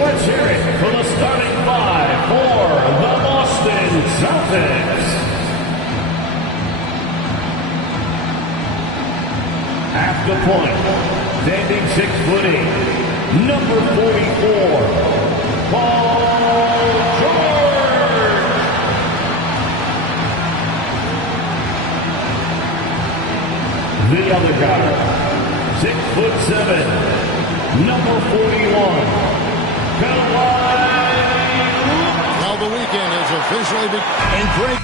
Let's hear it for the starting five for the Boston Celtics. At the point, standing 6'8", number 44, Paul George. The other guy, 6'7", number 41, Kawhi. Now the weekend has officially begun. And great.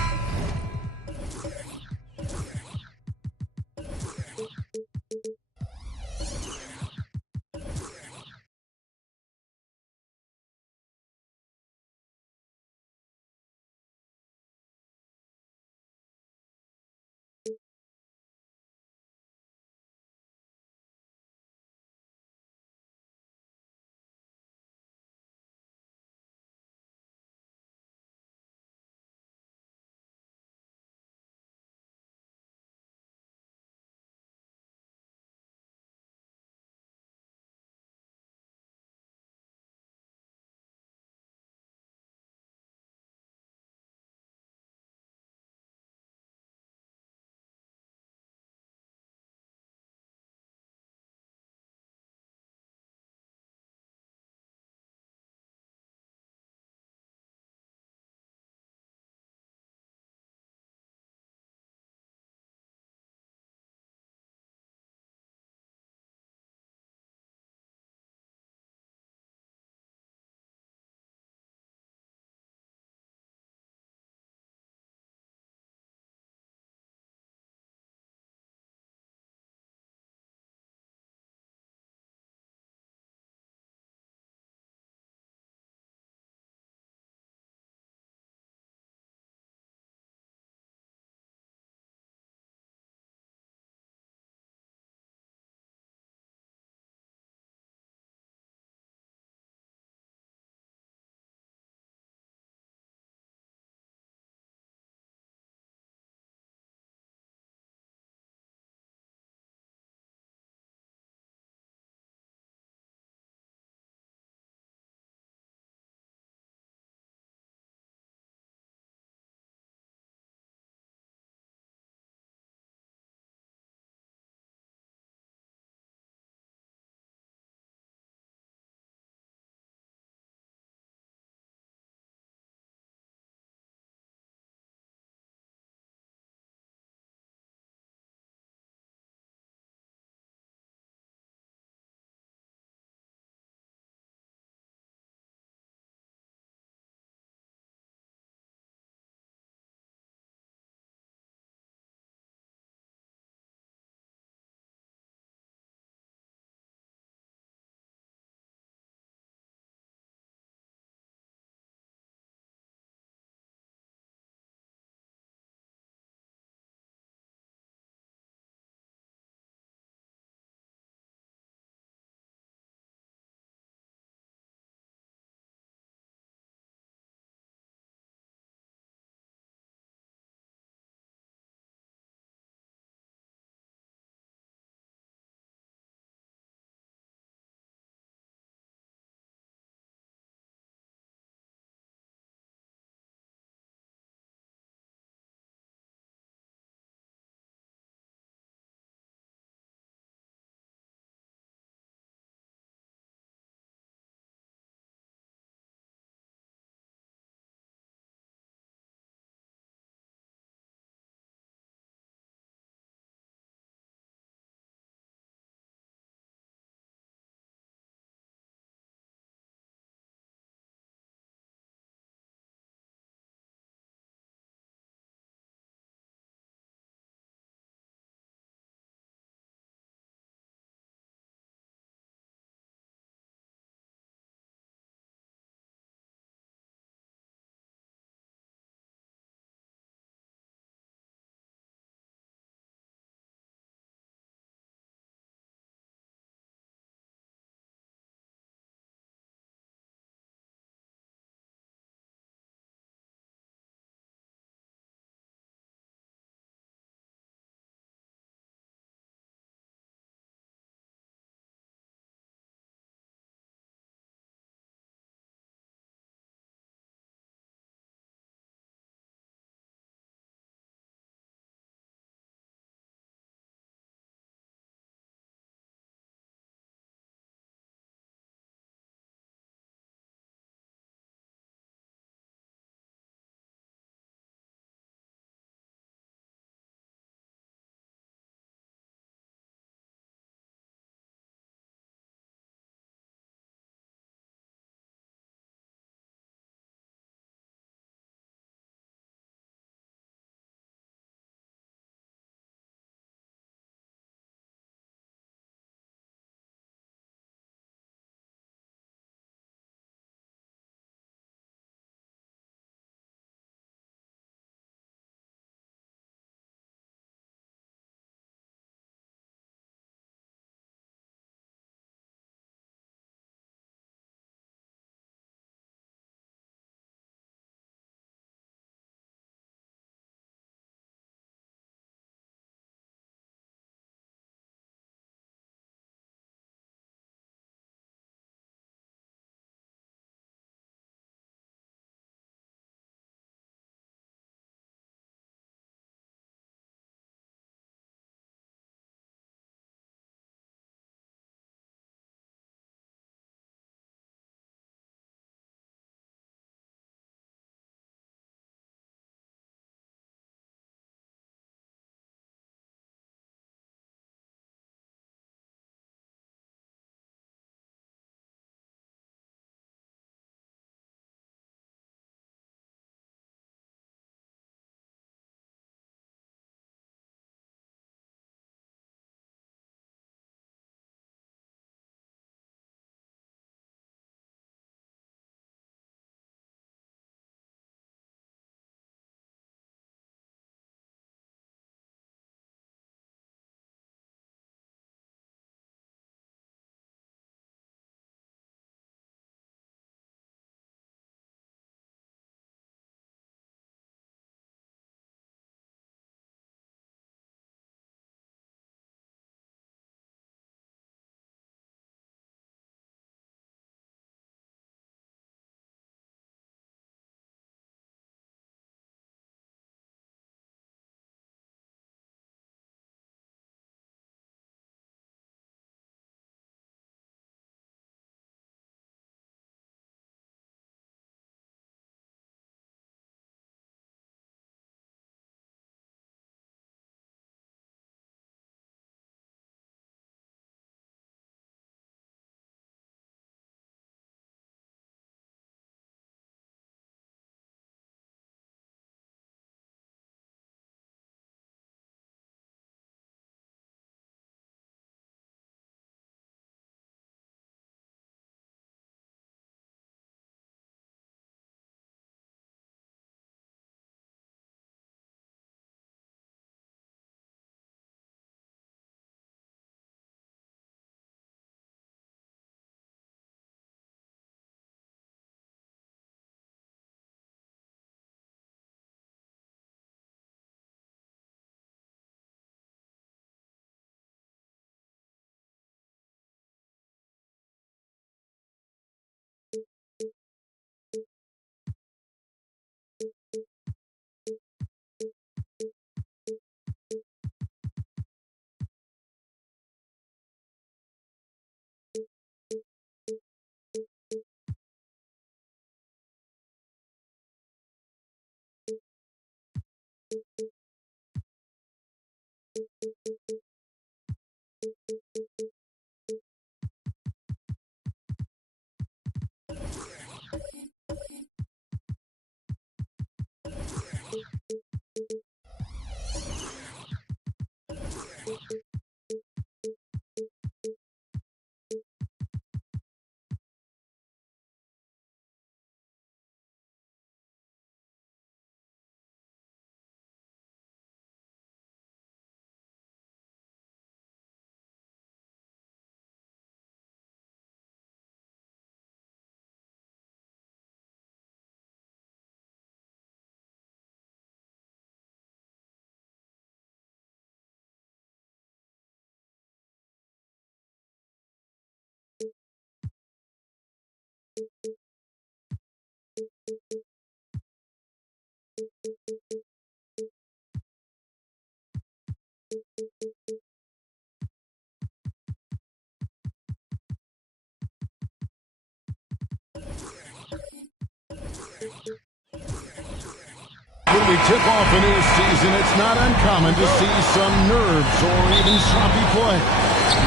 When we tip off a new season, it's not uncommon to see some nerves or even sloppy play.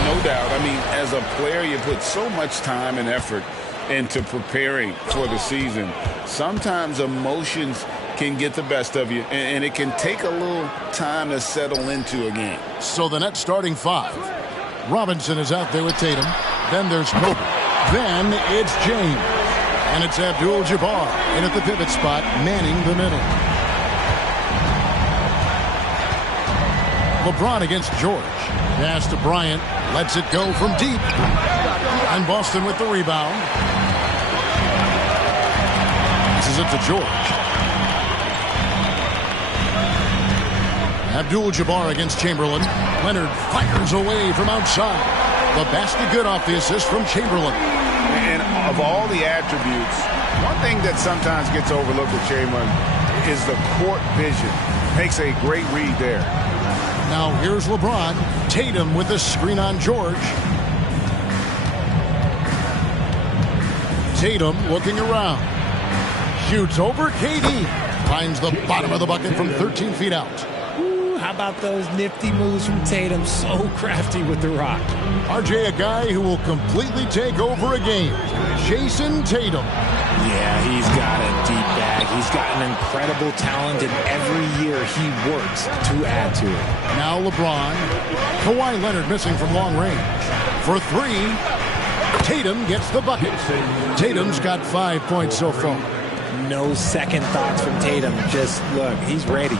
No doubt. I mean, as a player, you put so much time and effort into preparing for the season. Sometimes emotions can get the best of you, and it can take a little time to settle into a game. So the net starting five. Robinson is out there with Tatum. Then there's Kobe. Then it's James. And it's Abdul-Jabbar in at the pivot spot, manning the middle. LeBron against George. Pass to Bryant. Lets it go from deep. And Boston with the rebound. This is it to George. Abdul-Jabbar against Chamberlain. Leonard fires away from outside. The basket good off the assist from Chamberlain. And of all the attributes, one thing that sometimes gets overlooked with Chamberlain is the court vision. Makes a great read there. Now here's LeBron. Tatum with a screen on George. Tatum looking around. Shoots over KD. Finds the bottom of the bucket from 13 feet out. How about those nifty moves from Tatum? So crafty with the rock. RJ, a guy who will completely take over a game. Jason Tatum. Yeah, he's got a deep bag. He's got an incredible talent, and every year he works to add to it. Now LeBron. Kawhi Leonard missing from long range. For three, Tatum gets the bucket. Tatum's got 5 points so far. No second thoughts from Tatum. Just look, he's ready.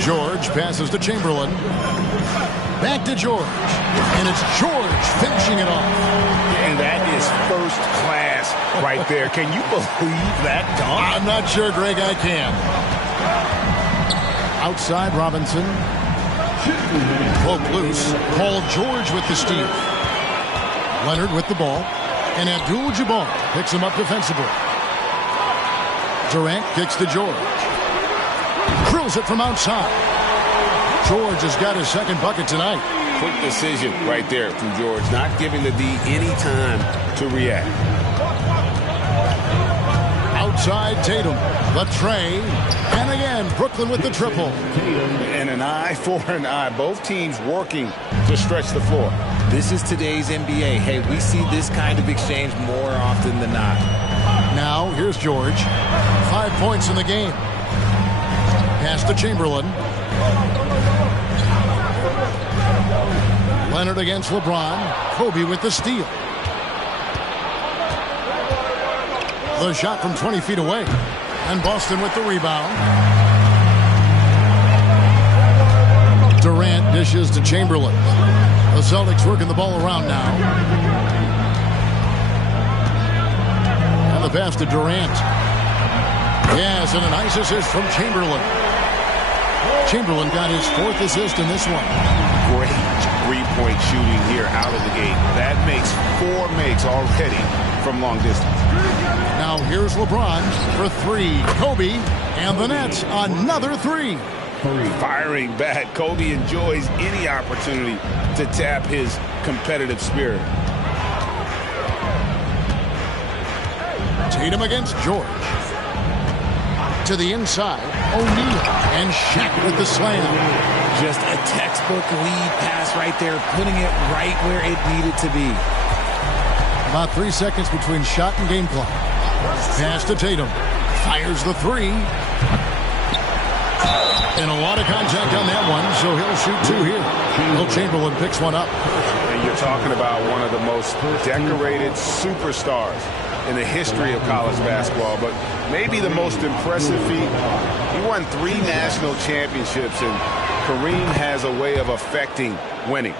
George passes to Chamberlain. Back to George. And it's George finishing it off. And that is first class right there. Can you believe that dunk? I'm not sure, Greg, I can. Outside Robinson. Poke loose. Paul George with the steal. Leonard with the ball. And Abdul-Jabbar picks him up defensively. Durant kicks to George. Drills it from outside. George has got his second bucket tonight. Quick decision right there from George. Not giving the D any time to react. Outside Tatum. The tray. And again, Brooklyn with the triple. And an eye for an eye. Both teams working to stretch the floor. This is today's NBA. Hey, we see this kind of exchange more often than not. Now, here's George. 5 points in the game. Pass to Chamberlain. Leonard against LeBron. Kobe with the steal. The shot from 20 feet away. And Boston with the rebound. Durant dishes to Chamberlain. The Celtics working the ball around now. And the pass to Durant. Yes, and a nice assist from Chamberlain. Chamberlain got his fourth assist in this one. Great three-point shooting here out of the gate. That makes 4 makes already from long distance. Now here's LeBron for three. Kobe, and the Nets another three. Firing back. Kobe enjoys any opportunity to tap his competitive spirit. Tatum against George. To the inside, O'Neal, and Shaq with the slam. Just a textbook lead pass right there, putting it right where it needed to be. About 3 seconds between shot and game clock. Pass to Tatum. Fires the three. And a lot of contact on that one, so he'll shoot two here. Will Chamberlain picks one up. And you're talking about one of the most decorated superstars in the history of college basketball, but maybe the most impressive feat. He won 3 national championships, and Kareem has a way of affecting winning.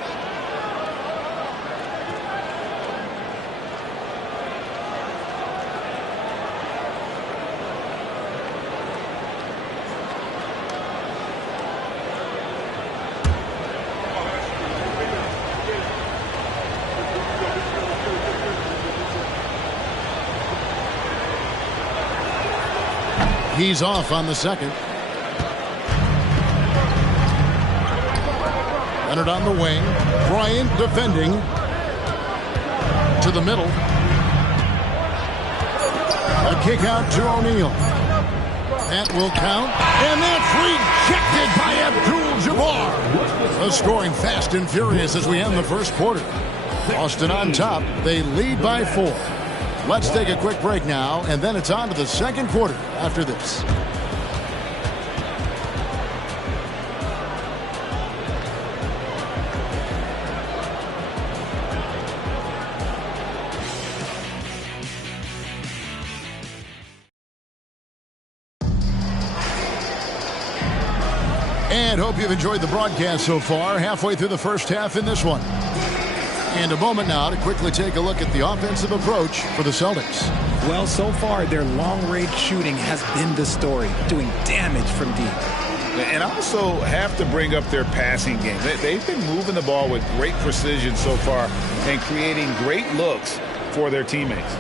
He's off on the second. Leonard on the wing. Bryant defending. To the middle. A kick out to O'Neal. That will count. And that's rejected by Abdul-Jabbar. The scoring fast and furious as we end the first quarter. Boston on top. They lead by 4. Let's take a quick break now, and then it's on to the second quarter after this. And hope you've enjoyed the broadcast so far. Halfway through the first half in this one. And a moment now to quickly take a look at the offensive approach for the Celtics. Well, so far, their long-range shooting has been the story, doing damage from deep. And also have to bring up their passing game. They've been moving the ball with great precision so far and creating great looks for their teammates.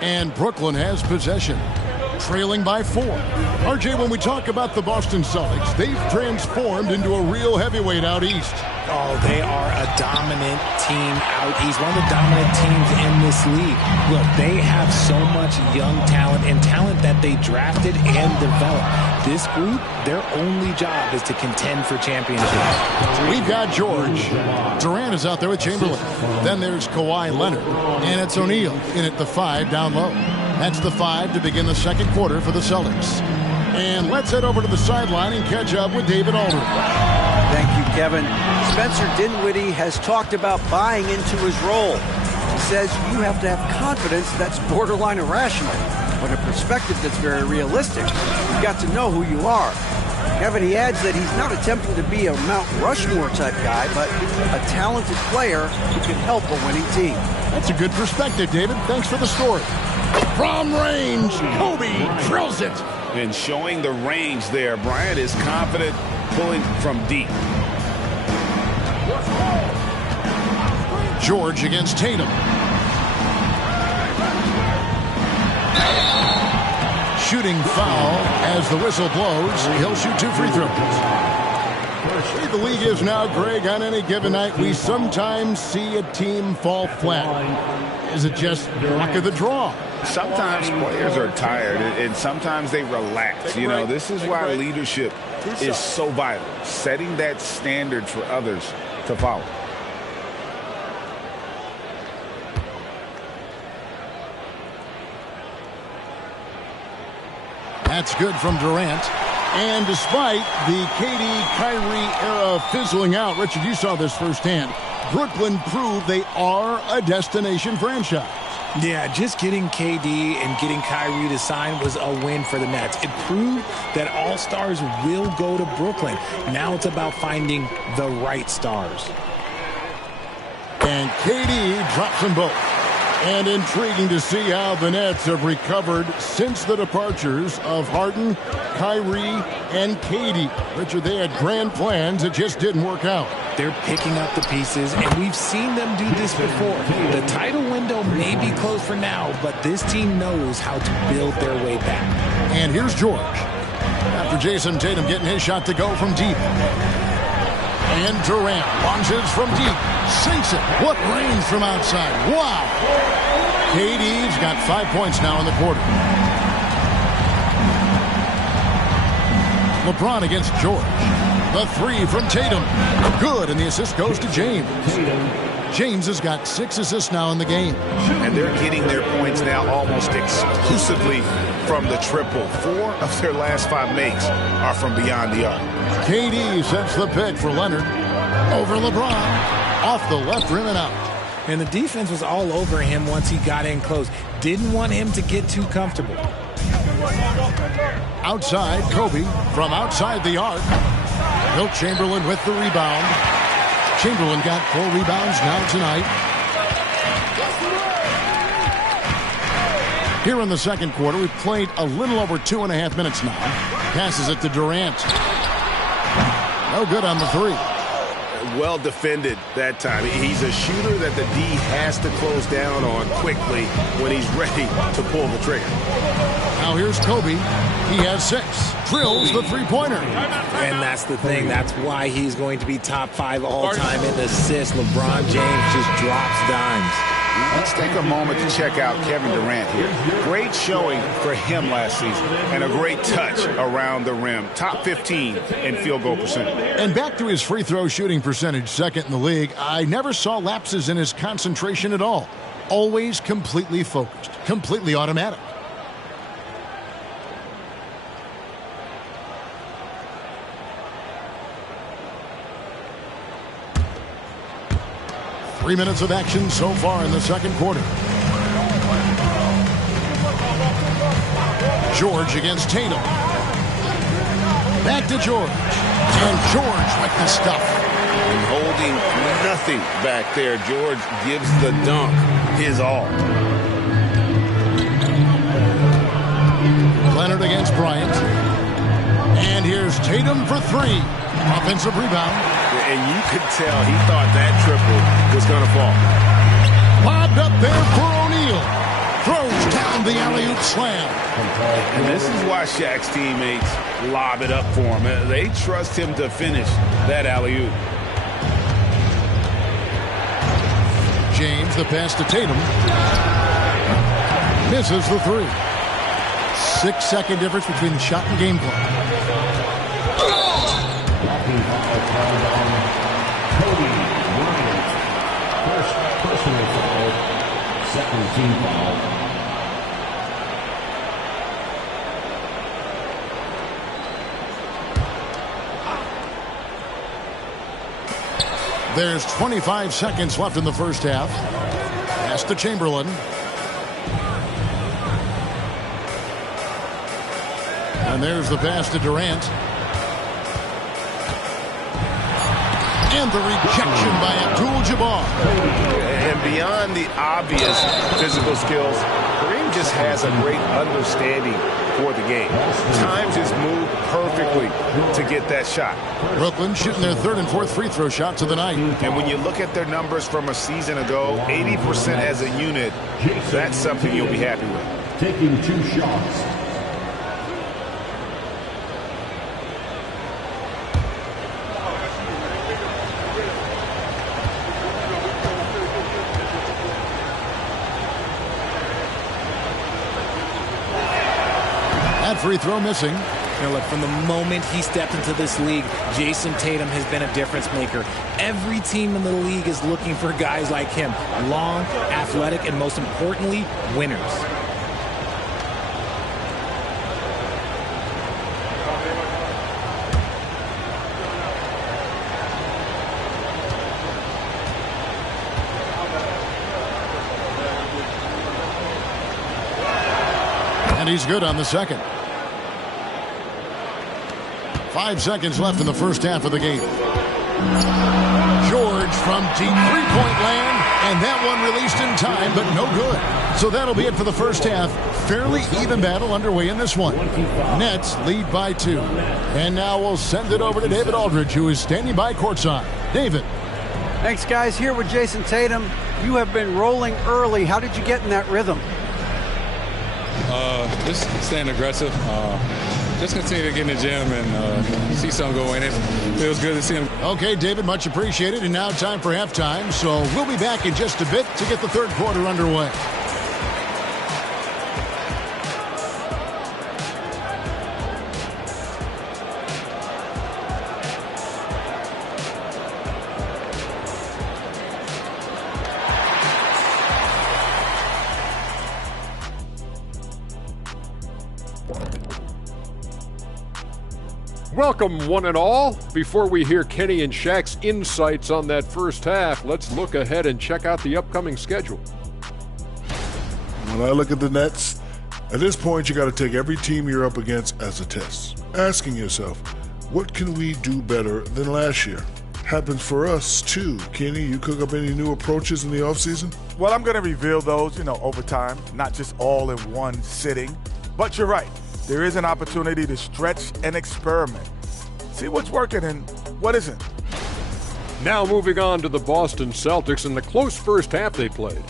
And Brooklyn has possession, trailing by 4. RJ, when we talk about the Boston Celtics, they've transformed into a real heavyweight out east. Oh, they are a dominant team out east, one of the dominant teams in this league. Look, they have so much young talent and talent that they drafted and developed. This group, their only job is to contend for championships. We've got George. Durant is out there with Chamberlain. Then there's Kawhi Leonard. And it's O'Neal in at the 5 down low. That's the 5 to begin the second quarter for the Celtics. And let's head over to the sideline and catch up with David Aldridge. Thank you, Kevin. Spencer Dinwiddie has talked about buying into his role. He says you have to have confidence that's borderline irrational, but a perspective that's very realistic. You've got to know who you are. Kevin, he adds that he's not attempting to be a Mount Rushmore type guy, but a talented player who can help a winning team. That's a good perspective, David. Thanks for the story. From range, Kobe drills it. And showing the range there, Bryant is confident pulling from deep. George against Tatum. Shooting foul as the whistle blows. He'll shoot 2 free throws. The league is now, Greg, on any given night, we sometimes see a team fall flat. Is it just luck of the draw? Sometimes players are tired, and sometimes they relax. You know, this is why leadership is so vital, setting that standard for others to follow. That's good from Durant. And despite the KD Kyrie era fizzling out, Richard, you saw this firsthand, Brooklyn proved they are a destination franchise. Yeah, just getting KD and getting Kyrie to sign was a win for the Nets. It proved that all stars will go to Brooklyn. Now it's about finding the right stars. And KD drops them both. And intriguing to see how the Nets have recovered since the departures of Harden, Kyrie, and KD. Richard, they had grand plans. It just didn't work out. They're picking up the pieces, and we've seen them do this before. The title window may be closed for now, but this team knows how to build their way back. And here's George. After Jason Tatum getting his shot to go from deep. And Durant launches from deep. Sinks it. What range from outside. Wow. KD's got 5 points now in the quarter. LeBron against George. The three from Tatum. Good, and the assist goes to James. James has got 6 assists now in the game. And they're getting their points now almost exclusively from the triple. 4 of their last 5 makes are from beyond the arc. KD sets the pick for Leonard. Over LeBron. Off the left rim and out. And the defense was all over him once he got in close. Didn't want him to get too comfortable. Outside, Kobe from outside the arc. Wilt Chamberlain with the rebound. Chamberlain got 4 rebounds now tonight. Here in the second quarter, we've played a little over 2.5 minutes now. Passes it to Durant. No good on the three. Well defended that time. He's a shooter that the D has to close down on quickly when he's ready to pull the trigger. Now here's Kobe. He has 6. Drills the three-pointer. And that's the thing. That's why he's going to be top 5 all-time in assists. LeBron James just drops dimes. Let's take a moment to check out Kevin Durant here. Great showing for him last season and a great touch around the rim. Top 15 in field goal percentage. And back to his free throw shooting percentage, second in the league. I never saw lapses in his concentration at all. Always completely focused, completely automatic. Three minutes of action so far in the second quarter. George against Tatum. Back to George. And George with the stuff. And holding nothing back there. George gives the dunk his all. Leonard against Bryant. And here's Tatum for 3. Offensive rebound. And you could tell he thought that triple was going to fall. Lobbed up there for O'Neal. Throws down the alley-oop slam. And this is why Shaq's teammates lob it up for him. They trust him to finish that alley-oop. James, the pass to Tatum. Misses the 3. 6-second difference between the shot and game clock. Kobe Bryant. First personal foul. Second team foul. There's 25 seconds left in the first half. Pass to Chamberlain. And there's the pass to Durant. And the rejection by Abdul-Jabbar. And beyond the obvious physical skills, Kareem just has a great understanding for the game. Times his move perfectly to get that shot. Brooklyn shooting their 3rd and 4th free throw shots of the night. And when you look at their numbers from a season ago, 80% as a unit, that's something you'll be happy with. Taking 2 shots. That free throw missing. Now look, from the moment he stepped into this league, Jason Tatum has been a difference maker. Every team in the league is looking for guys like him. Long, athletic, and most importantly, winners. And he's good on the second. 5 seconds left in the first half of the game. George from deep three-point land. And that one released in time, but no good. So that'll be it for the first half. Fairly even battle underway in this one. Nets lead by 2. And now we'll send it over to David Aldridge, who is standing by courtside. David. Thanks, guys. Here with Jason Tatum. You have been rolling early. How did you get in that rhythm? Just staying aggressive. Just continue to get in the gym and see something go in. It feels good to see him. Okay, David, much appreciated. And now time for halftime. So we'll be back in just a bit to get the third quarter underway. Welcome, one and all. Before we hear Kenny and Shaq's insights on that first half, let's look ahead and check out the upcoming schedule. When I look at the Nets, at this point you got to take every team you're up against as a test. Asking yourself, what can we do better than last year? Happens for us too. Kenny, you cook up any new approaches in the offseason? Well, I'm going to reveal those, over time, not just all in one sitting. But you're right. There is an opportunity to stretch and experiment. See what's working and what isn't. Now moving on to the Boston Celtics and the close first half they played.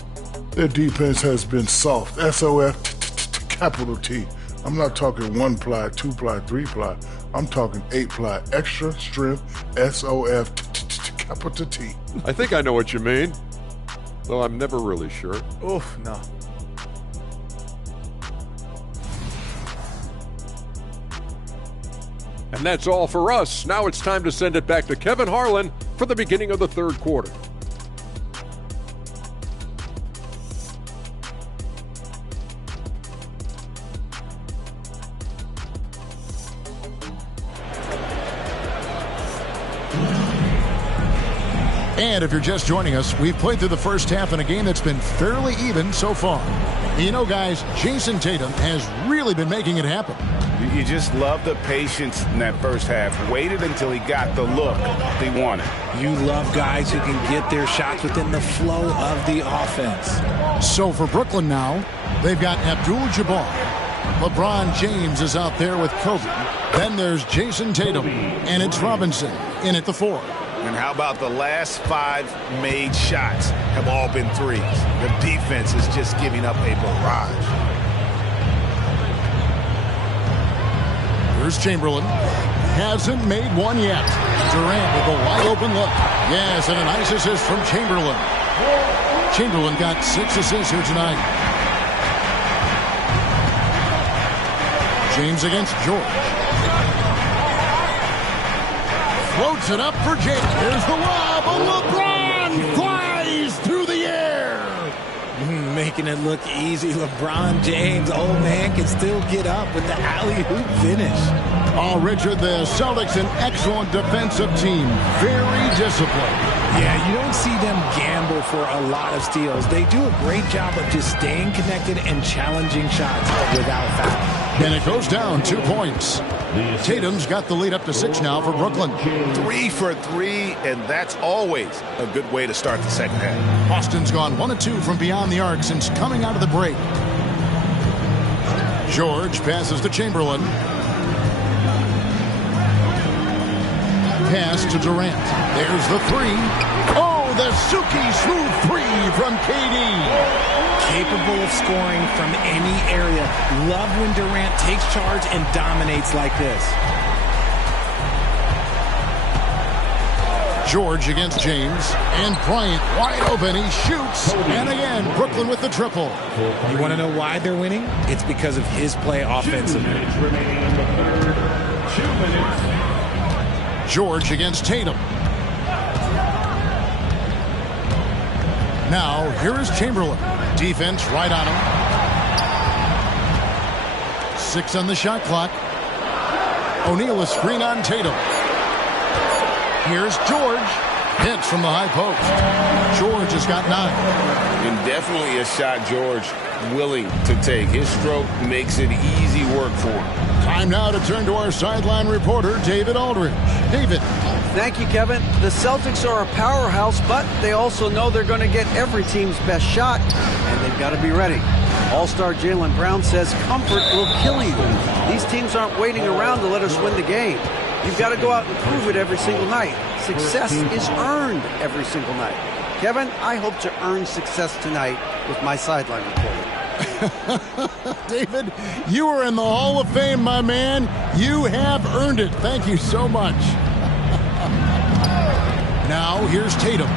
Their defense has been soft. SOF, capital T. I'm not talking 1 ply, 2 ply, 3 ply. I'm talking 8 ply, extra strength, SOF, capital T. I think I know what you mean, though I'm never really sure. Oof, no. And that's all for us. Now it's time to send it back to Kevin Harlan for the beginning of the third quarter. And if you're just joining us, we've played through the first half in a game that's been fairly even so far. You know, guys, Jason Tatum has really been making it happen. You just love the patience in that first half. Waited until he got the look he wanted. You love guys who can get their shots within the flow of the offense. So for Brooklyn now, they've got Abdul-Jabbar. LeBron James is out there with Kobe. Then there's Jason Tatum, and it's Robinson in at the 4. And how about the last 5 made shots have all been threes? The defense is just giving up a barrage. Here's Chamberlain. Hasn't made one yet. Durant with a wide open look. Yes, and a nice assist from Chamberlain. Chamberlain got 6 assists here tonight. James against George. Floats it up for James. Here's the lob. LeBron flies through the air. Making it look easy. LeBron James, old man, can still get up with the alley-oop finish. Oh, Richard, the Celtics, an excellent defensive team. Very disciplined. Yeah, you don't see them gamble for a lot of steals. They do a great job of just staying connected and challenging shots without foul. And it goes down 2 points. Tatum's got the lead up to 6 now for Brooklyn. 3 for 3, and that's always a good way to start the second half. Boston's gone 1 of 2 from beyond the arc since coming out of the break. George passes to Chamberlain. Pass to Durant. There's the 3. Oh, the silky smooth 3 from KD. Capable of scoring from any area. Love when Durant takes charge and dominates like this. George against James. And Bryant wide open. He shoots. And again, Brooklyn with the triple. You want to know why they're winning? It's because of his play offensively. 2 minutes remaining in the third. 2 minutes. George against Tatum. Now, here is Chamberlain. Defense right on him. 6 on the shot clock. O'Neal a screen on Tatum. Here's George. Hits from the high post. George has got 9. And definitely a shot George willing to take. His stroke makes it easy work for him. Time now to turn to our sideline reporter, David Aldridge. David. Thank you, Kevin. The Celtics are a powerhouse, but they also know they're going to get every team's best shot, and they've got to be ready. All-star Jaylen Brown says comfort will kill you. These teams aren't waiting around to let us win the game. You've got to go out and prove it every single night. Success is earned every single night. Kevin, I hope to earn success tonight with my sideline reporting. David, you are in the Hall of Fame, my man. You have earned it. Thank you so much. Now, here's Tatum.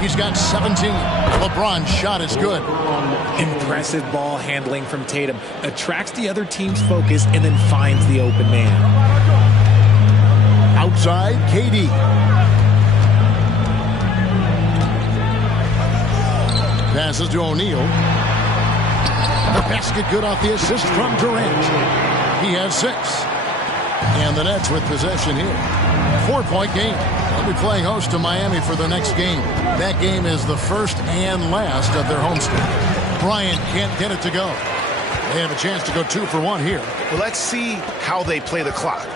He's got 17. LeBron's shot is good. Impressive ball handling from Tatum. Attracts the other team's focus and then finds the open man. Outside, KD. Passes to O'Neal. The basket good off the assist from Durant. He has 6. And the Nets with possession here. 4-point game. They'll be playing host to Miami for their next game. That game is the first and last of their homestand. Bryant can't get it to go. They have a chance to go 2 for 1 here. Well, let's see how they play the clock.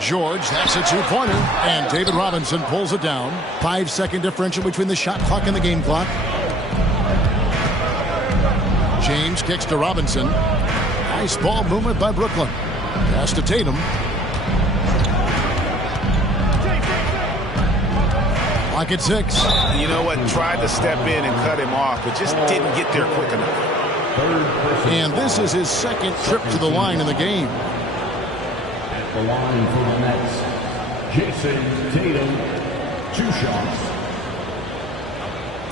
George, that's a 2-pointer, and David Robinson pulls it down. 5-second differential between the shot clock and the game clock. James kicks to Robinson. Nice ball movement by Brooklyn. Pass to Tatum. Lock at 6. You know what? Tried to step in and cut him off, but just didn't get there quick enough. And this is his second trip to the line in the game. At the line for the Nets, Jason Tatum, 2 shots.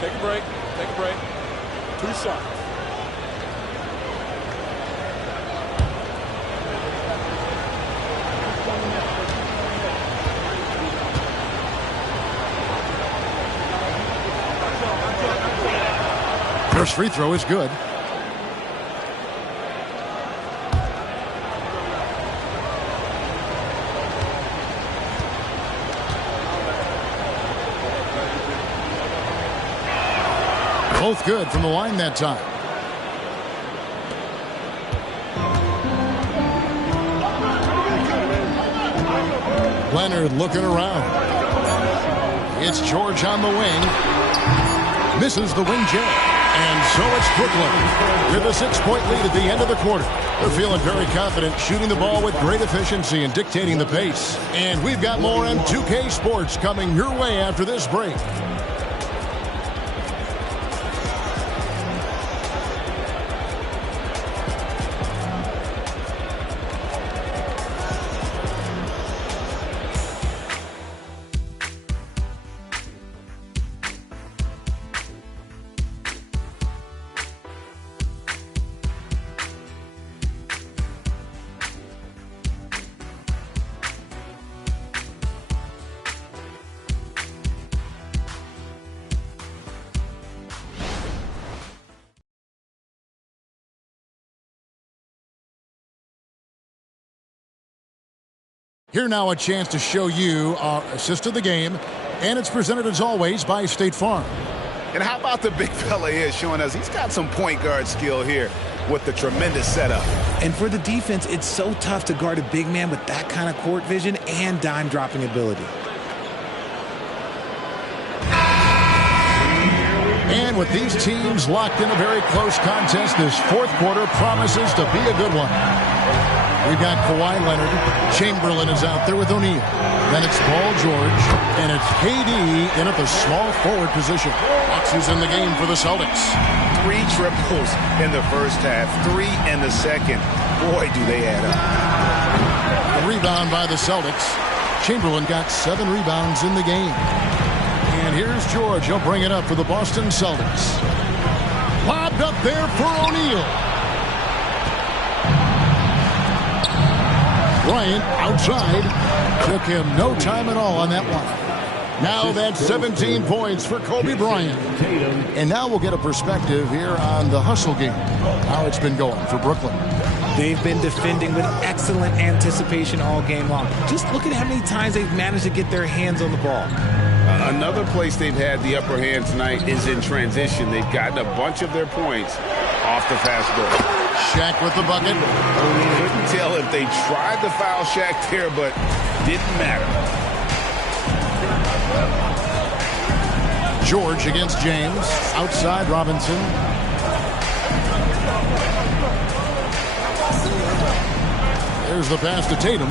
Take a break. Take a break. 2 shots. First free throw is good. Both good from the line that time. Leonard looking around. It's George on the wing. Misses the wing jam. And so it's Brooklyn with a 6-point lead at the end of the quarter. They're feeling very confident, shooting the ball with great efficiency and dictating the pace. And we've got more M2K Sports coming your way after this break. Here now a chance to show you our assist of the game, and it's presented as always by State Farm. And how about the big fella here showing us he's got some point guard skill here with the tremendous setup. And for the defense, it's so tough to guard a big man with that kind of court vision and dime dropping ability. And with these teams locked in a very close contest, this 4th quarter promises to be a good one. We've got Kawhi Leonard. Chamberlain is out there with O'Neal. Then it's Paul George. And it's KD in at the small forward position. Fox is in the game for the Celtics. 3 triples in the first half, 3 in the second. Boy, do they add up. A rebound by the Celtics. Chamberlain got 7 rebounds in the game. And here's George. He'll bring it up for the Boston Celtics. Lobbed up there for O'Neal. Bryant outside. Took him no time at all on that one. Now that's 17 points for Kobe Bryant. And now we'll get a perspective here on the hustle game. How it's been going for Brooklyn. They've been defending with excellent anticipation all game long. Just look at how many times they've managed to get their hands on the ball. Another place they've had the upper hand tonight is in transition. They've gotten a bunch of their points off the fast break. Shaq with the bucket. Couldn't tell if they tried to foul Shaq there, but didn't matter. George against James. Outside Robinson. There's the pass to Tatum.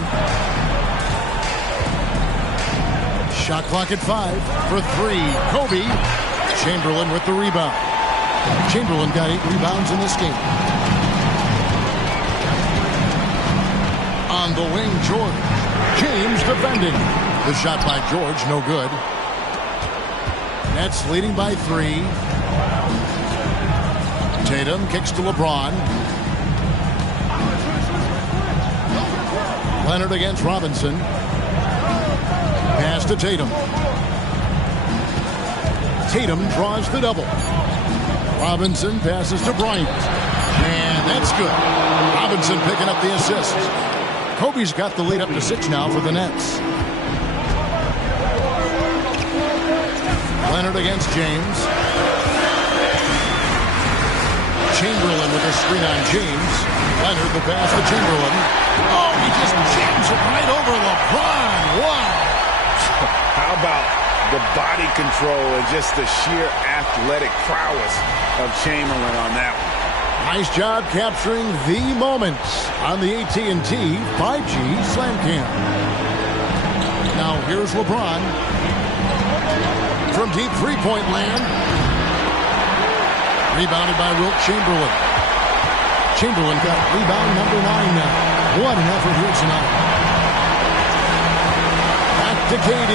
Shot clock at 5 for 3. Kobe. Chamberlain with the rebound. Chamberlain got 8 rebounds in this game. On the wing, George. James defending. The shot by George, no good. Nets leading by 3. Tatum kicks to LeBron. Leonard against Robinson. Pass to Tatum. Tatum draws the double. Robinson passes to Bryant. And that's good. Robinson picking up the assist. Kobe's got the lead up to 6 now for the Nets. Leonard against James. Chamberlain with a screen on James. Leonard the pass to Chamberlain. Oh, he just jams it right over LeBron. Wow. How about the body control and just the sheer athletic prowess of Chamberlain on that one? Nice job capturing the moments on the AT&T 5G Slam Cam. Now here's LeBron from deep three-point land. Rebounded by Wilt Chamberlain. Chamberlain got rebound number 9 now. What an effort here tonight. Back to KD.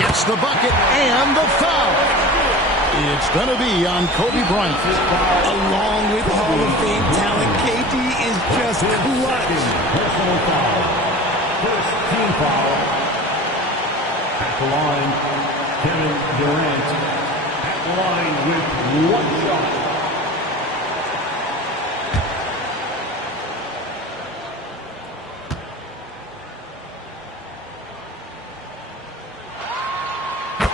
Gets the bucket and the foul. It's going to be on Kobe Bryant. Along with Hall of Fame talent, KD is just clutch. Personal foul. First team foul. At the line, Kevin Durant. At the line with 1 shot.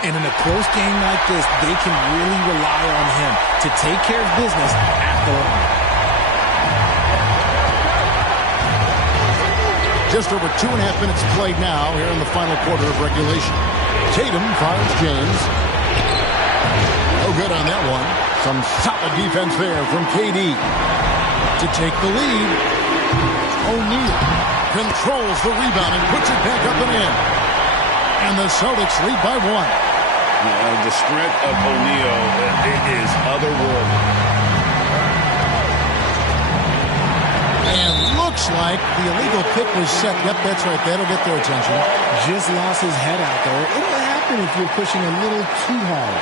And in a close game like this, they can really rely on him to take care of business at the line. Just over 2.5 minutes played now here in the final quarter of regulation. Tatum finds James. No good on that one. Some solid defense there from KD. To take the lead, O'Neal controls the rebound and puts it back up and in. And the Celtics lead by 1. The strength of O'Neal, it is otherworldly. And looks like the illegal pick was set. Yep, that's right. That'll get their attention. Just lost his head out there. It'll happen if you're pushing a little too hard.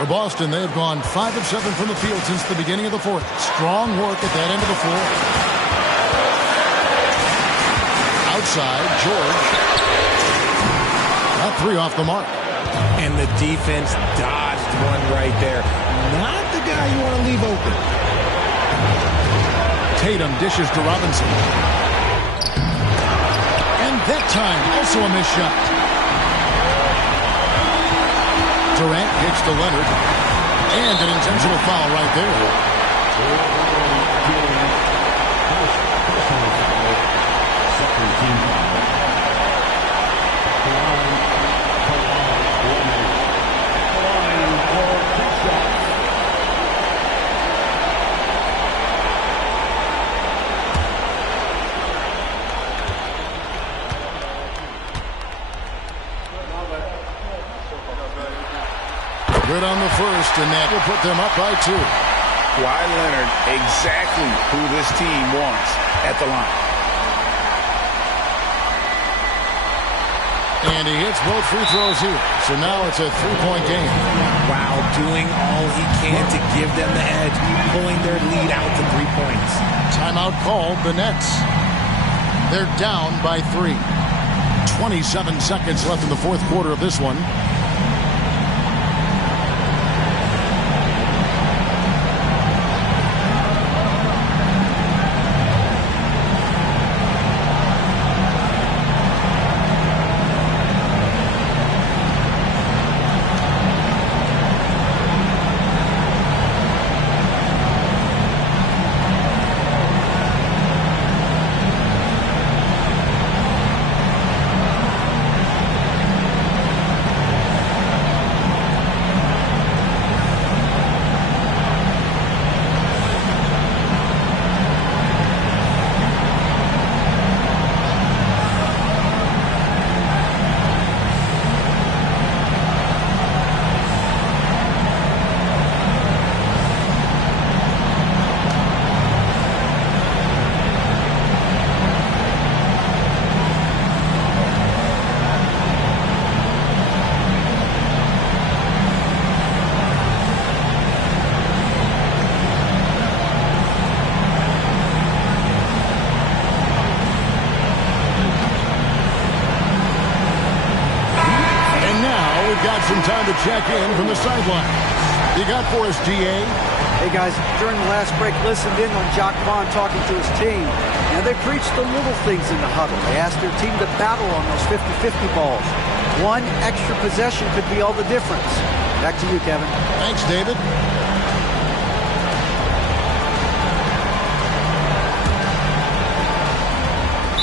For Boston, they've gone 5 of 7 from the field since the beginning of the fourth. Strong work at that end of the floor. Outside, George. Got 3 off the mark. And the defense dodged one right there. Not the guy you want to leave open. Tatum dishes to Robinson. And that time, also a missed shot. Durant kicks to Leonard. And an intentional foul right there. Good on the first, and that will put them up by 2. Kawhi Leonard, exactly who this team wants at the line. And he hits both free throws here. So now it's a 3-point game. Wow, doing all he can to give them the edge, pulling their lead out to 3 points. Timeout called, the Nets. They're down by 3. 27 seconds left in the fourth quarter of this one. check in from the sideline. You got for us, GA? Hey guys, during the last break, listened in on Jacques Vaughn talking to his team. Now they preached the little things in the huddle. They asked their team to battle on those 50-50 balls. One extra possession could be all the difference. Back to you, Kevin. Thanks, David.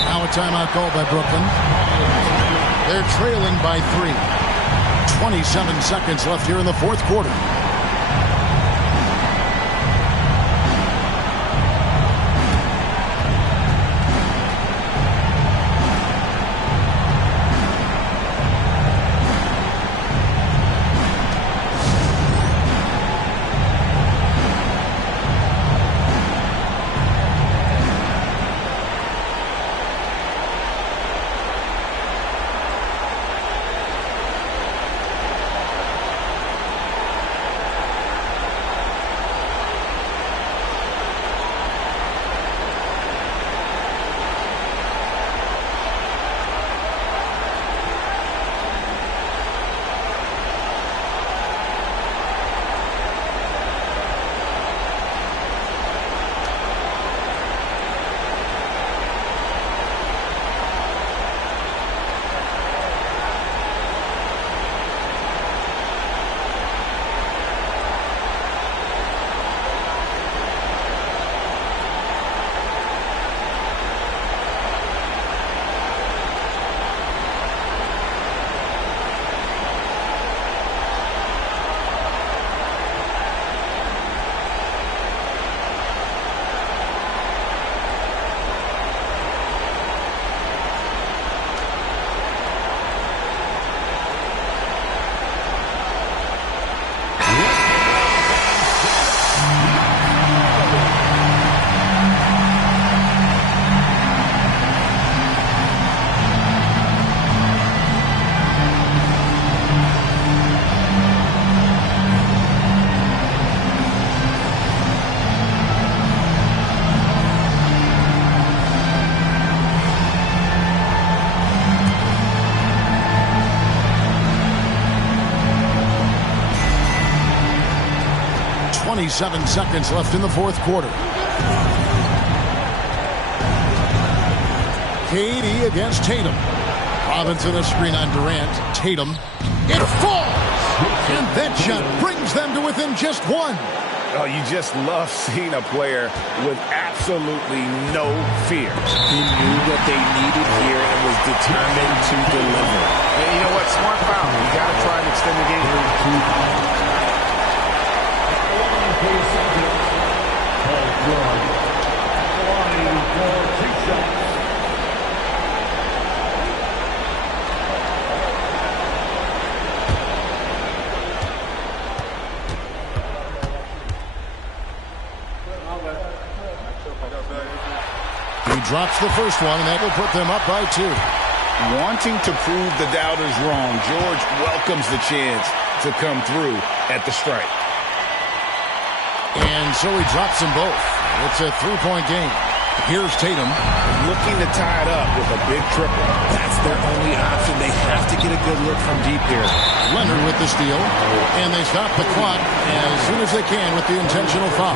Now a timeout called by Brooklyn. They're trailing by 3. 27 seconds left here in the fourth quarter. Seven seconds left in the fourth quarter. KD against Tatum. Robinson a screen on Durant. Tatum. It falls! And that shot brings them to within just 1. Oh, you just love seeing a player with absolutely no fear. He knew what they needed here and was determined to deliver. And you know what? Smart foul. You got to try and extend the game. He drops the first one, and that will put them up by 2. Wanting to prove the doubters wrong, George welcomes the chance to come through at the strike. And so he drops them both. It's a 3-point game. Here's Tatum. Looking to tie it up with a big triple. That's their only option. They have to get a good look from deep here. Leonard with the steal. And they stop the clock as soon as they can with the intentional foul.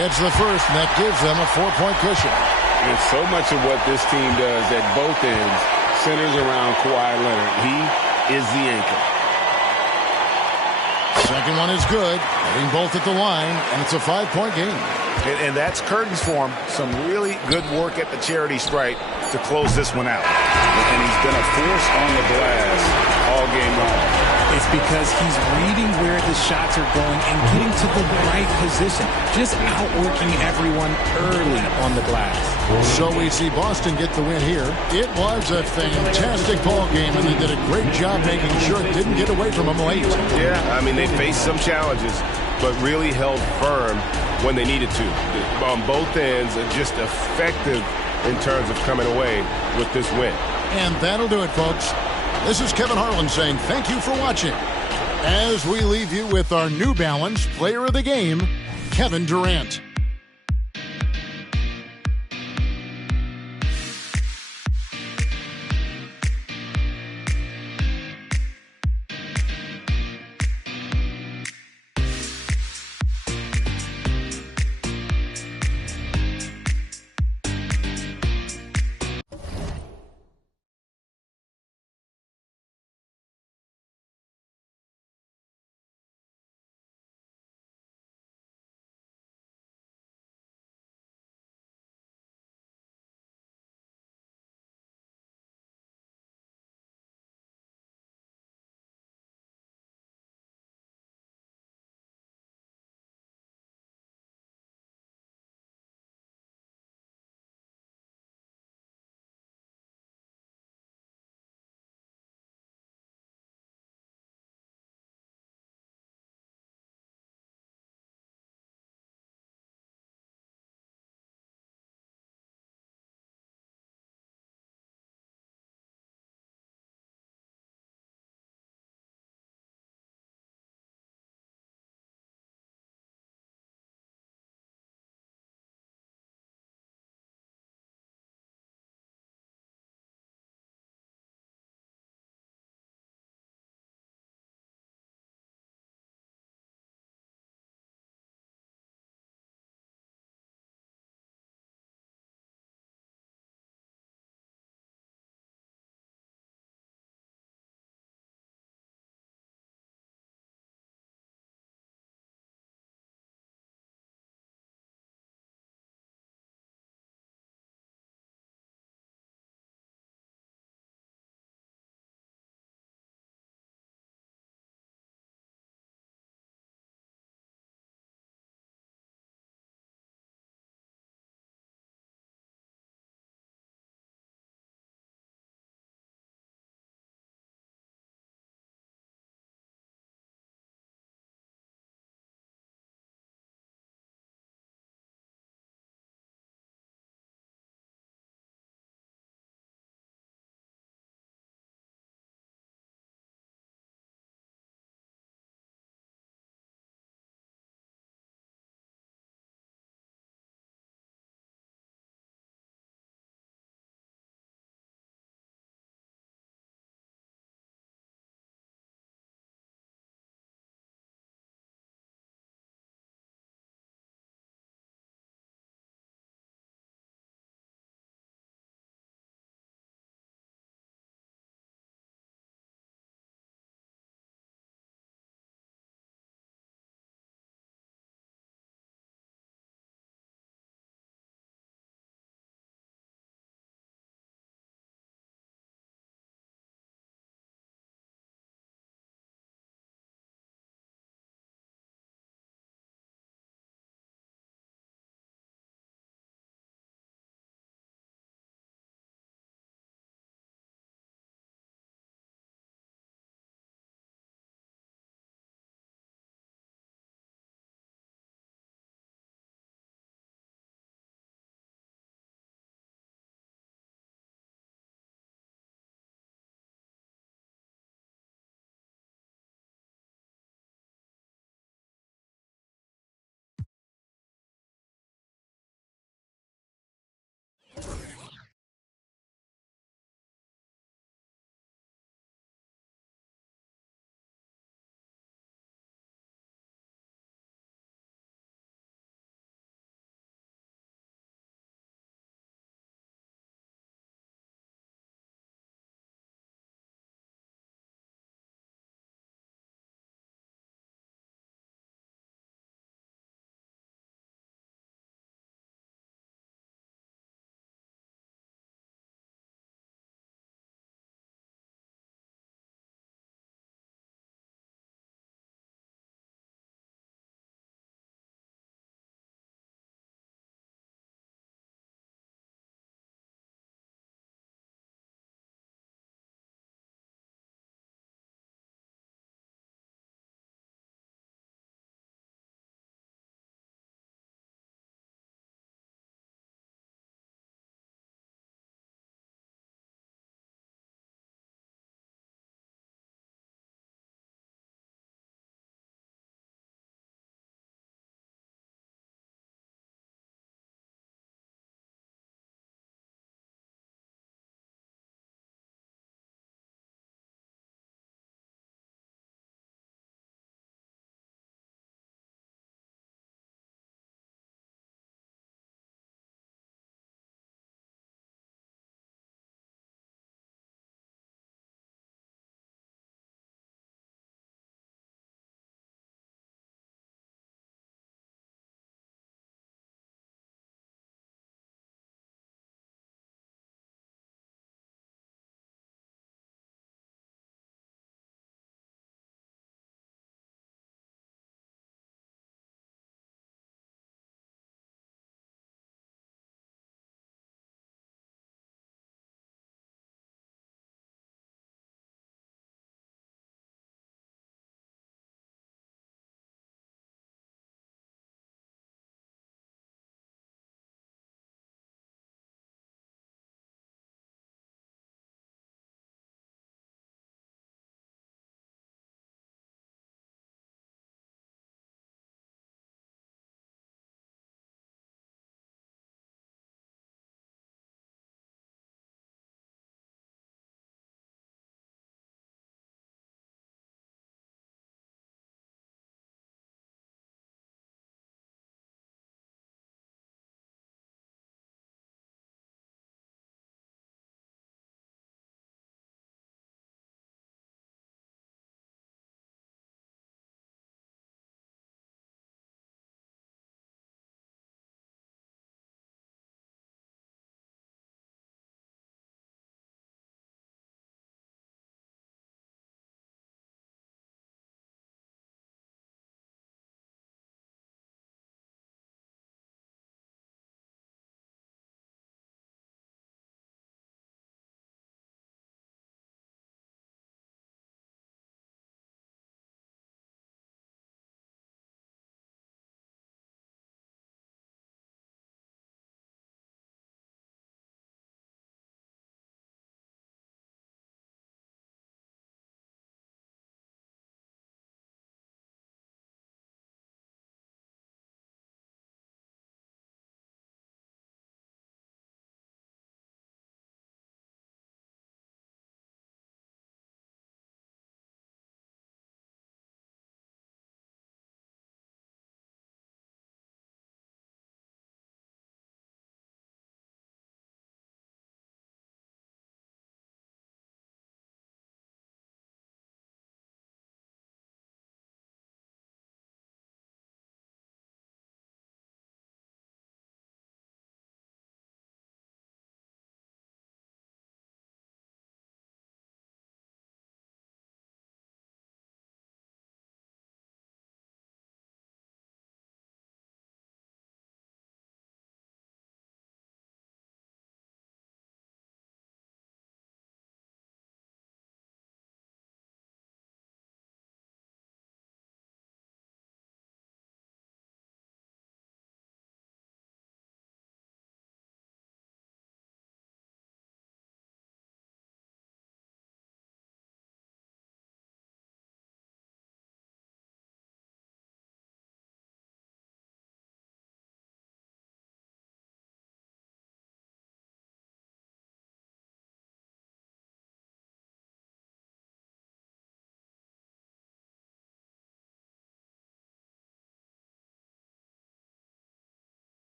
Gets the first, and that gives them a 4-point cushion. And so much of what this team does at both ends centers around Kawhi Leonard. He is the anchor. Second one is good. Hitting both at the line, and it's a 5-point game. And that's curtains for him. Some really good work at the charity stripe to close this one out. And he's been a force on the glass all game long. It's because he's reading where the shots are going and getting to the right position. Just outworking everyone early on the glass. So we see Boston get the win here. It was a fantastic ball game, and they did a great job making sure it didn't get away from them late. Yeah, I mean, they faced some challenges, but really held firm when they needed to. On both ends, just effective in terms of coming away with this win. And that'll do it, folks. This is Kevin Harlan saying thank you for watching. As we leave you with our New Balance Player of the Game, Kevin Durant.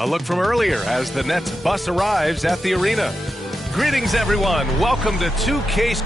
A look from earlier as the Nets bus arrives at the arena. Greetings, everyone. Welcome to 2K.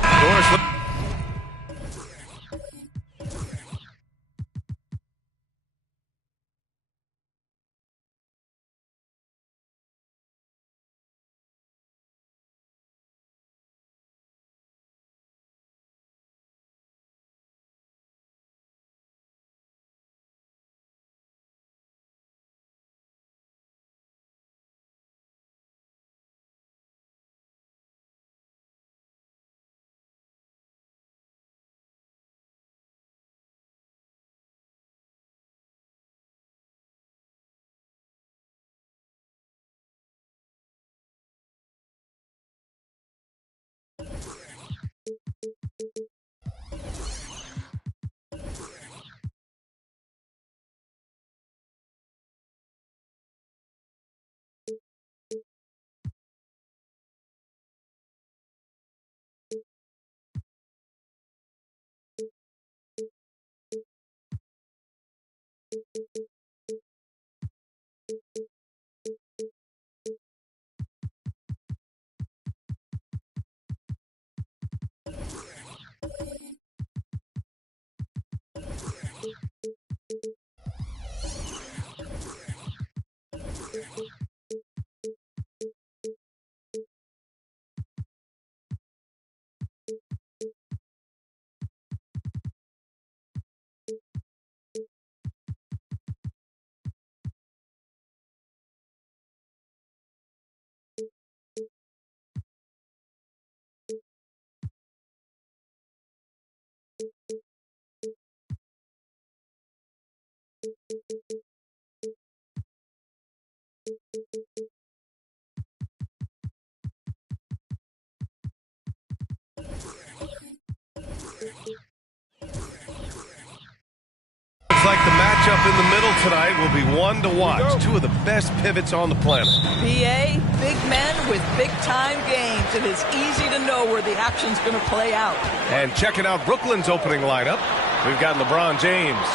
Looks like the matchup in the middle tonight will be one to watch. Two of the best pivots on the planet. BA, big men with big-time games. It is easy to know where the action's going to play out. And checking out Brooklyn's opening lineup, we've got LeBron James.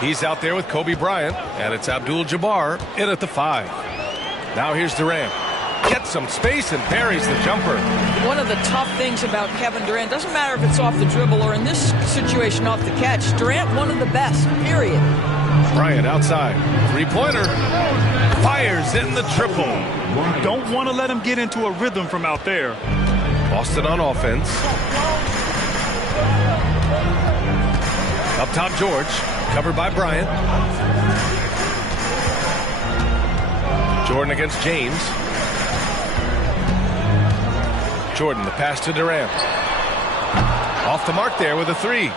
He's out there with Kobe Bryant, and it's Abdul-Jabbar in at the 5. Now here's Durant. Gets some space and parries the jumper. One of the tough things about Kevin Durant, doesn't matter if it's off the dribble or in this situation off the catch, Durant one of the best, period. Bryant outside. Three-pointer. Fires in the triple. You don't want to let him get into a rhythm from out there. Boston on offense. Up top, George. Covered by Bryant. Jordan against James. Jordan, the pass to Durant. Off the mark there with a 3.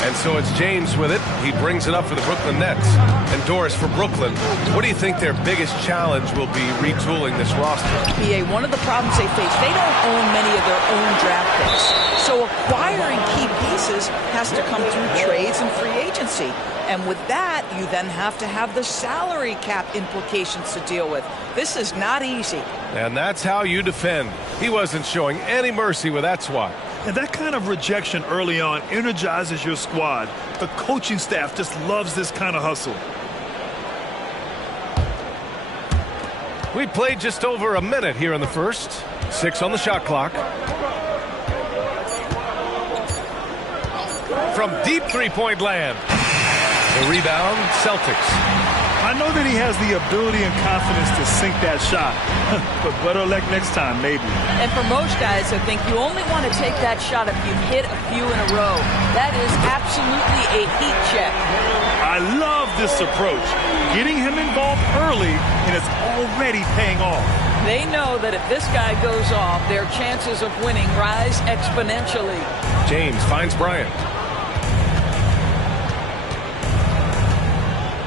And so it's James with it. He brings it up for the Brooklyn Nets. And Doris, for Brooklyn, what do you think their biggest challenge will be retooling this roster? BA, one of the problems they face, they don't own many of their own draft picks. So acquiring key pieces has to come through trades and free agency. And with that, you then have to have the salary cap implications to deal with. This is not easy. And that's how you defend. He wasn't showing any mercy with that swat. And that kind of rejection early on energizes your squad. The coaching staff just loves this kind of hustle. We played just over a minute here in the first. 6 on the shot clock. From deep three-point land. The rebound, Celtics. I know that he has the ability and confidence to sink that shot. But better luck next time, maybe. And for most guys, I think you only want to take that shot if you've hit a few in a row. That is absolutely a heat check. I love this approach. Getting him involved early, and it's already paying off. They know that if this guy goes off, their chances of winning rise exponentially. James finds Bryant.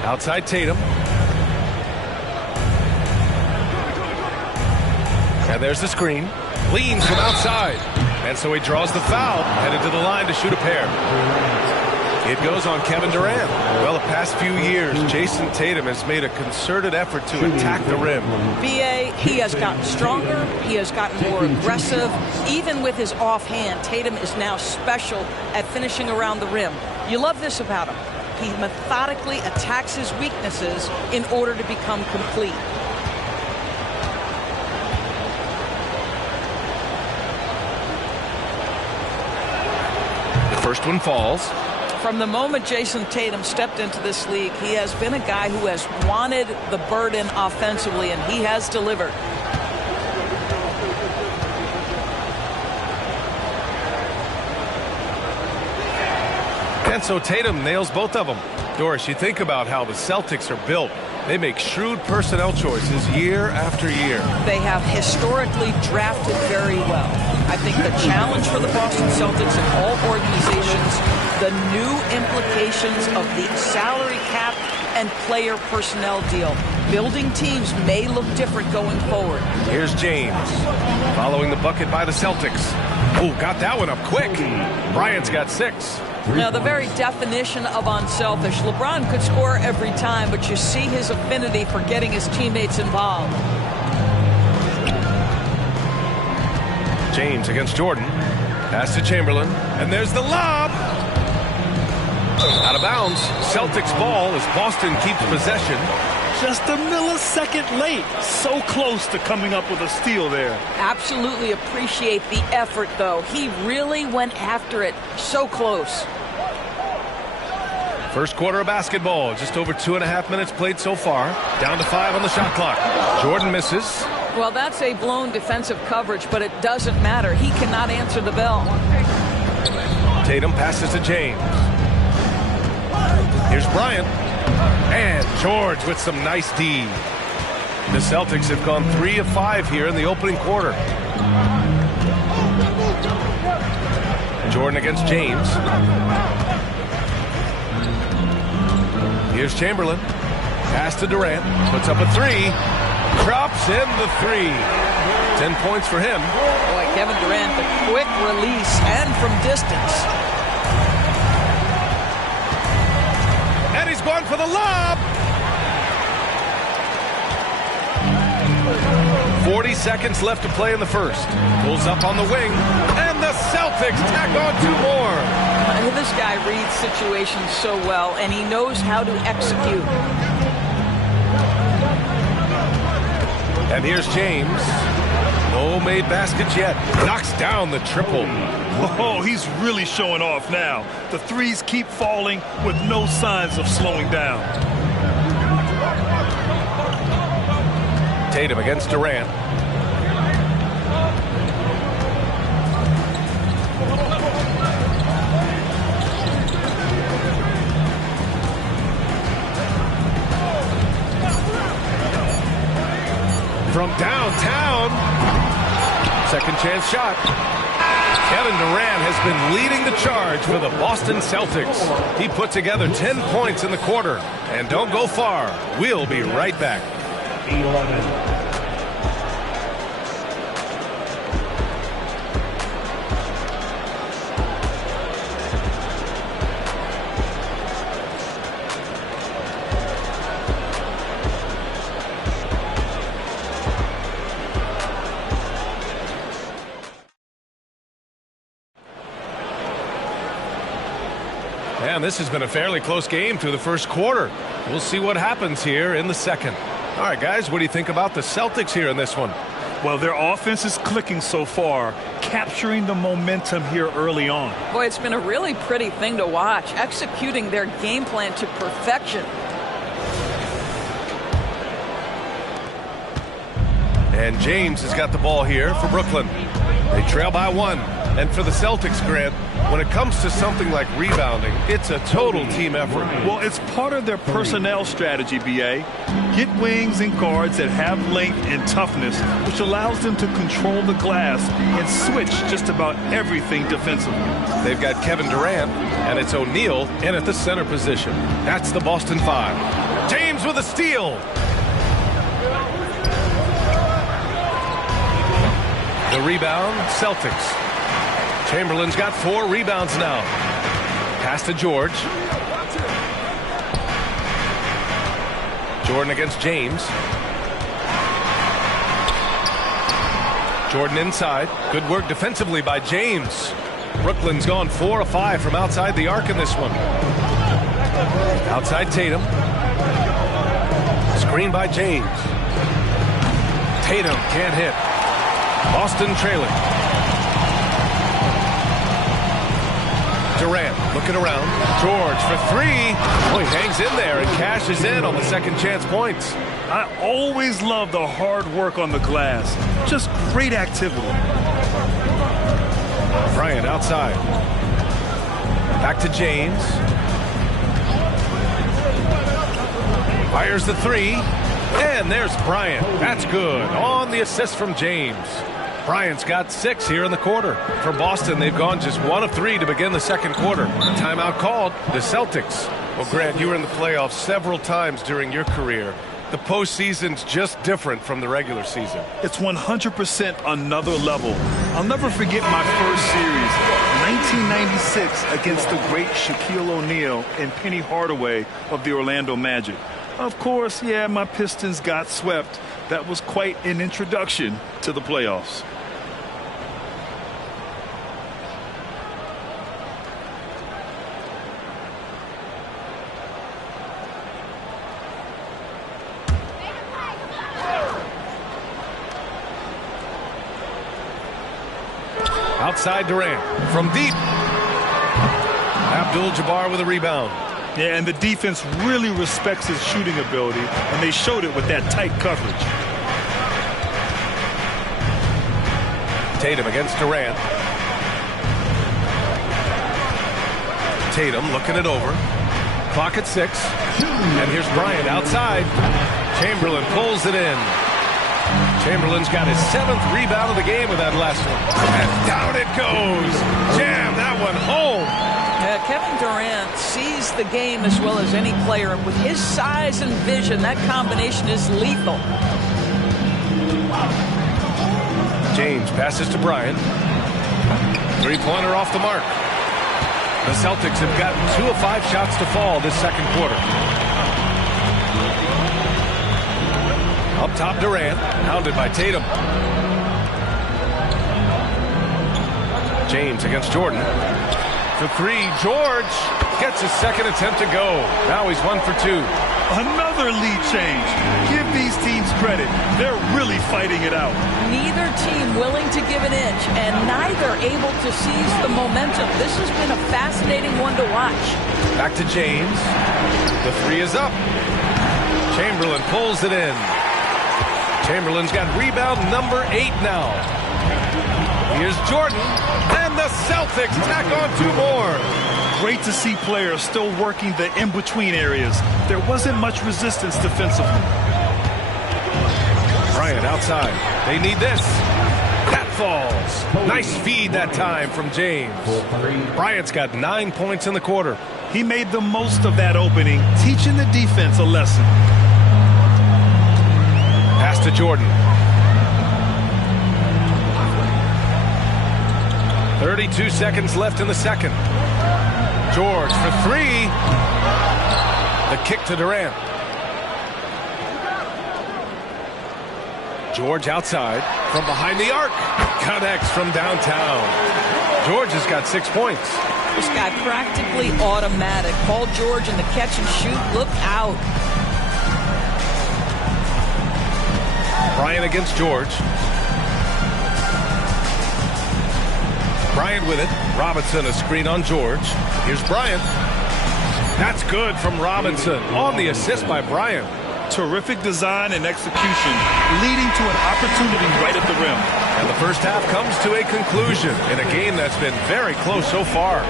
Outside Tatum. And there's the screen. Leans from outside. And so he draws the foul. Headed to the line to shoot a pair. It goes on Kevin Durant. Well, the past few years, Jason Tatum has made a concerted effort to attack the rim. BA, he has gotten stronger. He has gotten more aggressive. Even with his offhand, Tatum is now special at finishing around the rim. You love this about him. He methodically attacks his weaknesses in order to become complete. The first one falls. From the moment Jason Tatum stepped into this league, he has been a guy who has wanted the burden offensively, and he has delivered. And so Tatum nails both of them. Doris, you think about how the Celtics are built. They make shrewd personnel choices year after year. They have historically drafted very well. I think the challenge for the Boston Celtics and all organizations, the new implications of the salary cap and player personnel deal. Building teams may look different going forward. Here's James following the bucket by the Celtics. Oh, got that one up quick. Bryant's got 6. Now, the very definition of unselfish. LeBron could score every time, but you see his affinity for getting his teammates involved. James against Jordan. Pass to Chamberlain. And there's the lob. Out of bounds. Celtics ball as Boston keeps possession. Just a millisecond late. So close to coming up with a steal there. Absolutely appreciate the effort, though. He really went after it. So close. First quarter of basketball. Just over 2.5 minutes played so far. Down to 5 on the shot clock. Jordan misses. Well, that's a blown defensive coverage, but it doesn't matter. He cannot answer the bell. Tatum passes to James. Here's Bryant. And George with some nice D. The Celtics have gone 3 of 5 here in the opening quarter. Jordan against James. Here's Chamberlain. Pass to Durant. Puts up a 3. Drops in the 3. 10 points for him. Boy, Kevin Durant, the quick release and from distance. And he's gone for the lob. 40 seconds left to play in the first. Pulls up on the wing. And the Celtics tack on 2 more. This guy reads situations so well, and he knows how to execute. And here's James. No made baskets yet. Knocks down the triple. Oh, he's really showing off now. The threes keep falling with no signs of slowing down. Tatum against Durant. From downtown. Second chance shot. Kevin Durant has been leading the charge for the Boston Celtics. He put together 10 points in the quarter. And don't go far. We'll be right back. 11. And this has been a fairly close game through the first quarter. We'll see what happens here in the second. All right, guys, what do you think about the Celtics here in this one? Well, their offense is clicking so far, capturing the momentum here early on. Boy, it's been a really pretty thing to watch, executing their game plan to perfection. And James has got the ball here for Brooklyn. They trail by 1. And for the Celtics, Grant, when it comes to something like rebounding, it's a total team effort. Well, it's part of their personnel strategy, B.A. Get wings and guards that have length and toughness, which allows them to control the glass and switch just about everything defensively. They've got Kevin Durant, and it's O'Neal in at the center position. That's the Boston 5. James with a steal. The rebound, Celtics. Chamberlain's got 4 rebounds now. Pass to George. Jordan against James. Jordan inside. Good work defensively by James. Brooklyn's gone 4 of 5 from outside the arc in this one. Outside Tatum. Screen by James. Tatum can't hit. Boston trailing. Durant looking around. George for 3. Oh, he hangs in there and cashes in on the second chance points. I always love the hard work on the glass. Just great activity. Bryant outside. Back to James. Fires the 3. And there's Bryant. That's good. On the assist from James. Bryant's got 6 here in the quarter. For Boston, they've gone just 1 of 3 to begin the second quarter. Timeout called. The Celtics. Well, Grant, you were in the playoffs several times during your career. The postseason's just different from the regular season. It's 100% another level. I'll never forget my first series, 1996, against the great Shaquille O'Neal and Penny Hardaway of the Orlando Magic. Of course, yeah, my Pistons got swept. That was quite an introduction to the playoffs. Outside Durant from deep. Abdul-Jabbar with a rebound. Yeah, and the defense really respects his shooting ability, and they showed it with that tight coverage. Tatum against Durant. Tatum looking it over. Clock at 6. And here's Bryant outside. Chamberlain pulls it in. Chamberlain's got his 7th rebound of the game with that last one. And down it goes. Jam that one home. Kevin Durant sees the game as well as any player. With his size and vision, that combination is lethal. James passes to Bryant. 3-pointer off the mark. The Celtics have gotten 2 of 5 shots to fall this second quarter. Up top, Durant, hounded by Tatum. James against Jordan. For 3, George gets his second attempt to go. Now he's 1 for 2. Another lead change. Give these teams credit. They're really fighting it out. Neither team willing to give an inch, and neither able to seize the momentum. This has been a fascinating one to watch. Back to James. The 3 is up. Chamberlain pulls it in. Chamberlain's got rebound number 8 now. Here's Jordan, and the Celtics tack on 2 more. Great to see players still working the in-between areas. There wasn't much resistance defensively. Bryant outside. They need this. That falls. Nice feed that time from James. Bryant's got 9 points in the quarter. He made the most of that opening, teaching the defense a lesson. Pass to Jordan. 32 seconds left in the second. George for 3. The kick to Durant. George outside from behind the arc. Connects from downtown. George has got 6 points. This guy practically automatic. Paul George in the catch and shoot. Look out. Bryant against George. Bryant with it. Robinson a screen on George. Here's Bryant. That's good from Robinson on the assist by Bryant. Terrific design and execution, leading to an opportunity right at the rim. And the first half comes to a conclusion in a game that's been very close so far.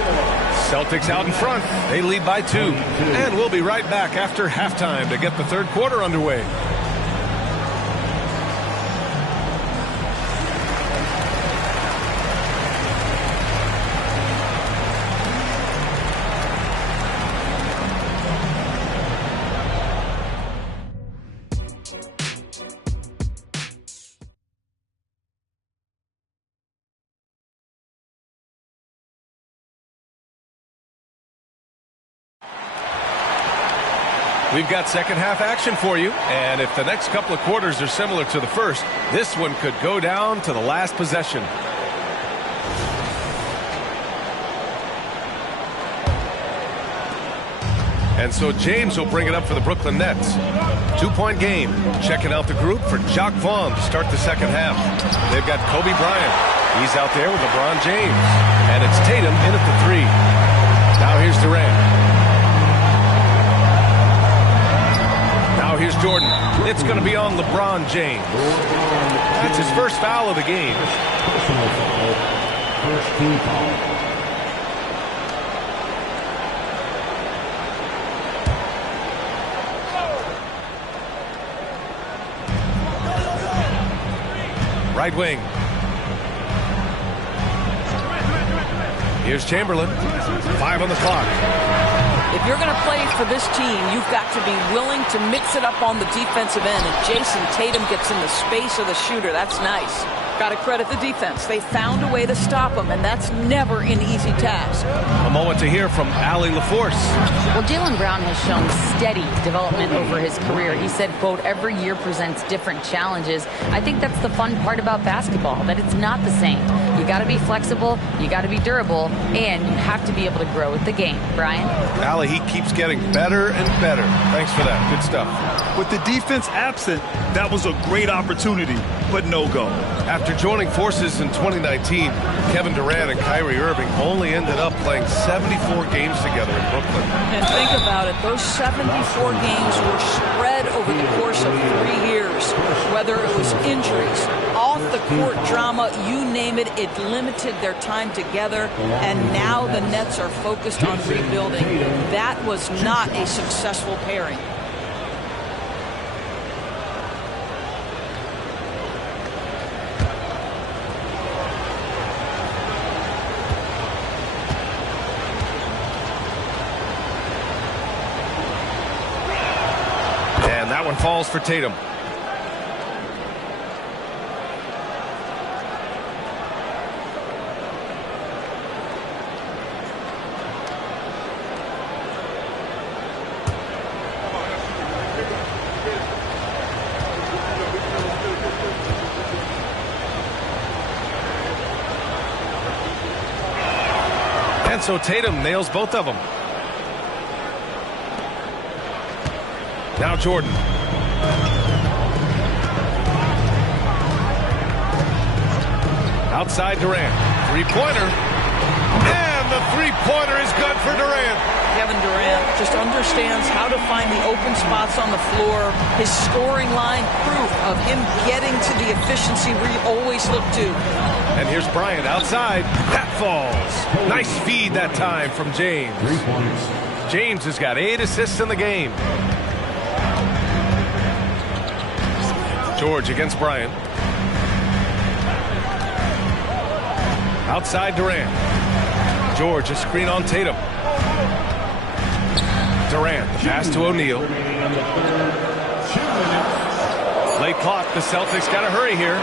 Celtics out in front. They lead by 2. And we'll be right back after halftime to get the third quarter underway. We've got second half action for you, and if the next couple of quarters are similar to the first, this one could go down to the last possession. And so James will bring it up for the Brooklyn Nets. 2-point game. Checking out the group for Jacque Vaughn to start the second half. They've got Kobe Bryant. He's out there with LeBron James. And it's Tatum in at the 3. Now here's Durant. Now here's Jordan. It's going to be on LeBron James. That's his first foul of the game. Personal foul. First team foul. Right wing. Here's Chamberlain. 5 on the clock. If you're going to play for this team, you've got to be willing to mix it up on the defensive end. And Jason Tatum gets in the space of the shooter. That's nice. Got to credit the defense. They found a way to stop him, and that's never an easy task. A moment to hear from Allie LaForce. Well, Jaylen Brown has shown steady development over his career. He said, quote, every year presents different challenges. I think that's the fun part about basketball, that it's not the same. You got to be flexible, you got to be durable, and you have to be able to grow with the game. Brian? Allie, he keeps getting better and better. Thanks for that. Good stuff. With the defense absent, that was a great opportunity, but no go. After joining forces in 2019, Kevin Durant and Kyrie Irving only ended up playing 74 games together in Brooklyn. And think about it, those 74 games were spread over the course of 3 years. Whether it was injuries, off-the-court drama, you name it, it limited their time together. And now the Nets are focused on rebuilding. That was not a successful pairing. That one falls for Tatum. And so Tatum nails both of them. Now Jordan. Outside Durant. Three-pointer. And the three-pointer is good for Durant. Kevin Durant just understands how to find the open spots on the floor. His scoring line, proof of him getting to the efficiency we always look to. And here's Bryant outside. That falls. Nice feed that time from James. 3 points. James has got 8 assists in the game. George against Bryant. Outside Durant. George, a screen on Tatum. Durant, the pass to O'Neal. Late clock, the Celtics got to hurry here.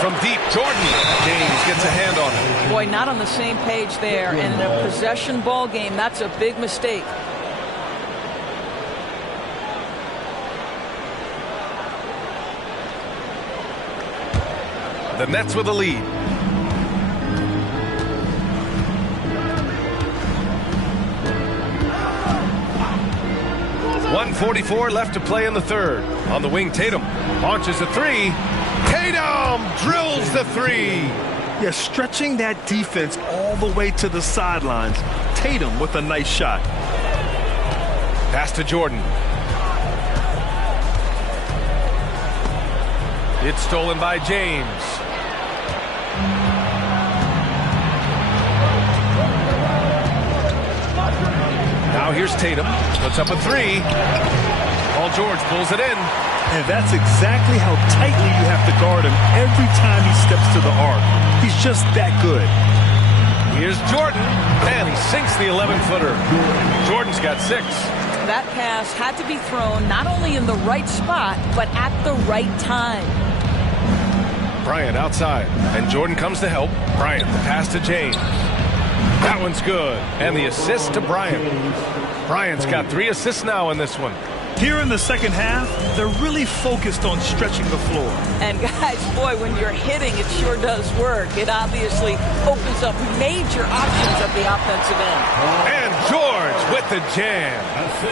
From deep, Jordan. James gets a hand on it. Boy, not on the same page there. And in a possession ball game, that's a big mistake. The Nets with a lead. .144 left to play in the third. On the wing, Tatum launches a three. Tatum drills the three. Yeah, stretching that defense all the way to the sidelines. Tatum with a nice shot. Pass to Jordan. It's stolen by James. Now here's Tatum. Puts up a three. Paul George pulls it in. And that's exactly how tightly you have to guard him every time he steps to the arc. He's just that good. Here's Jordan. And he sinks the 11-footer. Jordan's got 6. That pass had to be thrown not only in the right spot, but at the right time. Bryant outside. And Jordan comes to help. Bryant, the pass to James. That one's good. And the assist to Bryant. Bryant's got 3 assists now in this one. Here in the second half, they're really focused on stretching the floor. And guys, boy, when you're hitting, it sure does work. It obviously opens up major options at the offensive end. And George with the jam.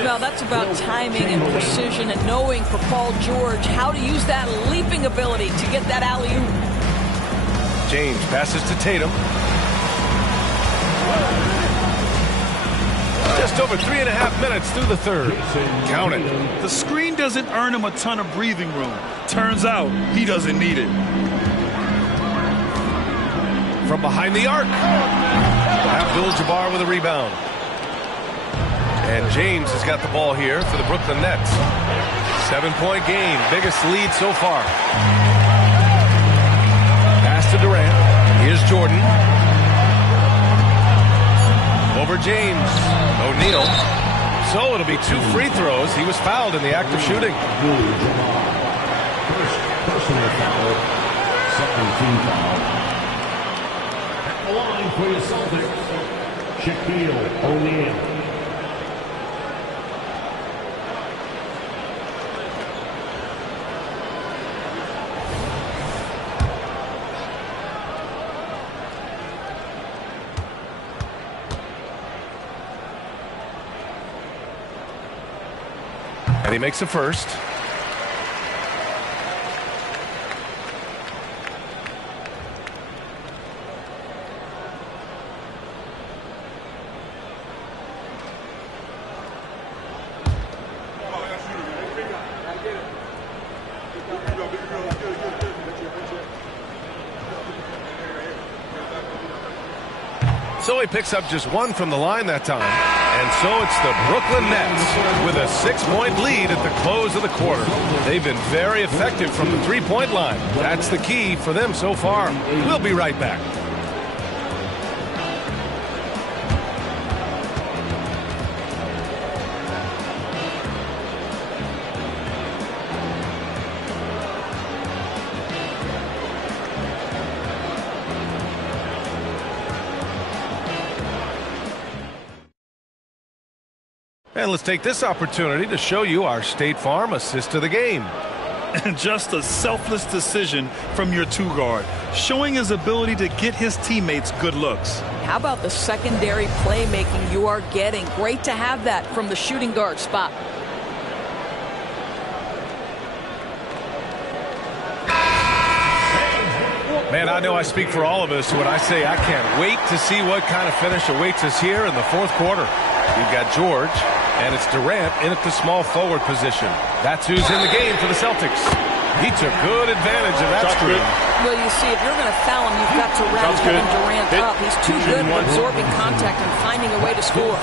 Now, that's about timing and precision and knowing for Paul George how to use that leaping ability to get that alley-oop. James passes to Tatum. Just over 3.5 minutes through the third. Count it. The screen doesn't earn him a ton of breathing room. Turns out he doesn't need it. From behind the arc. Abdul-Jabbar with a rebound. And James has got the ball here for the Brooklyn Nets. 7-point game. Biggest lead so far. Pass to Durant. Here's Jordan. Over James. O'Neal. So it'll be 2 free throws. He was fouled in the act of shooting. First personal foul. Second team foul. At the line for your Celtics, Shaquille O'Neal. And he makes the first. So he picks up just 1 from the line that time. And so it's the Brooklyn Nets with a 6-point lead at the close of the quarter. They've been very effective from the 3-point line. That's the key for them so far. We'll be right back. And let's take this opportunity to show you our State Farm assist to the game. And just a selfless decision from your 2-guard, showing his ability to get his teammates good looks. How about the secondary playmaking you are getting? Great to have that from the shooting guard spot. Man, I know I speak for all of us when I say I can't wait to see what kind of finish awaits us here in the fourth quarter. You've got George, and it's Durant in at the small forward position. That's who's in the game for the Celtics. He took good advantage of that screen. Well, you see, if you're going to foul him, you've got to wrap Kevin Durant up. He's too good at absorbing contact and finding a way to score.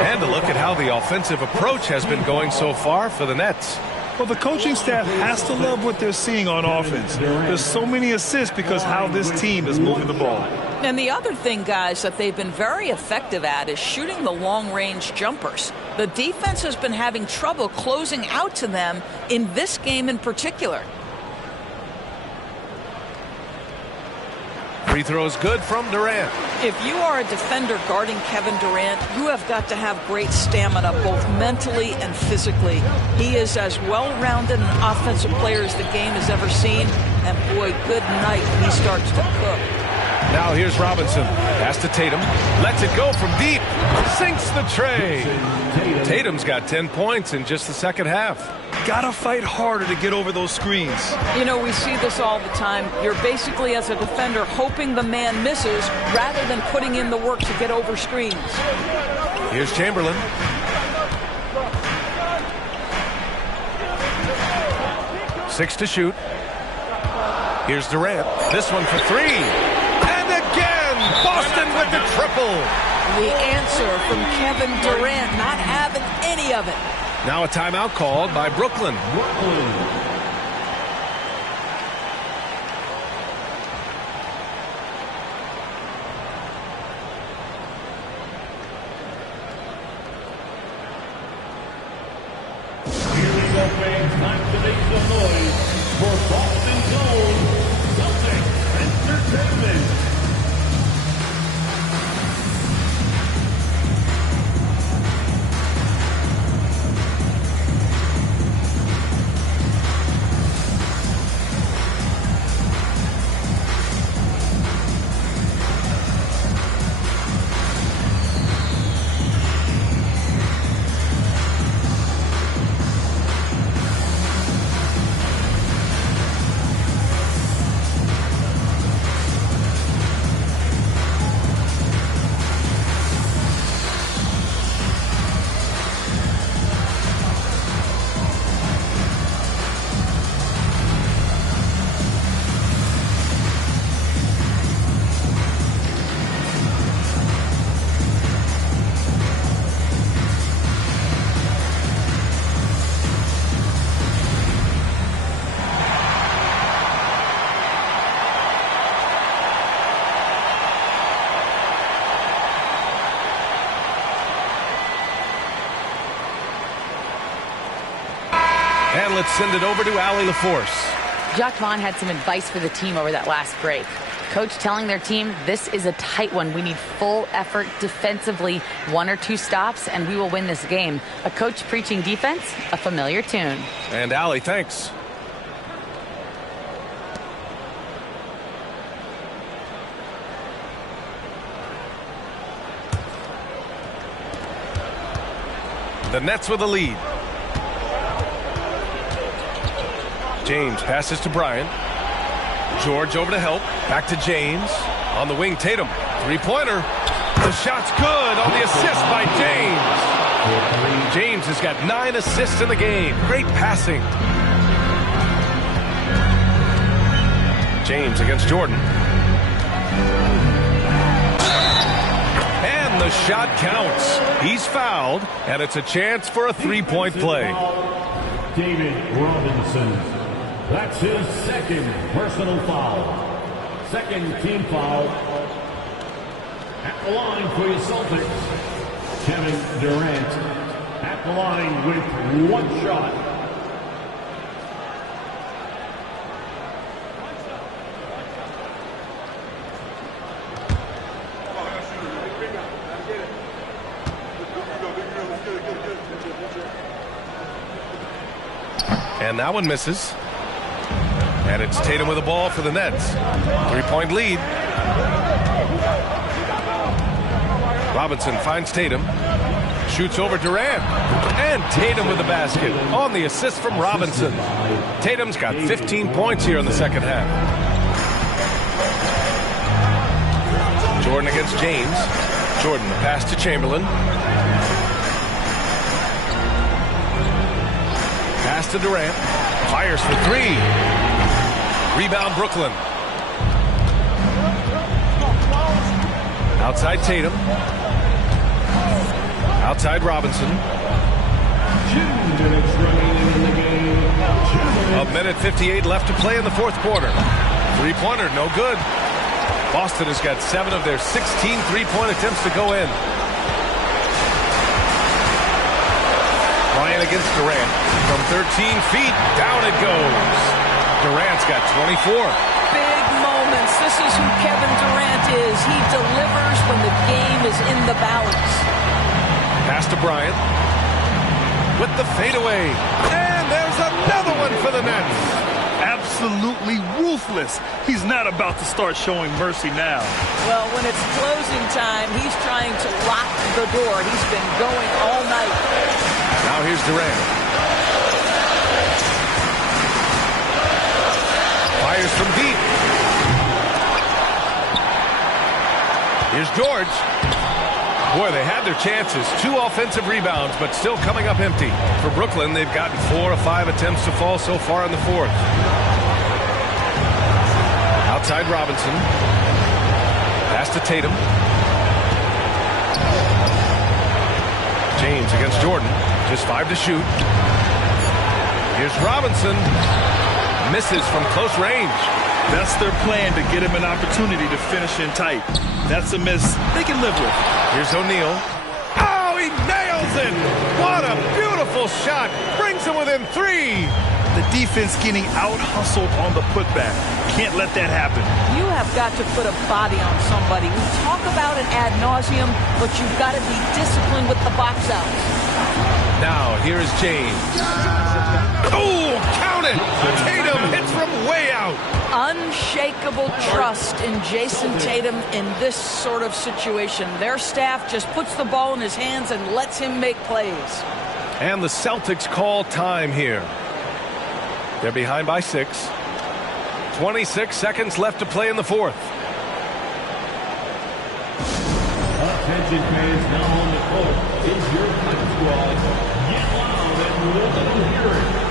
And to look at how the offensive approach has been going so far for the Nets. Well, the coaching staff has to love what they're seeing on offense. There's so many assists because how this team is moving the ball. And the other thing, guys, that they've been very effective at is shooting the long-range jumpers. The defense has been having trouble closing out to them in this game in particular. Free throw is good from Durant. If you are a defender guarding Kevin Durant, you have got to have great stamina, both mentally and physically. He is as well-rounded an offensive player as the game has ever seen. And boy, good night when he starts to cook. Now here's Robinson. Pass to Tatum. Lets it go from deep. Sinks the tray. Tatum's got 10 points in just the second half. Gotta fight harder to get over those screens. You know, we see this all the time. You're basically, as a defender, hoping the man misses rather than putting in the work to get over screens. Here's Chamberlain. Six to shoot. Here's Durant. This one for 3. And again, Boston with the triple. The answer from Kevin Durant, not having any of it. Now a timeout called by Brooklyn. Here we go, fans. Time to make some noise for Boston Zone Celtics Entertainment. And let's send it over to Allie LaForce. Jacques Vaughn had some advice for the team over that last break. Coach telling their team, this is a tight one. We need full effort defensively, 1 or 2 stops, and we will win this game. A coach preaching defense, a familiar tune. And Allie, thanks. The Nets with a lead. James passes to Bryant. George over to help. Back to James. On the wing, Tatum. Three-pointer. The shot's good on the assist by James. James has got 9 assists in the game. Great passing. James against Jordan. And the shot counts. He's fouled, and it's a chance for a 3-point play. David Robinson. That's his second personal foul. Second team foul. At the line for your Celtics, Kevin Durant. At the line with 1 shot. And that one misses. And it's Tatum with the ball for the Nets. 3-point lead. Robinson finds Tatum. Shoots over Durant. And Tatum with the basket on the assist from Robinson. Tatum's got 15 points here in the second half. Jordan against James. Jordan, the pass to Chamberlain. Pass to Durant. Fires for 3. Rebound Brooklyn. Outside Tatum. Outside Robinson. 2 minutes remaining in the game. 1:58 left to play in the fourth quarter. Three-pointer, no good. Boston has got 7 of their 16 three-point attempts to go in. Bryant against Durant. From 13 feet, down it goes. Durant's got 24. Big moments. This is who Kevin Durant is. He delivers when the game is in the balance. Pass to Bryant. With the fadeaway. And there's another one for the Nets. Absolutely ruthless. He's not about to start showing mercy now. Well, when it's closing time, he's trying to lock the door. He's been going all night. Now here's Durant. Fires from deep. Here's George. Boy, they had their chances. 2 offensive rebounds, but still coming up empty. For Brooklyn, they've gotten 4 of 5 attempts to fall so far in the fourth. Outside Robinson. Pass to Tatum. James against Jordan. Just 5 to shoot. Here's Robinson. Misses from close range. That's their plan, to get him an opportunity to finish in tight. That's a miss they can live with. Here's O'Neal. Oh, he nails it! What a beautiful shot. Brings him within 3. The defense getting out-hustled on the putback. Can't let that happen. You have got to put a body on somebody. We talk about it ad nauseum, but you've got to be disciplined with the box outs. Now, here is James. Oh, count it! Tatum hits from way out. Unshakable trust in Jason Tatum in this sort of situation. Their staff just puts the ball in his hands and lets him make plays. And the Celtics call time here. They're behind by 6. 26 seconds left to play in the fourth. Attention fans, now on the court is your Hype Squad. Get loud and let them hear it.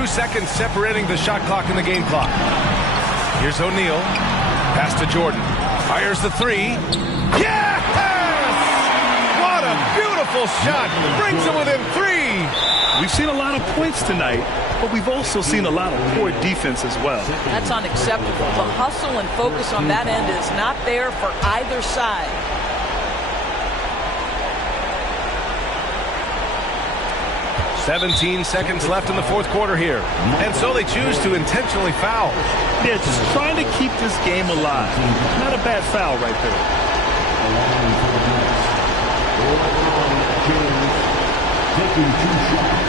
2 seconds separating the shot clock and the game clock. Here's O'Neal. Pass to Jordan. Fires the three. Yes! What a beautiful shot. Brings it within 3. We've seen a lot of points tonight, but we've also seen a lot of poor defense as well. That's unacceptable. The hustle and focus on that end is not there for either side. 17 seconds left in the fourth quarter here. And so they choose to intentionally foul. Yeah, just trying to keep this game alive. Not a bad foul right there. Taking 2 shots.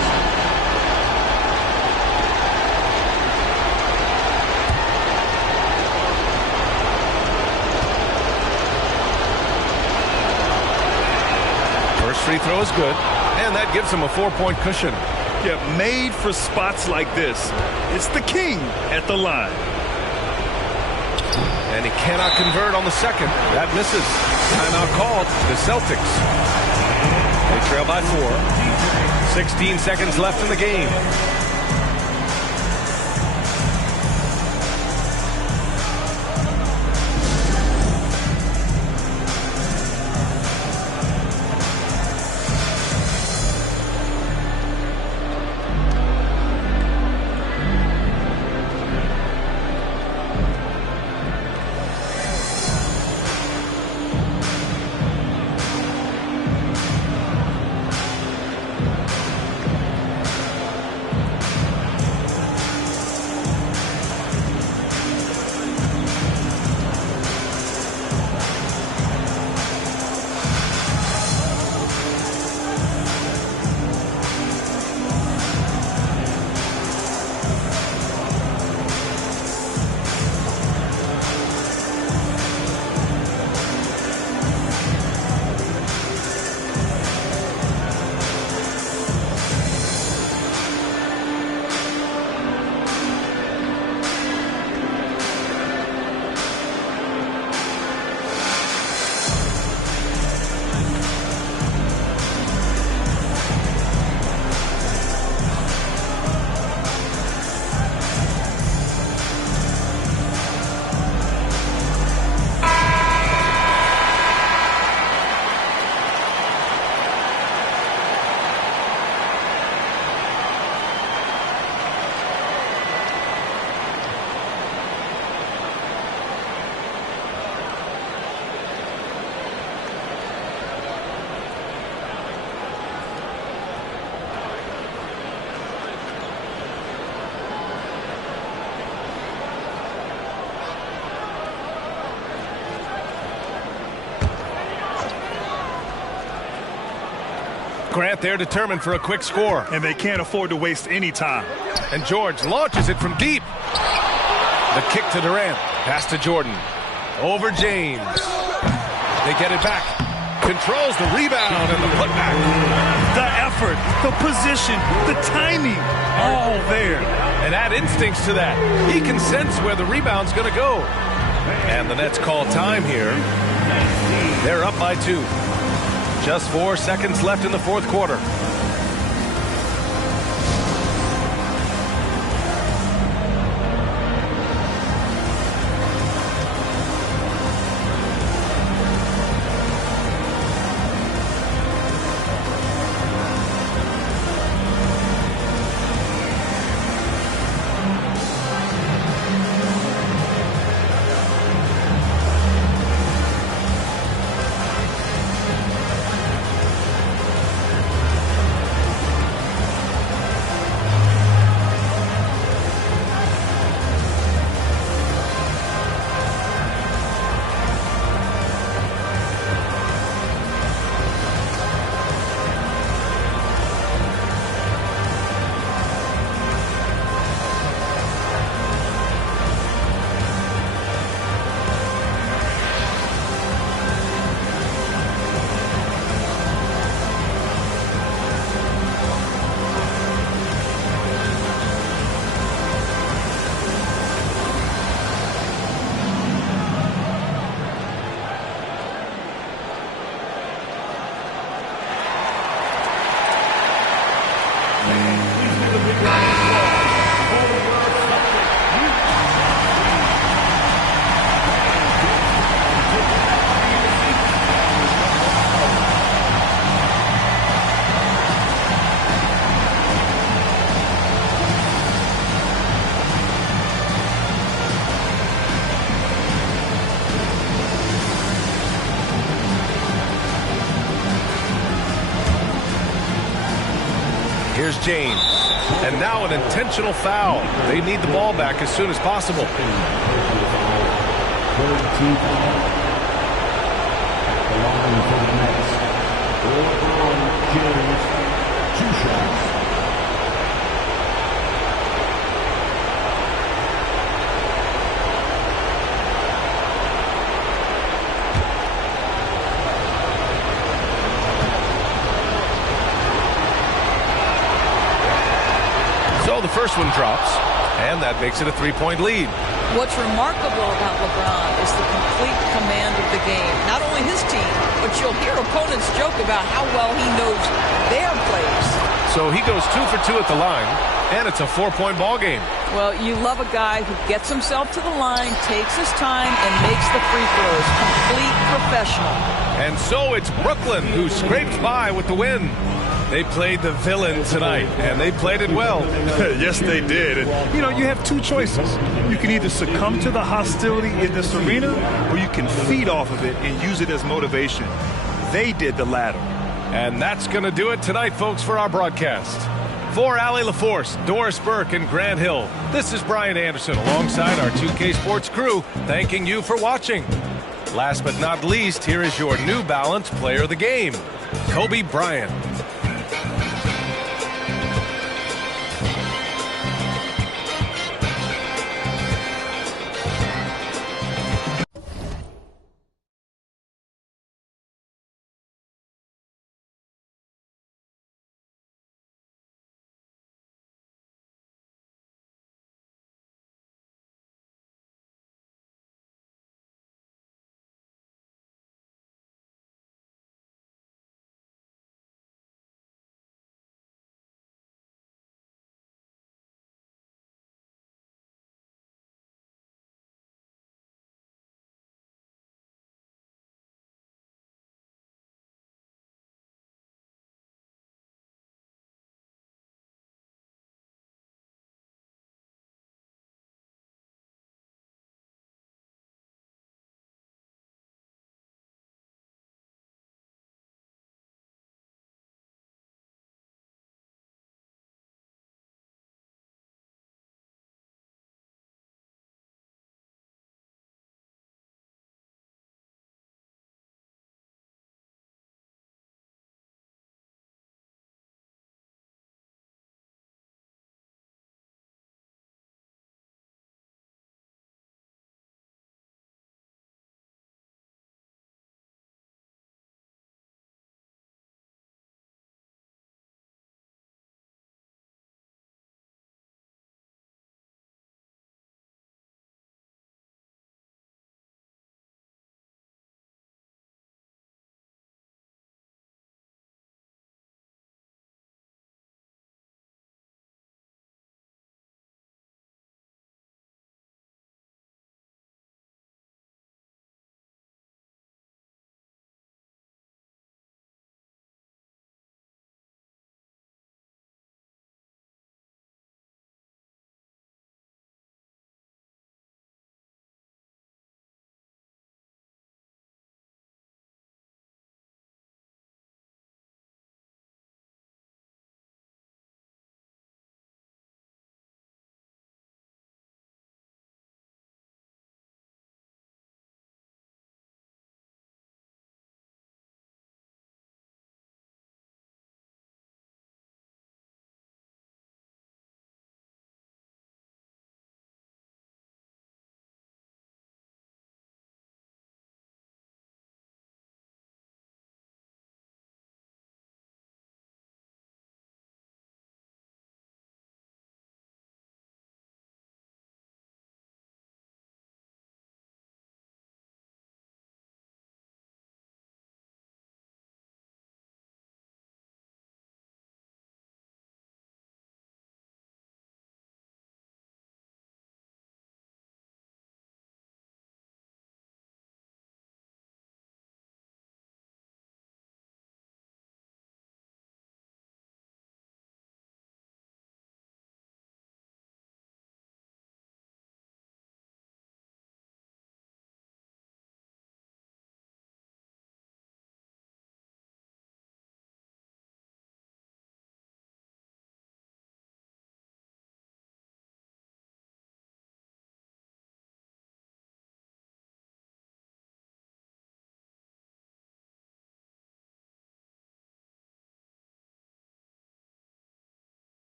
First free throw is good, and that gives him a 4-point cushion. Yeah, made for spots like this. It's the king at the line. And he cannot convert on the second. That misses. Timeout called. The Celtics. They trail by 4. 16 seconds left in the game. Grant there determined for a quick score. And they can't afford to waste any time. And George launches it from deep. The kick to Durant. Pass to Jordan. Over James. They get it back. Controls the rebound and the putback. The effort, the position, the timing, all there. And add instincts to that. He can sense where the rebound's going to go. And the Nets call time here. They're up by 2. Just 4 seconds left in the fourth quarter. Here's James. And now an intentional foul. They need the ball back as soon as possible. Third team foul. At the line for the Nets. LeBron James, 2 shots. So the first one drops, and that makes it a 3-point lead. What's remarkable about LeBron is the complete command of the game. Not only his team, but you'll hear opponents joke about how well he knows their plays. So he goes 2 for 2 at the line, and it's a 4-point ball game. Well, you love a guy who gets himself to the line, takes his time, and makes the free throws. Complete professional. And so it's Brooklyn who scrapes by with the win. They played the villain tonight, and they played it well. Yes, they did. And, you have 2 choices. You can either succumb to the hostility in this arena, or you can feed off of it and use it as motivation. They did the latter. And that's going to do it tonight, folks, for our broadcast. For Allie LaForce, Doris Burke, and Grant Hill, this is Brian Anderson alongside our 2K Sports crew, thanking you for watching. Last but not least, here is your New Balance Player of the Game, Kobe Bryant.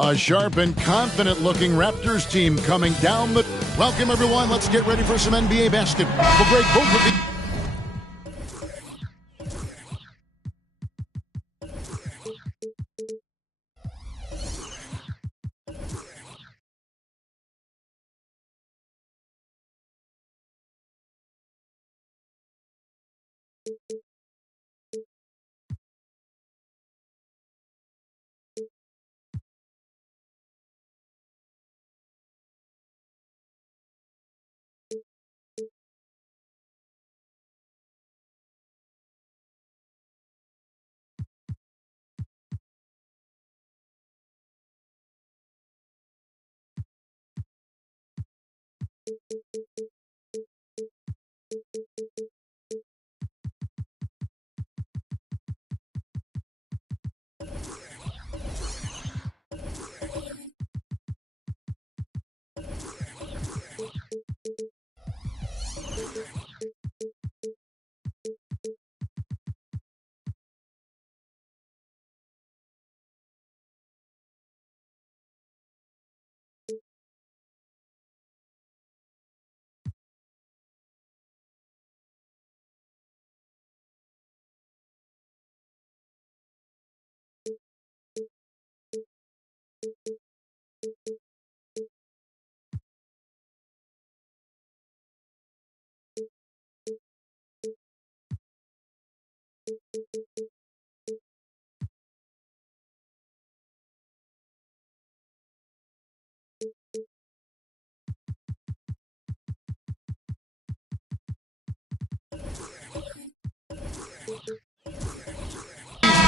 A sharp and confident-looking Raptors team coming down the... Welcome, everyone. Let's get ready for some NBA basketball. We'll break both of the...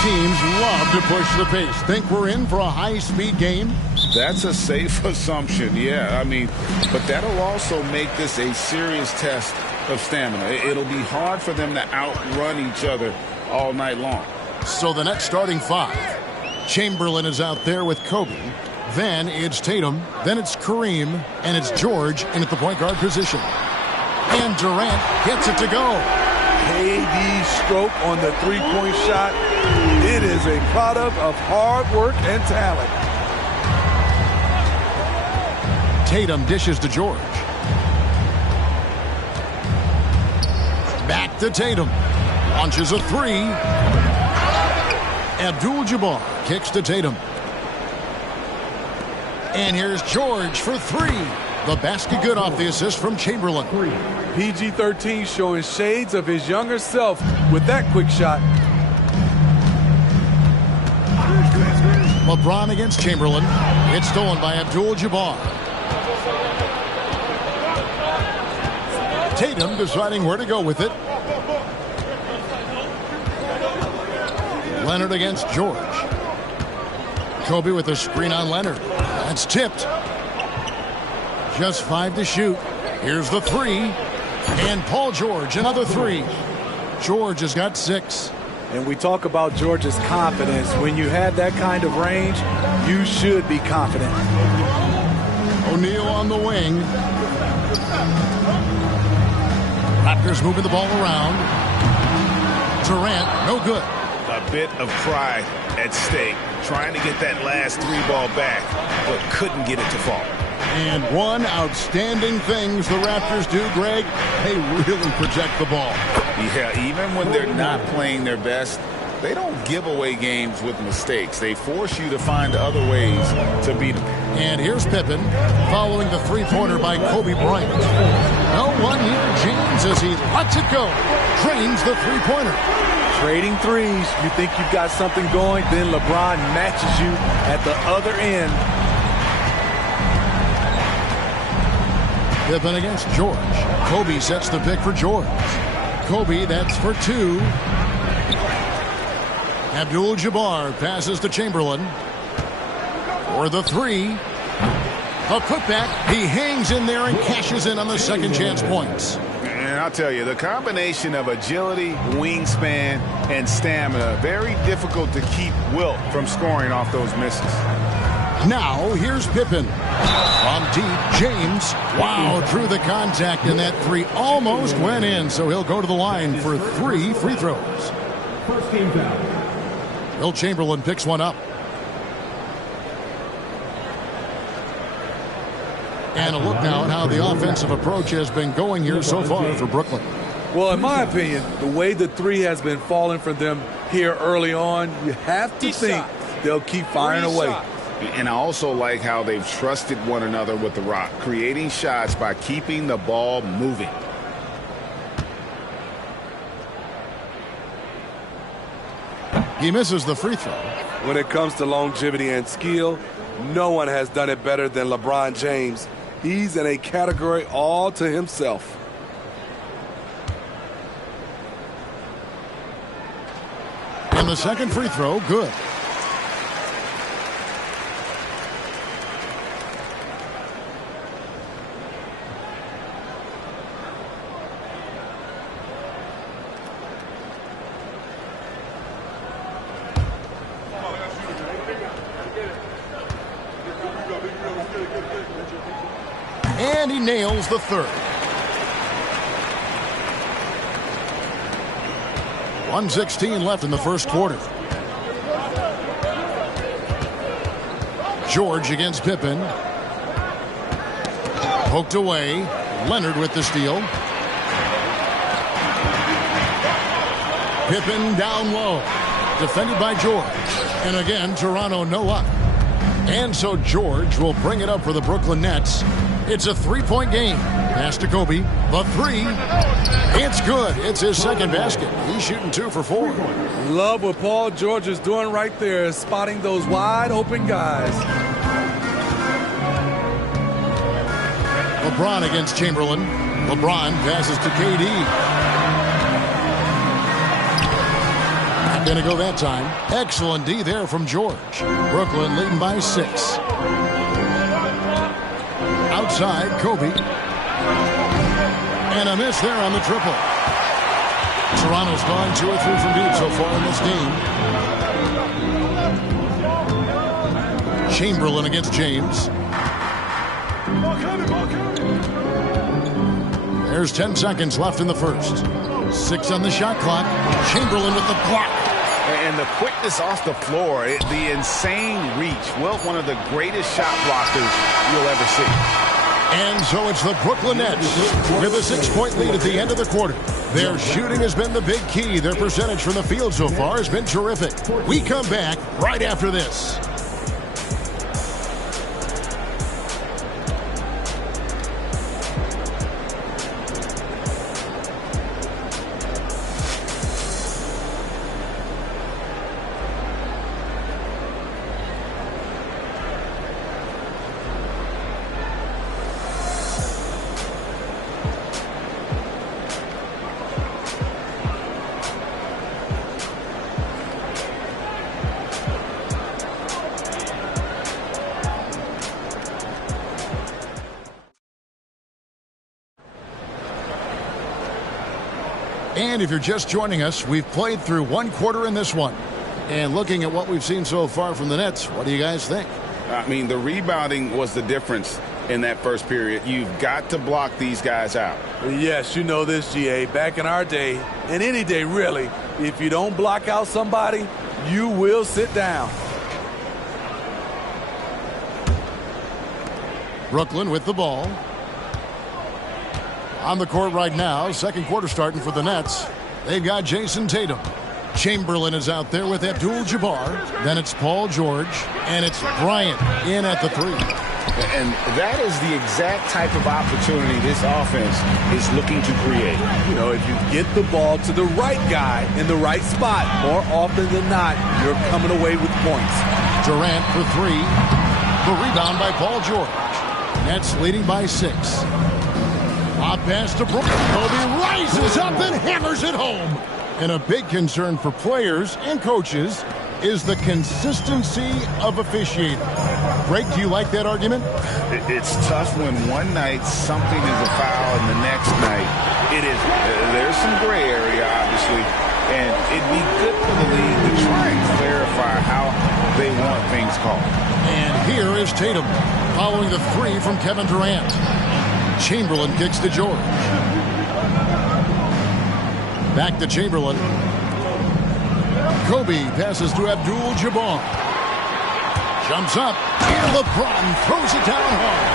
Teams love to push the pace. Think we're in for a high-speed game? That's a safe assumption, yeah. I mean, but that'll also make this a serious test of stamina. It'll be hard for them to outrun each other all night long. So the next starting five. Chamberlain is out there with Kobe. Then it's Tatum. Then it's Kareem. And it's George in at the point guard position. And Durant gets it to go. KD stroke on the three-point shot. It is a product of hard work and talent. Tatum dishes to George. Back to Tatum. Launches a three. Abdul-Jabbar kicks to Tatum. And here's George for three. The basket good off the assist from Chamberlain. PG-13 showing shades of his younger self with that quick shot. LeBron against Chamberlain. It's stolen by Abdul-Jabbar. Tatum deciding where to go with it. Leonard against George. Kobe with a screen on Leonard. That's tipped. Just 5 to shoot. Here's the three. And Paul George, another three. George has got 6. And we talk about George's confidence. When you have that kind of range, you should be confident. O'Neal on the wing. Raptors moving the ball around. Durant, no good. A bit of pride at stake. Trying to get that last three ball back, but couldn't get it to fall. And one outstanding things the Raptors do, Greg, they really protect the ball. Yeah, even when they're not playing their best, they don't give away games with mistakes. They force you to find other ways to beat them. And here's Pippen following the three-pointer by Kobe Bryant. No one near James as he lets it go. Drains the three-pointer. Trading threes, you think you've got something going, then LeBron matches you at the other end. Pippen against George. Kobe sets the pick for George. Kobe, that's for 2. Abdul-Jabbar passes to Chamberlain. For the 3. A putback. He hangs in there and cashes in on the second chance points. And I'll tell you, the combination of agility, wingspan, and stamina, very difficult to keep Wilt from scoring off those misses. Now, here's Pippen. From deep, James. Wow, through the contact, and that 3 almost went in, so he'll go to the line for 3 free throws. First team foul. Wilt Chamberlain picks one up. And a look now at how the offensive approach has been going here so far for Brooklyn. Well, in my opinion, the way the three has been falling for them here early on, you have to think they'll keep firing away. And I also like how they've trusted one another with the rock, creating shots by keeping the ball moving. He misses the free throw. When it comes to longevity and skill, no one has done it better than LeBron James. He's in a category all to himself. And the second free throw, good. And he nails the third. 1:16 left in the first quarter. George against Pippen. Poked away. Leonard with the steal. Pippen down low. Defended by George. And again, Toronto no luck. And so George will bring it up for the Brooklyn Nets. It's a three-point game. Pass to Kobe. The three. It's good. It's his second basket. He's shooting 2 for 4. Love what Paul George is doing right there, spotting those wide open guys. LeBron against Chamberlain. LeBron passes to KD. Not going to go that time. Excellent D there from George. Brooklyn leading by 6. Outside, Kobe. And a miss there on the triple. Toronto's gone 2 or 3 from deep so far in this game. Chamberlain against James. There's 10 seconds left in the first. 6 on the shot clock. Chamberlain with the block. And the quickness off the floor, the insane reach. Well, one of the greatest shot blockers you'll ever see. And so it's the Brooklyn Nets with a 6-point lead at the end of the quarter. Their shooting has been the big key. Their percentage from the field so far has been terrific. We come back right after this. And if you're just joining us, we've played through 1 quarter in this one. And looking at what we've seen so far from the Nets, what do you guys think? I mean, the rebounding was the difference in that first period. You've got to block these guys out. Yes, you know this, GA. Back in our day, and any day really, if you don't block out somebody, you will sit down. Brooklyn with the ball. On the court right now, second quarter starting for the Nets. They've got Jason Tatum. Chamberlain is out there with Abdul-Jabbar. Then it's Paul George. And it's Bryant in at the 3. And that is the exact type of opportunity this offense is looking to create. You know, if you get the ball to the right guy in the right spot, more often than not, you're coming away with points. Durant for 3. The rebound by Paul George. Nets leading by 6. Lob pass to Brooklyn. Kobe rises up and hammers it home. And a big concern for players and coaches is the consistency of officiating. Greg, do you like that argument? It's tough when one night something is a foul and the next night it is. There's some gray area, obviously, and it'd be good for the league to try and clarify how they want things called. And here is Tatum following the 3 from Kevin Durant. Chamberlain kicks to George. Back to Chamberlain. Kobe passes to Abdul-Jabbar. Jumps up, and LeBron throws it down hard.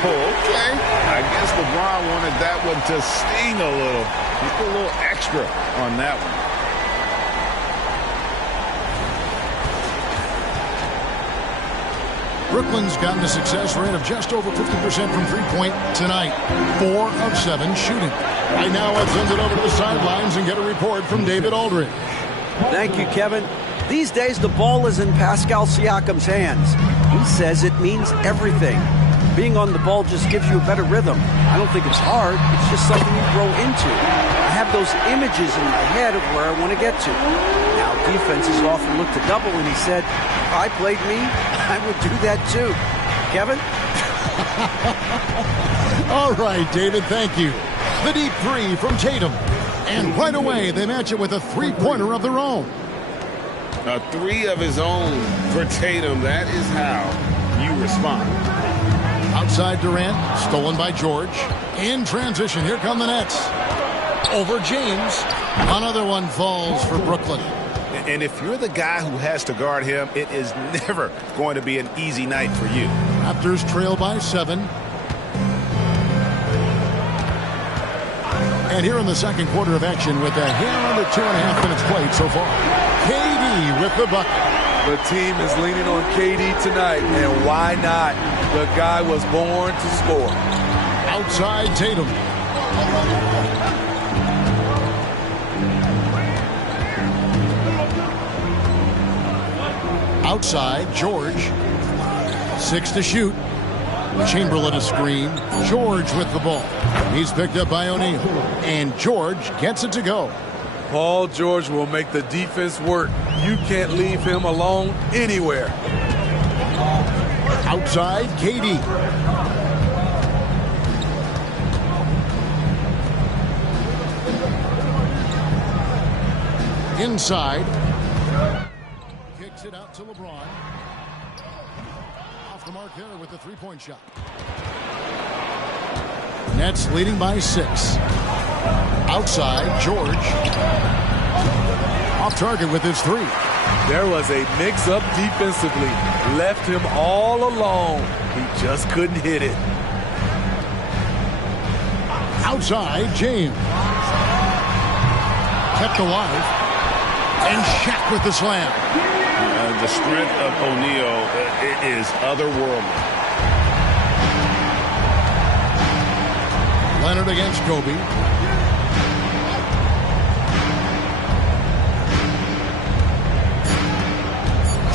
Oh, okay. I guess LeBron wanted that one to sting a little. He put a little extra on that one. Brooklyn's gotten a success rate of just over 50% from three-point tonight. 4 of 7 shooting. Right now, let's send it over to the sidelines and get a report from David Aldridge. Thank you, Kevin. These days, the ball is in Pascal Siakam's hands. He says it means everything. Being on the ball just gives you a better rhythm. I don't think it's hard. It's just something you grow into. I have those images in my head of where I want to get to. Now, defenses often look to double, and he said, if I played me, I would do that too. Kevin? All right, David, thank you. The deep three from Tatum. And right away, they match it with a three-pointer of their own. A three of his own for Tatum. That is how you respond. Outside Durant, stolen by George. In transition, here come the Nets. Over James. Another one falls for Brooklyn. And if you're the guy who has to guard him, it is never going to be an easy night for you. Raptors trail by 7. And here in the second quarter of action with a hair under 2.5 minutes played so far. KD with the bucket. The team is leaning on KD tonight, and why not? The guy was born to score. Outside Tatum. Outside George. 6 to shoot. Chamberlain a screen. George with the ball. He's picked up by O'Neal. And George gets it to go. Paul George will make the defense work. You can't leave him alone anywhere. Outside KD. Inside. Kicks it out to LeBron. Off the mark there with the three-point shot. Nets leading by 6. Outside, George. Off target with his 3. There was a mix-up defensively. Left him all alone. He just couldn't hit it. Outside, James. Kept alive. And Shaq with the slam. The strength of O'Neal is otherworldly. Leonard against Kobe.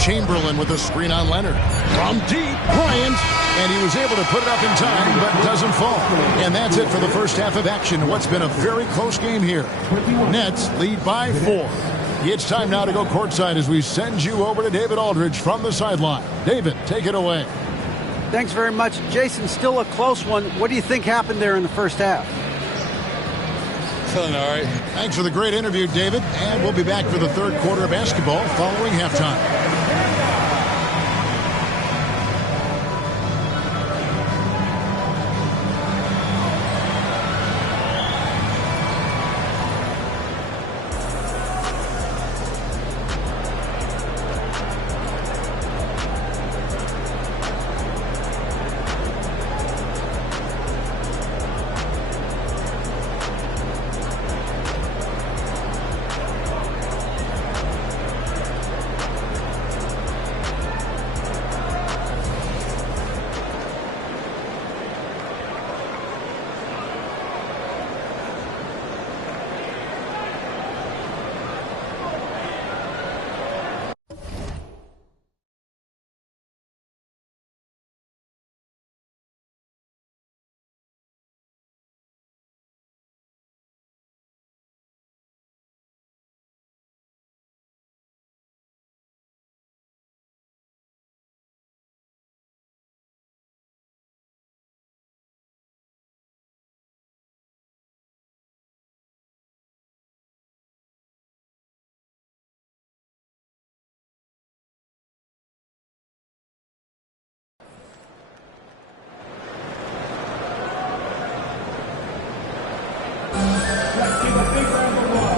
Chamberlain with a screen on Leonard. From deep, Bryant. And he was able to put it up in time, but doesn't fall. And that's it for the first half of action. What's been a very close game here. Nets lead by 4. It's time now to go courtside as we send you over to David Aldridge from the sideline. David, take it away. Thanks very much. Jason, still a close one. What do you think happened there in the first half? Feeling all right. Thanks for the great interview, David. And we'll be back for the third quarter of basketball following halftime.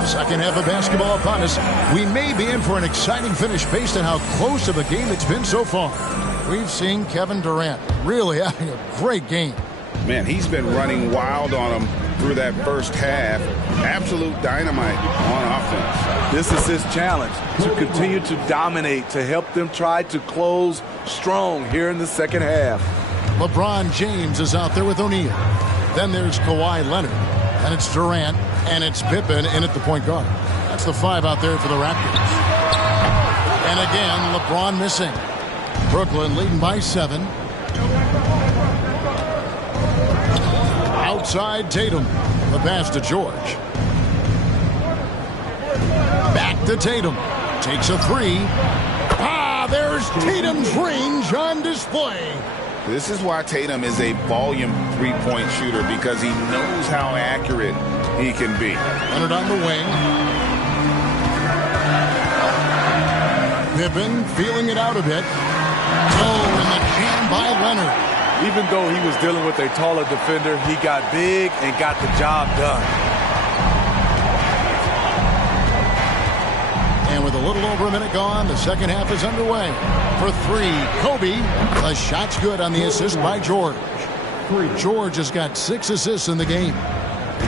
Second half of basketball upon us. We may be in for an exciting finish based on how close of a game it's been so far. We've seen Kevin Durant really having a great game. Man, he's been running wild on them through that first half. Absolute dynamite on offense. This is his challenge, to continue to dominate, to help them try to close strong here in the second half. LeBron James is out there with O'Neal. Then there's Kawhi Leonard. And it's Durant. And it's Pippen in at the point guard. That's the 5 out there for the Raptors. And again, LeBron missing. Brooklyn leading by 7. Outside Tatum. The pass to George. Back to Tatum. Takes a 3. There's Tatum's range on display. This is why Tatum is a volume three-point shooter, because he knows how accurate he can be. Leonard on the wing. Pippen feeling it out a bit. Oh, and the jam by Leonard. Even though he was dealing with a taller defender, he got big and got the job done. And with a little over a minute gone, the second half is underway. For 3, Kobe. The shot's good on the assist by George. George has got 6 assists in the game.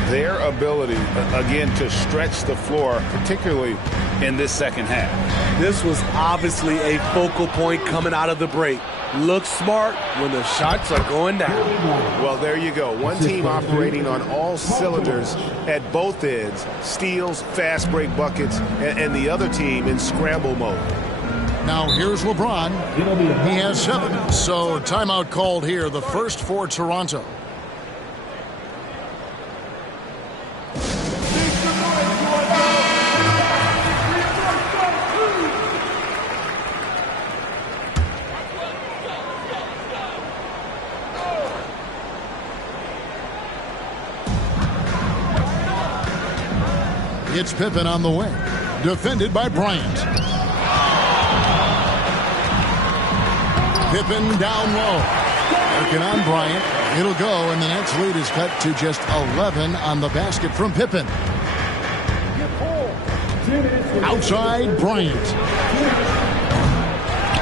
Their ability, again, to stretch the floor, particularly in this second half. This was obviously a focal point coming out of the break. Look smart when the shots are going down. Well, there you go. One team operating on all cylinders at both ends. Steals, fast break buckets, and the other team in scramble mode. Now here's LeBron. He has 7. So timeout called here, the first for Toronto. It's Pippen on the wing. Defended by Bryant. Pippen down low. Working on Bryant. It'll go, and the Nets lead is cut to just 11 on the basket from Pippen. Outside Bryant.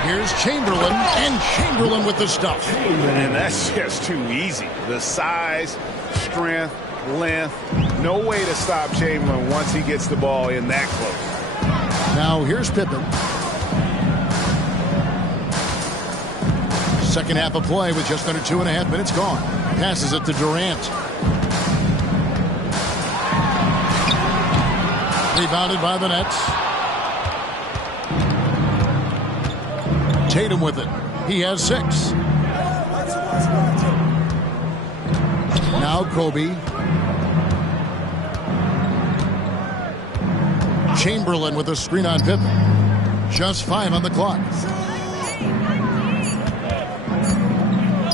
Here's Chamberlain, and Chamberlain with the stuff. And that's just too easy. The size, strength, length, no way to stop Chamberlain once he gets the ball in that close. Now here's Pippen. Second half of play with just under 2.5 minutes gone. Passes it to Durant. Rebounded by the Nets. Tatum with it. He has 6. Now Kobe. Chamberlain with a screen on Pippen. Just 5 on the clock.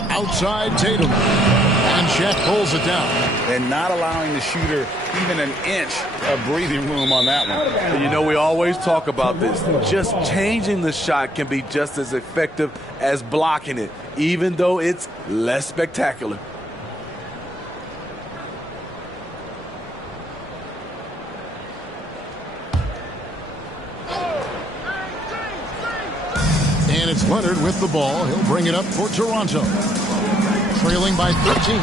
Outside Tatum. And Shaq pulls it down. And not allowing the shooter even an inch of breathing room on that one. You know, we always talk about this. Just changing the shot can be just as effective as blocking it, even though it's less spectacular. And it's Leonard with the ball. He'll bring it up for Toronto. Trailing by 13.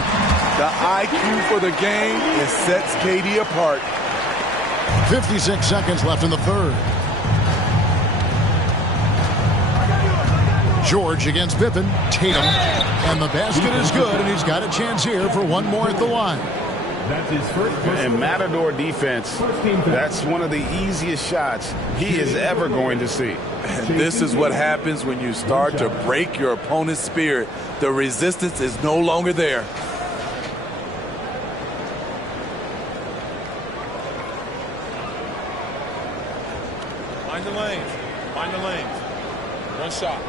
The IQ for the game is sets KD apart. 56 seconds left in the third. George against Pippen. Tatum. And the basket is good, and he's got a chance here for one more at the line. That's his first. And Matador defense, that's one of the easiest shots he is ever going to see. And this is what happens when you start to break your opponent's spirit. The resistance is no longer there. Find the lanes. Find the lanes. One shot.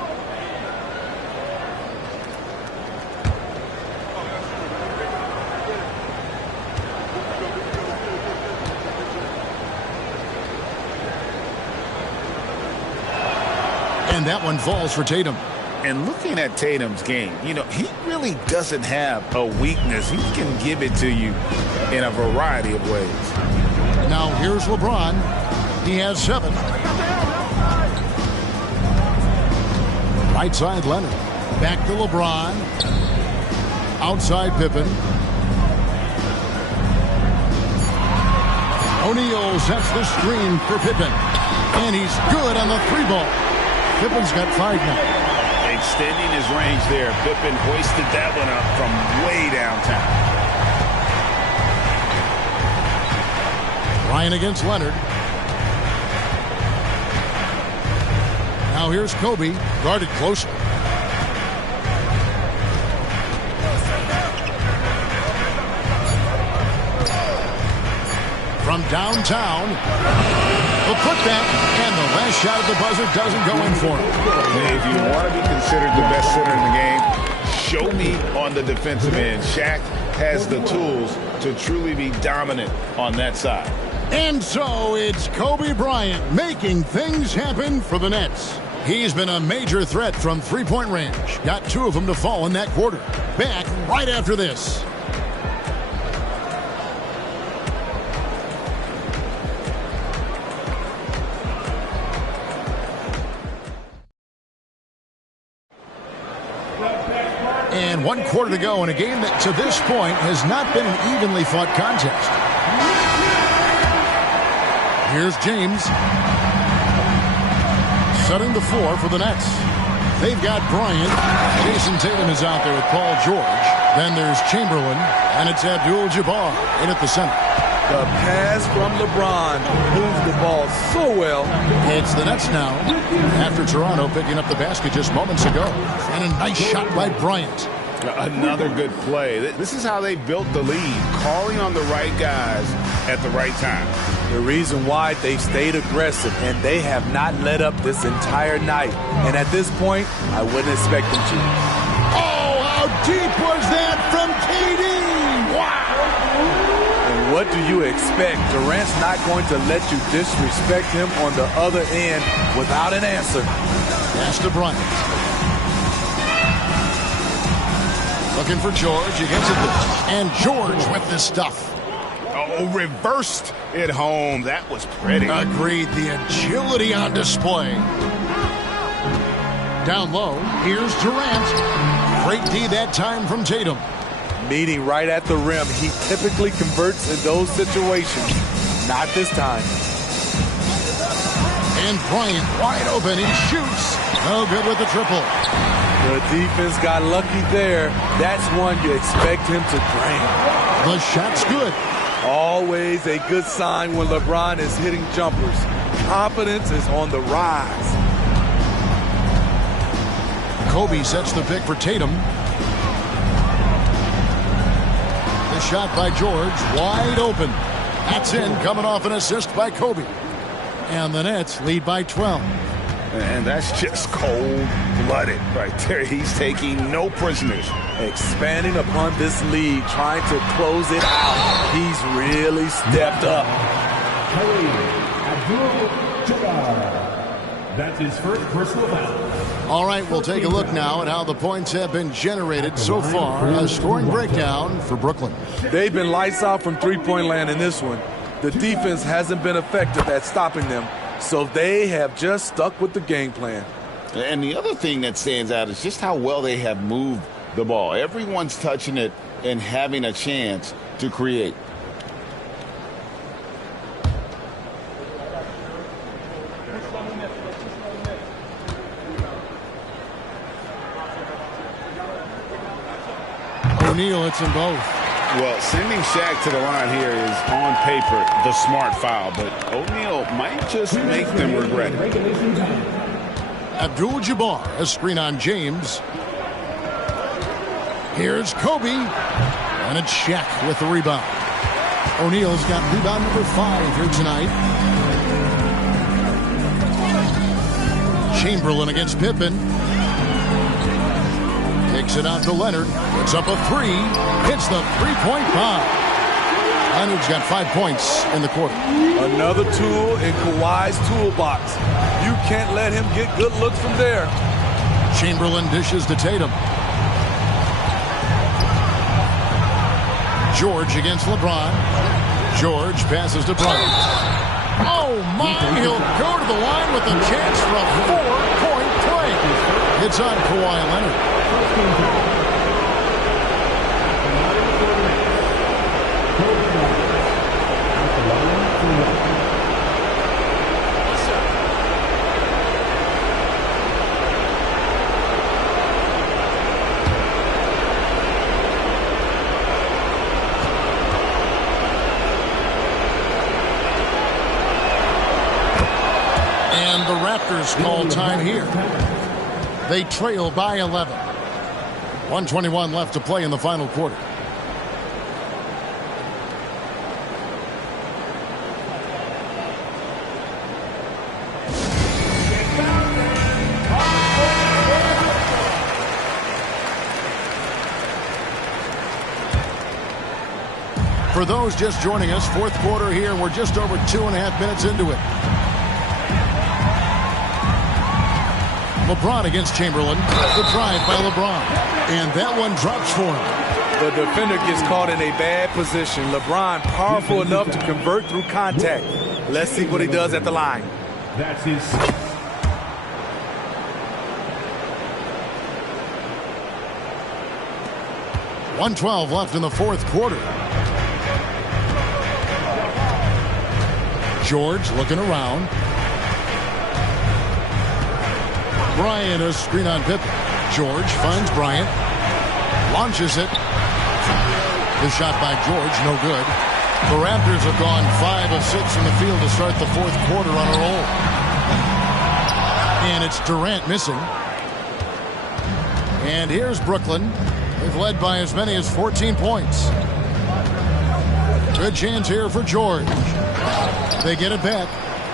And that one falls for Tatum. And looking at Tatum's game, you know, he really doesn't have a weakness. He can give it to you in a variety of ways. Now here's LeBron. He has 7. Right side Leonard. Back to LeBron. Outside Pippen. O'Neal sets the screen for Pippen. And he's good on the 3-ball. Pippen's got 5 now. Extending his range there. Pippen hoisted that one up from way downtown. Bryant against Leonard. Now here's Kobe, guarded closely. From downtown, the putback, and the last shot at the buzzer doesn't go in for him. If you want to be considered the best center in the game, show me on the defensive end. Shaq has the tools to truly be dominant on that side. And so it's Kobe Bryant making things happen for the Nets. He's been a major threat from three-point range. Got 2 of them to fall in that quarter. Back right after this. And 1 quarter to go in a game that to this point has not been an evenly fought contest. Here's James. Setting the floor for the Nets. They've got Bryant. Jason Tatum is out there with Paul George. Then there's Chamberlain. And it's Abdul-Jabbar in at the center. The pass from LeBron moves the ball so well. It's the Nets now. After Toronto picking up the basket just moments ago. And a nice shot by Bryant. Another good play. This is how they built the lead. Calling on the right guys at the right time. The reason why they've stayed aggressive, and they have not let up this entire night. And at this point, I wouldn't expect them to. Oh, how deep was that from KD? Wow! And what do you expect? Durant's not going to let you disrespect him on the other end without an answer. Pass to Bryant. Looking for George against it. And George with this stuff. Oh, reversed it home. That was pretty. Agreed. The agility on display. Down low. Here's Durant. Great D that time from Tatum. Meeting right at the rim. He typically converts in those situations. Not this time. And Bryant wide open. He shoots. No good with the triple. The defense got lucky there. That's one you expect him to drain. The shot's good. Always a good sign when LeBron is hitting jumpers. Confidence is on the rise. Kobe sets the pick for Tatum. The shot by George, wide open. That's in, coming off an assist by Kobe. And the Nets lead by 12. And that's just cold-blooded right there. He's taking no prisoners. Expanding upon this lead, trying to close it out. He's really stepped up. That's his first personal foul. All right, we'll take a look now at how the points have been generated so far. A scoring breakdown for Brooklyn. They've been lights out from three-point land in this one. The defense hasn't been effective at stopping them, so they have just stuck with the game plan. And the other thing that stands out is just how well they have moved the ball. Everyone's touching it and having a chance to create. O'Neal hits them both. Well, sending Shaq to the line here is on paper the smart foul, but O'Neal might just make them regret it. Abdul-Jabbar, a screen on James. Here's Kobe. And it's Shaq with the rebound. O'Neal's got rebound number 5 here tonight. Chamberlain against Pippen. Kicks it out to Leonard. Puts up a 3. Hits the three-point bomb. Leonard's got 5 points in the quarter. Another tool in Kawhi's toolbox. You can't let him get good looks from there. Chamberlain dishes to Tatum. George against LeBron. George passes to Bryant. Oh, my. He'll go to the line with a chance for a 4-point play. It's on Kawhi Leonard. The Raptors call time here. They trail by 11. 1:21 left to play in the final quarter. For those just joining us, fourth quarter here. We're just over 2.5 minutes into it. LeBron against Chamberlain. The drive by LeBron. And that one drops for him. The defender gets caught in a bad position. LeBron powerful enough to convert through contact. Let's see what he does at the line. That's his. 1:12 left in the fourth quarter. George looking around. Bryant, a screen on Pippen. George finds Bryant. Launches it. The shot by George, no good. The Raptors have gone 5 of 6 from the field to start the fourth quarter on a roll. And it's Durant missing. And here's Brooklyn. They've led by as many as 14 points. Good chance here for George. They get it back.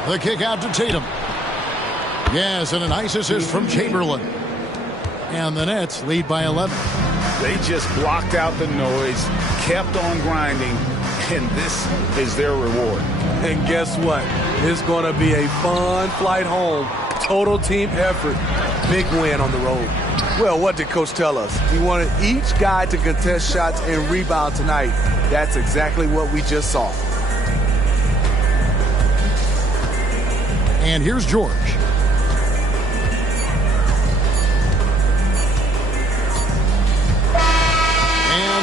The kick out to Tatum. Yes, and a nice assist from Chamberlain. And the Nets lead by 11. They just blocked out the noise, kept on grinding, and this is their reward. And guess what? It's going to be a fun flight home. Total team effort. Big win on the road. Well, what did Coach tell us? He wanted each guy to contest shots and rebound tonight. That's exactly what we just saw. And here's George.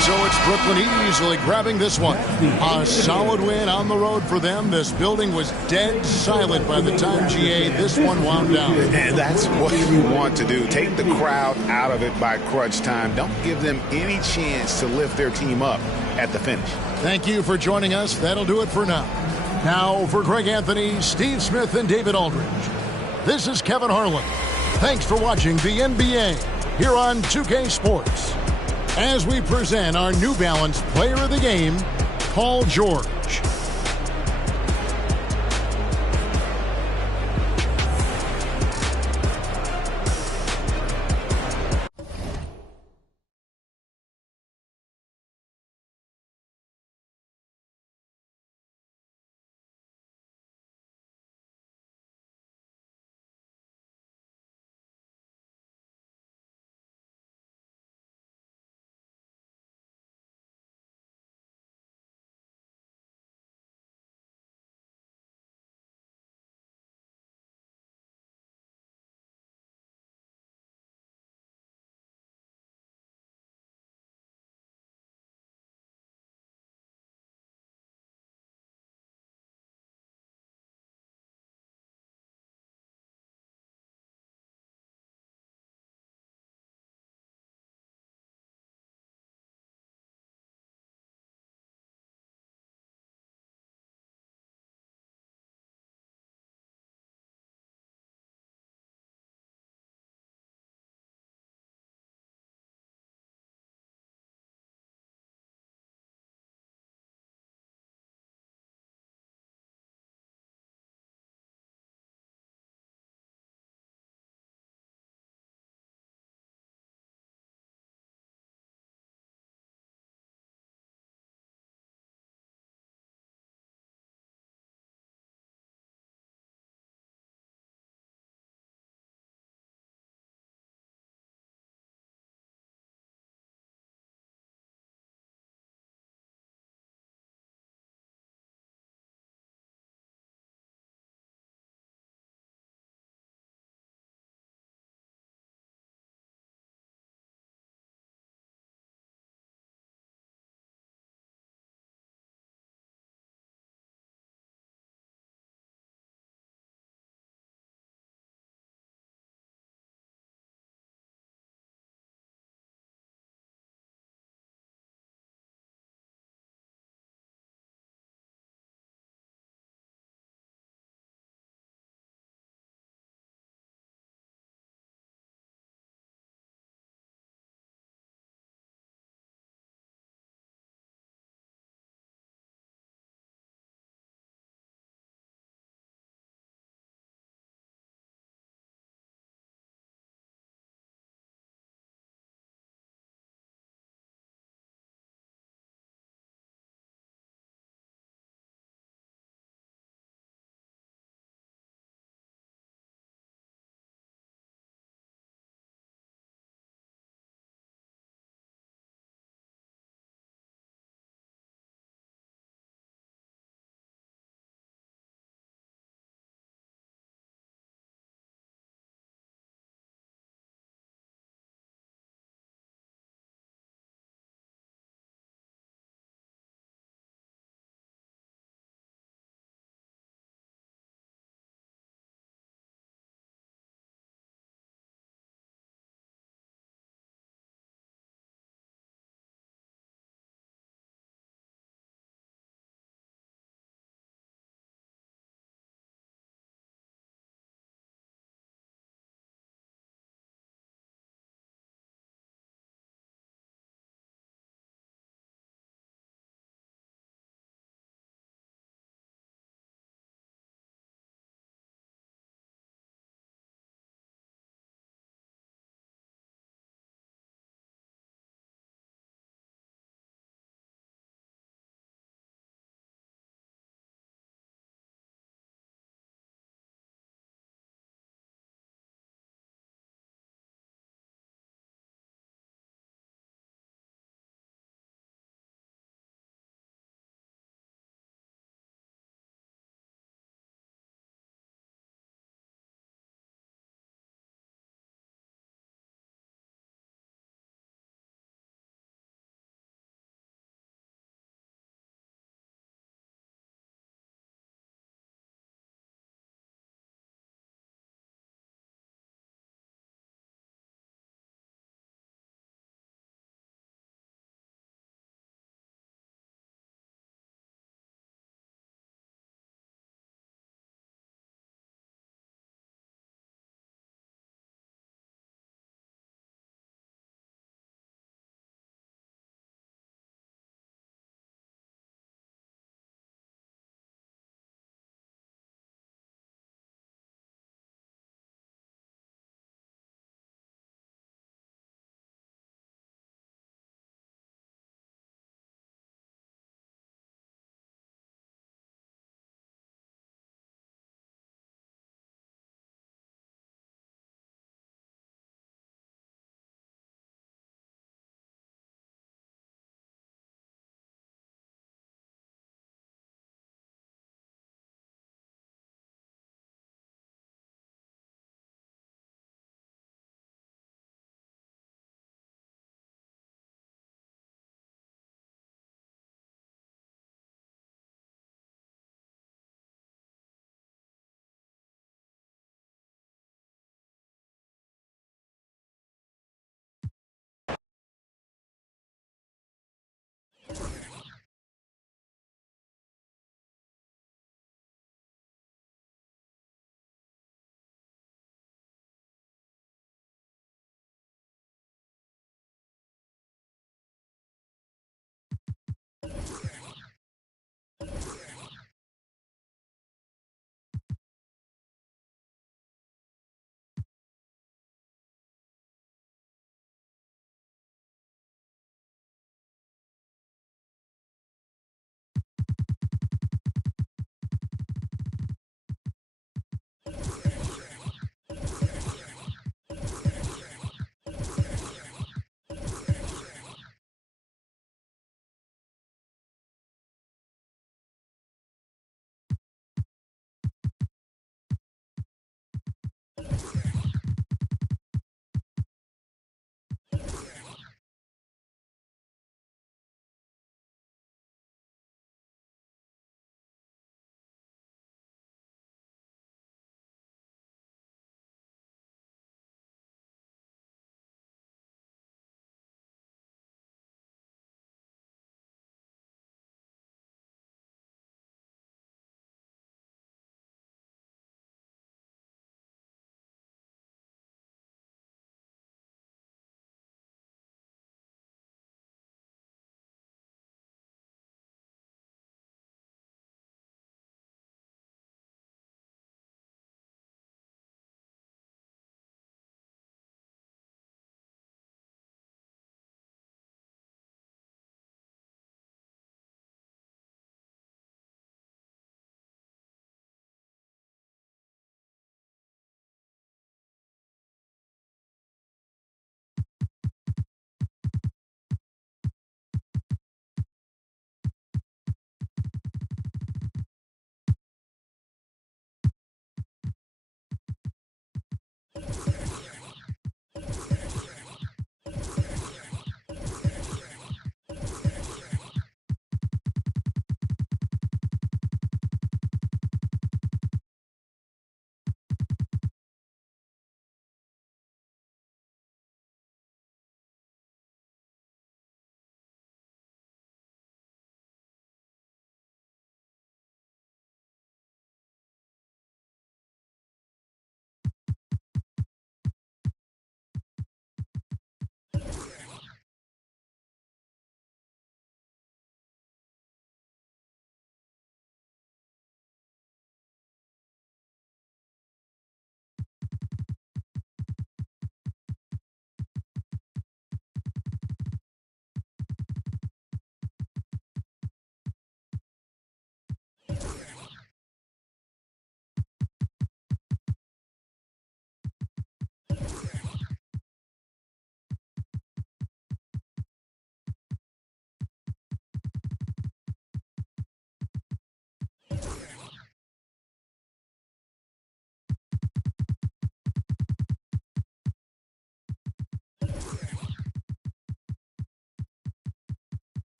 So it's Brooklyn easily grabbing this one. A solid win on the road for them. This building was dead silent by the time GA this one wound down. And that's what you want to do. Take the crowd out of it by crunch time. Don't give them any chance to lift their team up at the finish. Thank you for joining us. That'll do it for now. Now for Greg Anthony, Steve Smith, and David Aldridge. This is Kevin Harlan. Thanks for watching the NBA here on 2K Sports. As we present our New Balance Player of the Game, Paul George.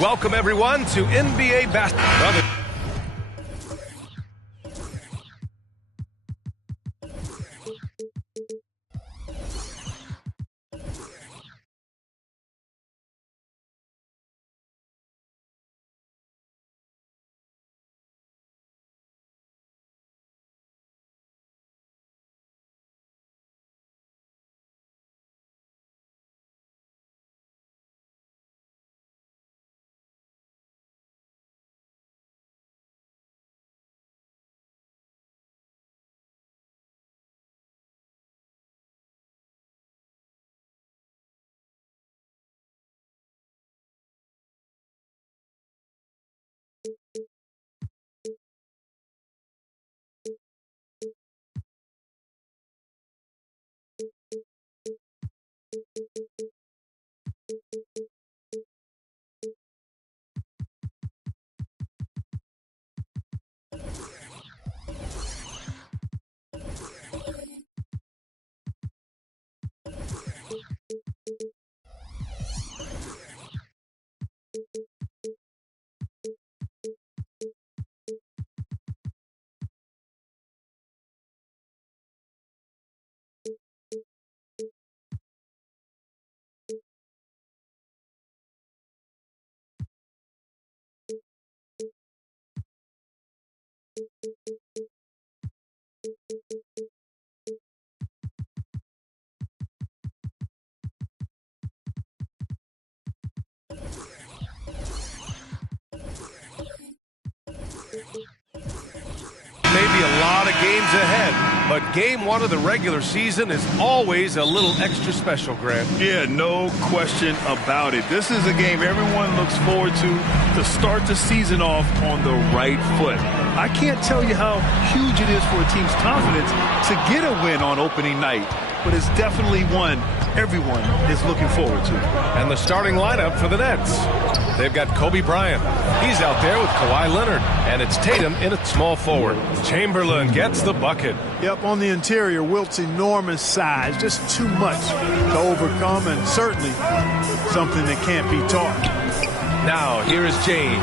Welcome, everyone, to NBA basketball. Maybe a lot of games ahead, but game one of the regular season is always a little extra special, Grant. Yeah, no question about it. This is a game everyone looks forward to start the season off on the right foot. I can't tell you how huge it is for a team's confidence to get a win on opening night, but it's definitely one everyone is looking forward to. And the starting lineup for the Nets. They've got Kobe Bryant. He's out there with Kawhi Leonard. And it's Tatum in at small forward. Chamberlain gets the bucket. Yep, on the interior, Wilt's enormous size. Just too much to overcome, and certainly something that can't be taught. Now, here is James.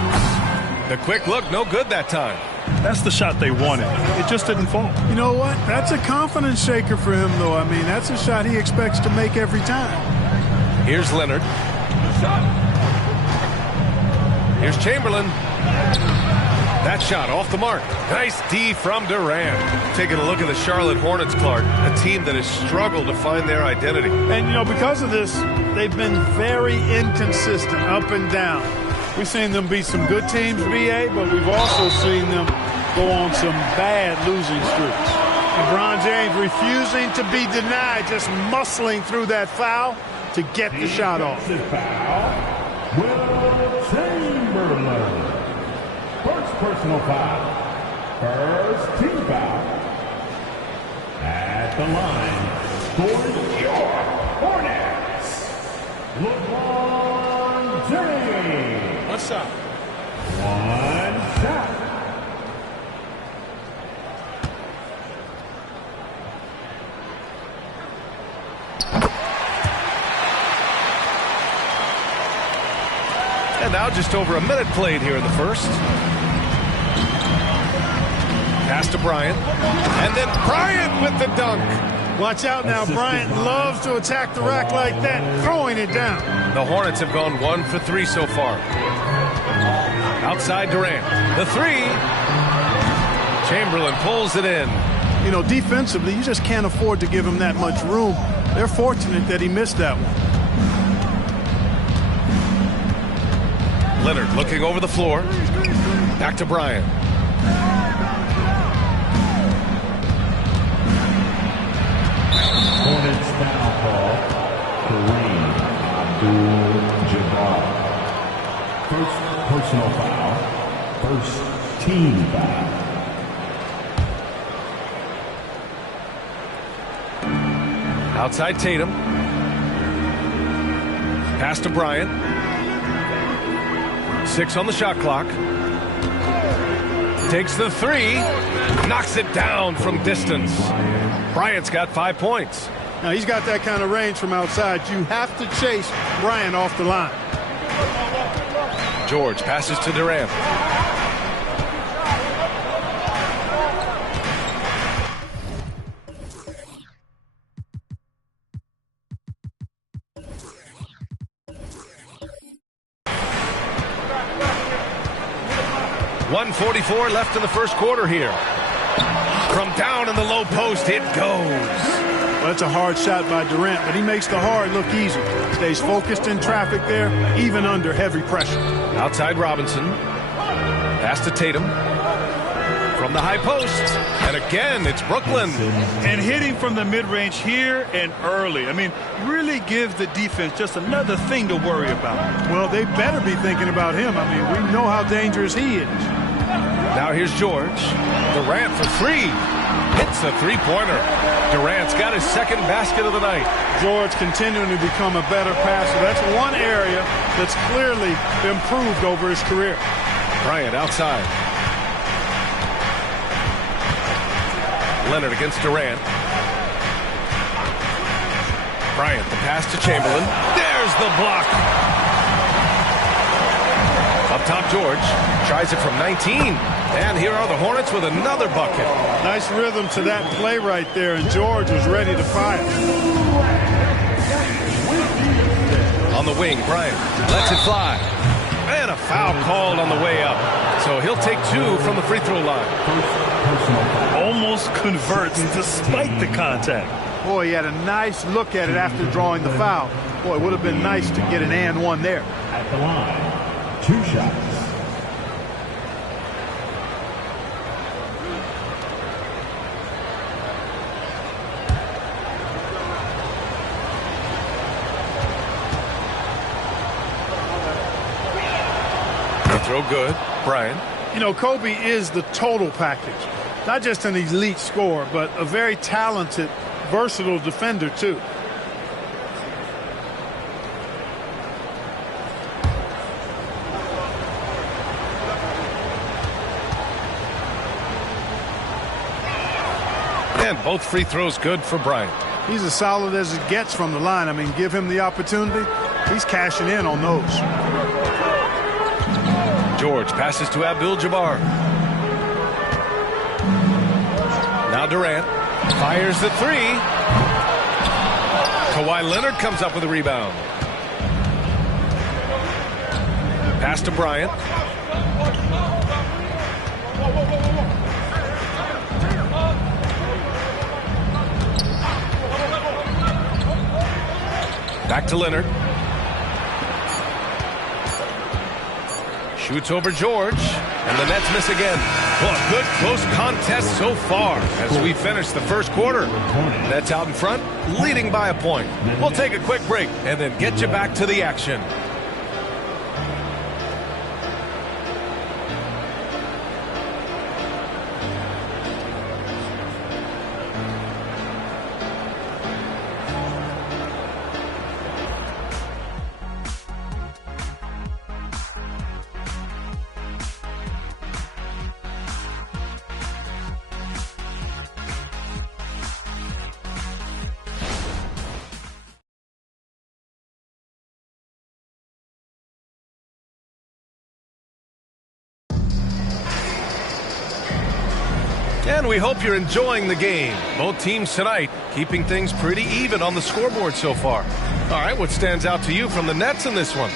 The quick look, no good that time. That's the shot they wanted. It just didn't fall. You know what? That's a confidence shaker for him, though. I mean, that's a shot he expects to make every time. Here's Leonard. Here's Chamberlain. That shot off the mark. Nice D from Durant. Taking a look at the Charlotte Hornets, Clark, a team that has struggled to find their identity. And, you know, because of this, they've been very inconsistent, up and down. We've seen them beat some good teams, BA, but we've also seen them go on some bad losing streaks. LeBron James refusing to be denied, just muscling through that foul to get the shot off. Will Chamberlain. First personal foul. First team foul. At the line for your Hornets, LeBron James. One shot. One shot. And now just over a minute played here in the first. Pass to Bryant. And then Bryant with the dunk. Watch out now. Bryant loves to attack the rack like that, throwing it down. The Hornets have gone 1 for 3 so far. Outside Durant. The three. Chamberlain pulls it in. You know, defensively, you just can't afford to give him that much room. They're fortunate that he missed that one. Leonard looking over the floor. Back to Bryant. Hornets foul call. Kareem Abdul-Jabbar. First personal foul. First team foul. Outside Tatum. Pass to Bryant. 6 on the shot clock. Takes the 3. Knocks it down from distance. Bryant's got 5 points. Now, he's got that kind of range from outside. You have to chase Bryant off the line. George passes to Durant. .144 left in the first quarter here. From down in the low post, it goes. Well, that's a hard shot by Durant, but he makes the hard look easy. Stays focused in traffic there, even under heavy pressure. Outside Robinson. Pass to Tatum. From the high post. And again, it's Brooklyn. And hitting from the mid-range here and early. I mean, really give the defense just another thing to worry about. Well, they better be thinking about him. I mean, we know how dangerous he is. Now here's George. Durant for 3. Hits a three-pointer. Durant's got his second basket of the night. George continuing to become a better passer. That's one area that's clearly improved over his career. Bryant outside. Leonard against Durant. Bryant, the pass to Chamberlain. There's the block. Up top, George tries it from 19. And here are the Hornets with another bucket. Nice rhythm to that play right there, and George was ready to fire. On the wing, Bryant lets it fly. And a foul called on the way up. So he'll take 2 from the free throw line. Almost converts despite the contact. Boy, he had a nice look at it after drawing the foul. Boy, it would have been nice to get an and one there. At the line, 2 shots. Throw good. Bryant. You know, Kobe is the total package. Not just an elite scorer, but a very talented, versatile defender, too. And both free throws good for Bryant. He's as solid as it gets from the line. I mean, give him the opportunity. He's cashing in on those. George passes to Abdul-Jabbar. Now Durant fires the 3. Kawhi Leonard comes up with a rebound. Pass to Bryant. Back to Leonard. Shoots over George, and the Nets miss again. Well, a good close contest so far as we finish the first quarter. Nets out in front, leading by a point. We'll take a quick break and then get you back to the action. And we hope you're enjoying the game. Both teams tonight keeping things pretty even on the scoreboard so far. All right, what stands out to you from the Nets in this one?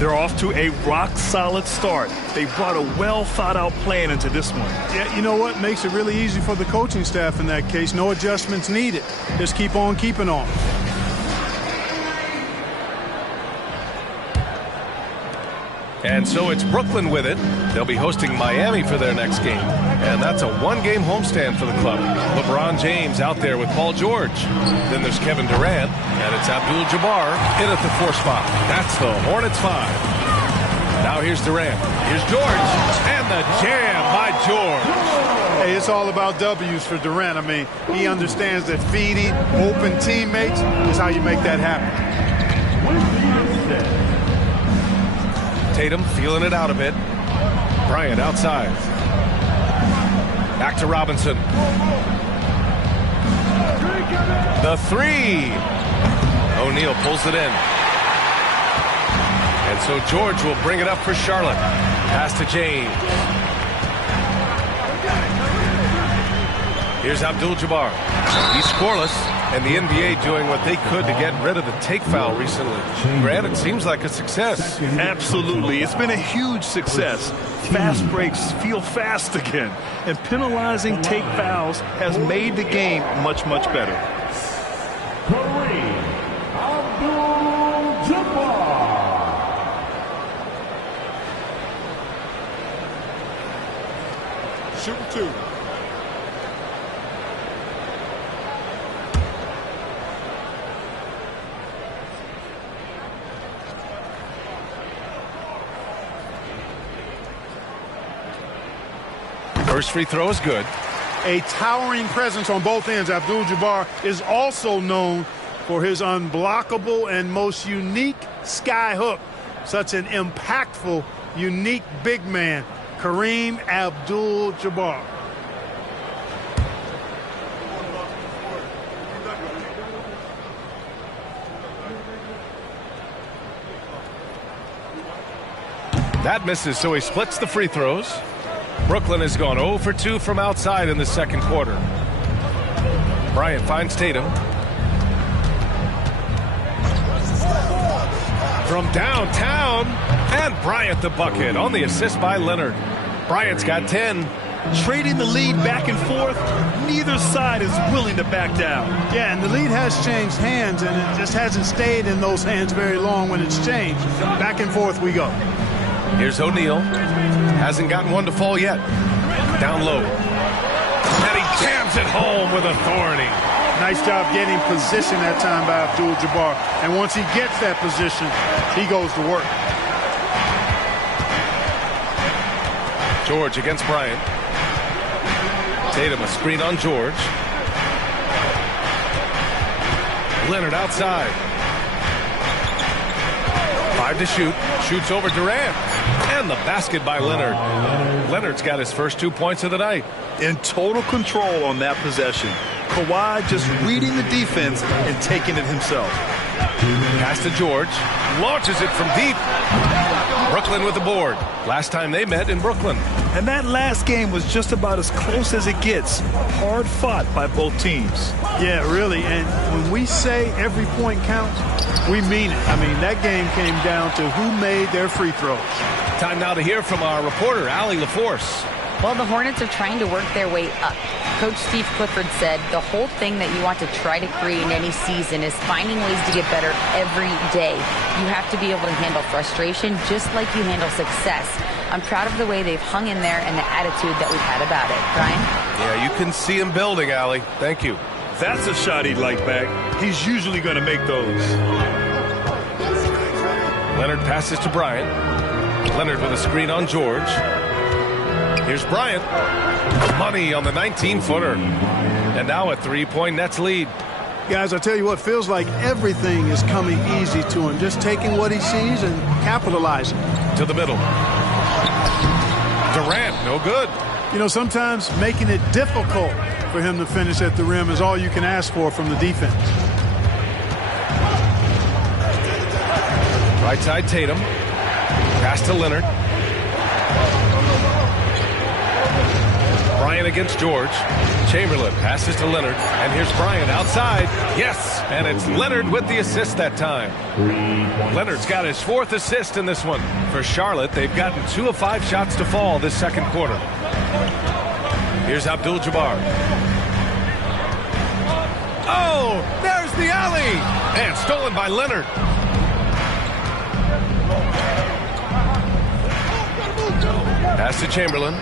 They're off to a rock-solid start. They brought a well-thought-out plan into this one. Yeah, you know what? Makes it really easy for the coaching staff in that case. No adjustments needed. Just keep on keeping on. And so it's Brooklyn with it. They'll be hosting Miami for their next game. And that's a one-game homestand for the club. LeBron James out there with Paul George. Then there's Kevin Durant, and it's Abdul-Jabbar in at the 4 spot. That's the Hornets 5. Now here's Durant. Here's George, and the jam by George. Hey, it's all about W's for Durant. I mean, he understands that feeding open teammates is how you make that happen. Tatum feeling it out a bit. Bryant outside. Back to Robinson. The 3. O'Neal pulls it in. And so George will bring it up for Charlotte. Pass to James. Here's Abdul-Jabbar. He's scoreless, and the NBA doing what they could to get rid of the take foul recently. Grant, it seems like a success. Absolutely. It's been a huge success. Fast breaks feel fast again, and penalizing take fouls has made the game much, much better. Kareem Abdul-Jabbar. Shoot 2. First free throw is good. A towering presence on both ends. Abdul-Jabbar is also known for his unblockable and most unique sky hook. Such an impactful, unique big man, Kareem Abdul-Jabbar. That misses, so he splits the free throws. Brooklyn has gone 0 for 2 from outside in the second quarter. Bryant finds Tatum. From downtown, and Bryant the bucket on the assist by Leonard. Bryant's got 10. Trading the lead back and forth, neither side is willing to back down. Yeah, and the lead has changed hands, and it just hasn't stayed in those hands very long when it's changed. Back and forth we go. Here's O'Neal. Hasn't gotten one to fall yet. Down low. And he jams it home with authority. Nice job getting position that time by Abdul-Jabbar. And once he gets that position, he goes to work. George against Bryant. Tatum a screen on George. Leonard outside. 5 to shoot. Shoots over Durant. And the basket by Leonard. Leonard's got his first 2 points of the night. In total control on that possession. Kawhi just reading the defense and taking it himself. Pass to George. Launches it from deep. Brooklyn with the board. Last time they met in Brooklyn. And that last game was just about as close as it gets. Hard fought by both teams. Yeah, really. And when we say every point counts, we mean it. I mean, that game came down to who made their free throws. Time now to hear from our reporter, Allie LaForce. Well, the Hornets are trying to work their way up. Coach Steve Clifford said the whole thing that you want to try to create in any season is finding ways to get better every day. You have to be able to handle frustration just like you handle success. I'm proud of the way they've hung in there and the attitude that we've had about it. Brian? Yeah, you can see him building, Allie. Thank you. That's a shot he'd like back. He's usually going to make those. Leonard passes to Bryant. Leonard with a screen on George. Here's Bryant. Money on the 19-footer. And now a 3-point Nets lead. Guys, I tell you what, feels like everything is coming easy to him. Just taking what he sees and capitalizing. To the middle. Durant, no good. You know, sometimes making it difficult for him to finish at the rim is all you can ask for from the defense. Right side Tatum. Pass to Leonard. Bryant against George. Chamberlain passes to Leonard. And here's Bryant outside. Yes! And it's Leonard with the assist that time. Leonard's got his 4th assist in this one. For Charlotte, they've gotten 2 of 5 shots to fall this second quarter. Here's Abdul-Jabbar. Oh! There's the alley! And stolen by Leonard. Pass to Chamberlain.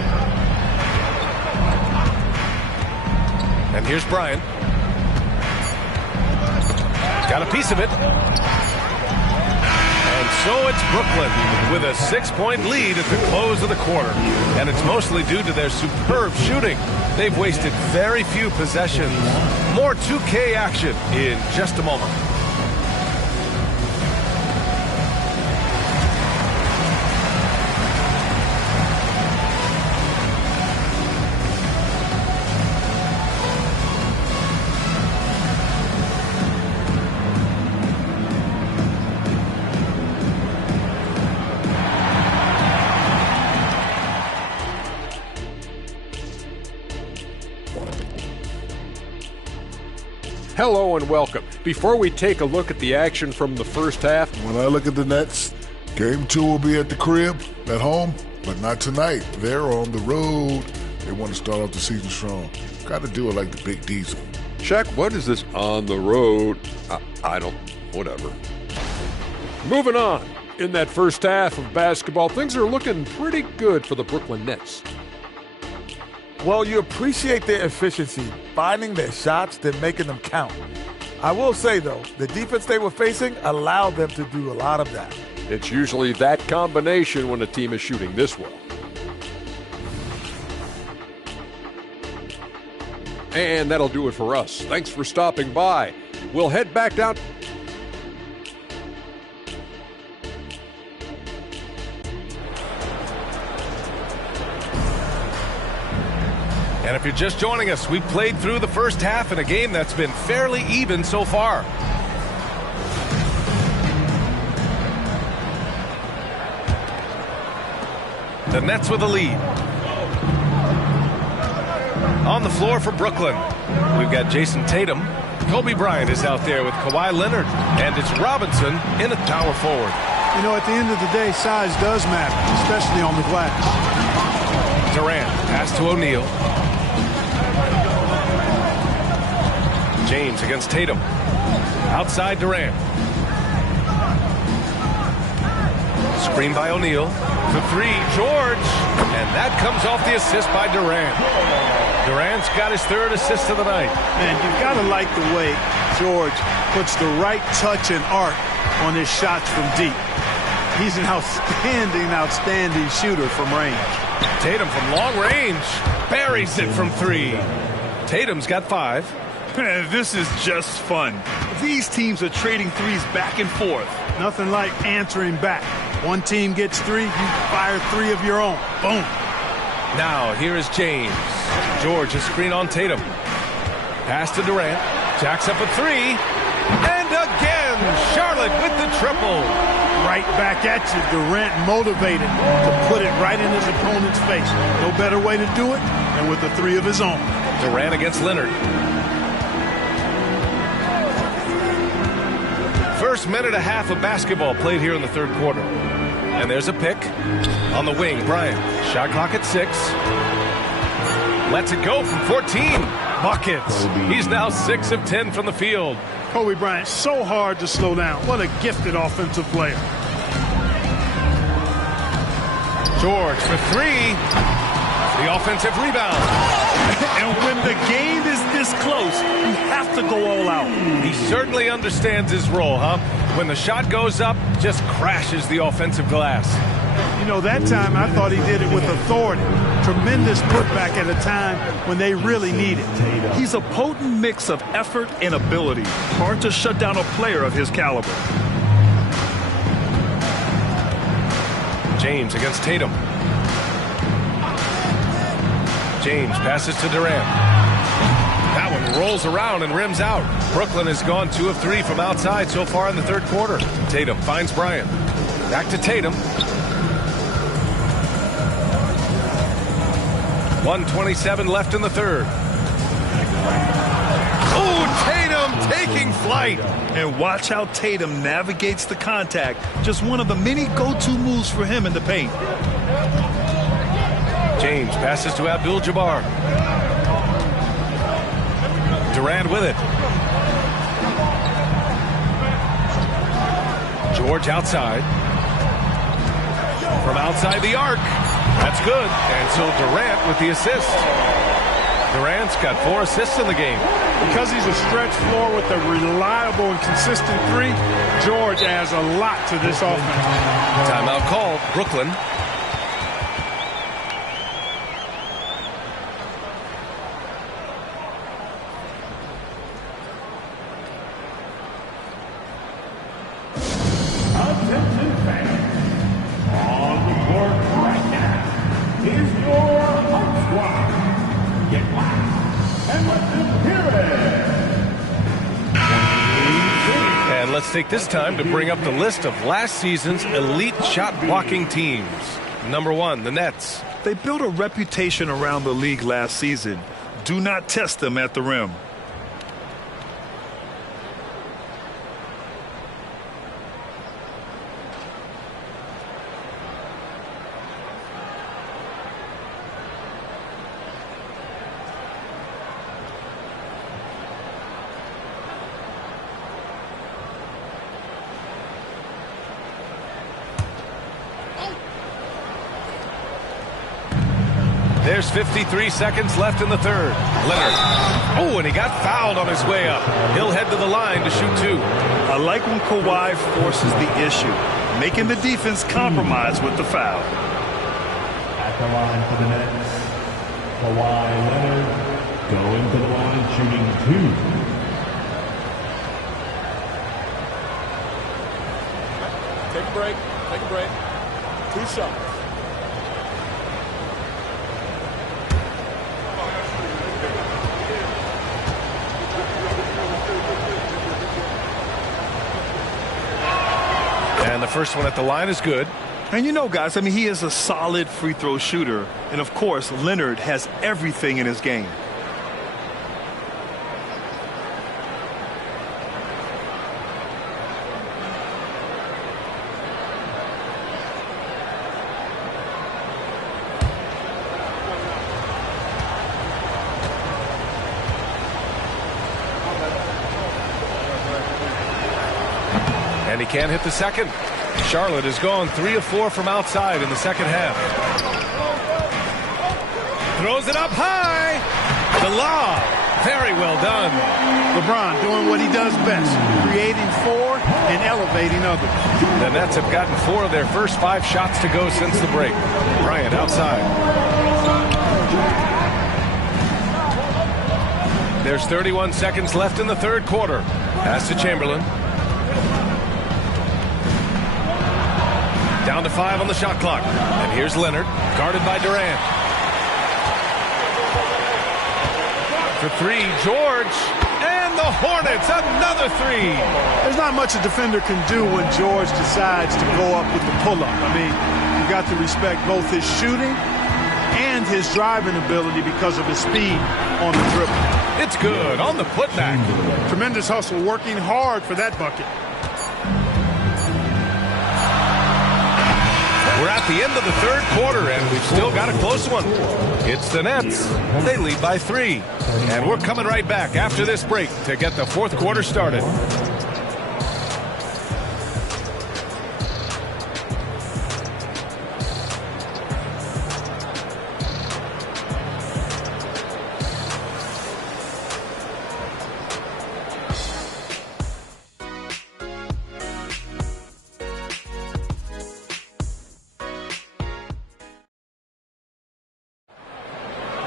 And here's Bryant. Got a piece of it. And so it's Brooklyn with a 6-point lead at the close of the quarter. And it's mostly due to their superb shooting. They've wasted very few possessions. More 2K action in just a moment. Hello and welcome. Before we take a look at the action from the first half, when I look at the Nets, game 2 will be at the crib, at home, but not tonight. They're on the road. They want to start off the season strong. Got to do it like the Big Diesel. Shaq, what is this on the road? Whatever. Moving on. In that first half of basketball, things are looking pretty good for the Brooklyn Nets. Well, you appreciate their efficiency, finding their shots, then making them count. I will say, though, the defense they were facing allowed them to do a lot of that. It's usually that combination when a team is shooting this well. And that'll do it for us. Thanks for stopping by. We'll head back down. And if you're just joining us, we played through the first half in a game that's been fairly even so far. The Nets with a lead. On the floor for Brooklyn, we've got Jason Tatum. Kobe Bryant is out there with Kawhi Leonard. And it's Robinson in at power forward. You know, at the end of the day, size does matter, especially on the glass. Durant, pass to O'Neal. James against Tatum. Outside Durant. Screen by O'Neal. For 3, George. And that comes off the assist by Durant. Durant's got his 3rd assist of the night. Man, you've got to like the way George puts the right touch and arc on his shots from deep. He's an outstanding shooter from range. Tatum from long range. Buries it from 3. Tatum's got 5. Man, this is just fun. These teams are trading threes back and forth. Nothing like answering back. One team gets 3, you fire 3 of your own. Boom. Now, here is James. George, a screen on Tatum. Pass to Durant. Jacks up a 3. And again, Charlotte with the triple. Right back at you. Durant motivated to put it right in his opponent's face. No better way to do it than with a 3 of his own. Durant against Leonard. First minute and a half of basketball played here in the third quarter. And there's a pick. On the wing, Bryant. Shot clock at 6. Lets it go from 14. Buckets. He's now 6 of 10 from the field. Kobe Bryant, so hard to slow down. What a gifted offensive player. George for 3. The offensive rebound. And when the game is this close, you have to go all out. He certainly understands his role, huh? When the shot goes up, just crashes the offensive glass. You know, that time I thought he did it with authority. Tremendous putback at a time when they really need it. He's a potent mix of effort and ability. Hard to shut down a player of his caliber. James against Tatum. James passes to Durant. That one rolls around and rims out. Brooklyn has gone 2 of 3 from outside so far in the third quarter. Tatum finds Bryant. Back to Tatum. 1:27 left in the third. Oh, Tatum taking flight. And watch how Tatum navigates the contact. Just one of the many go-to moves for him in the paint. James passes to Abdul-Jabbar. Durant with it. George outside. From outside the arc. That's good. And so Durant with the assist. Durant's got 4 assists in the game. Because he's a stretch floor with a reliable and consistent 3, George adds a lot to this offense. Timeout called, Brooklyn. Attention fans, on the court right now is your hot squad. Get loud and let them hear it. And let's take this time to bring up the list of last season's elite shot blocking teams. Number 1, the Nets. They built a reputation around the league last season. Do not test them at the rim. There's 53 seconds left in the third. Leonard. Oh, and he got fouled on his way up. He'll head to the line to shoot 2. I like when Kawhi forces the issue, making the defense compromise with the foul. At the line for the Nets, Kawhi Leonard going to the line shooting 2. Take a break. Take a break. 2 shots. And the first one at the line is good. And you know, guys, I mean, he is a solid free throw shooter. And, of course, Leonard has everything in his game. And he can't hit the second. Charlotte has gone 3 of 4 from outside in the second half. Throws it up high. The lob. Very well done. LeBron doing what he does best, creating for and elevating others. The Nets have gotten 4 of their first 5 shots to go since the break. Bryant outside. There's 31 seconds left in the third quarter. Pass to Chamberlain. Down to 5 on the shot clock. And here's Leonard, guarded by Durant. For 3, George. And the Hornets, another 3. There's not much a defender can do when George decides to go up with the pull-up. I mean, you got to respect both his shooting and his driving ability because of his speed on the dribble. It's good on the putback. Tremendous hustle, working hard for that bucket. We're at the end of the third quarter, and we've still got a close one. It's the Nets. They lead by 3. And we're coming right back after this break to get the fourth quarter started.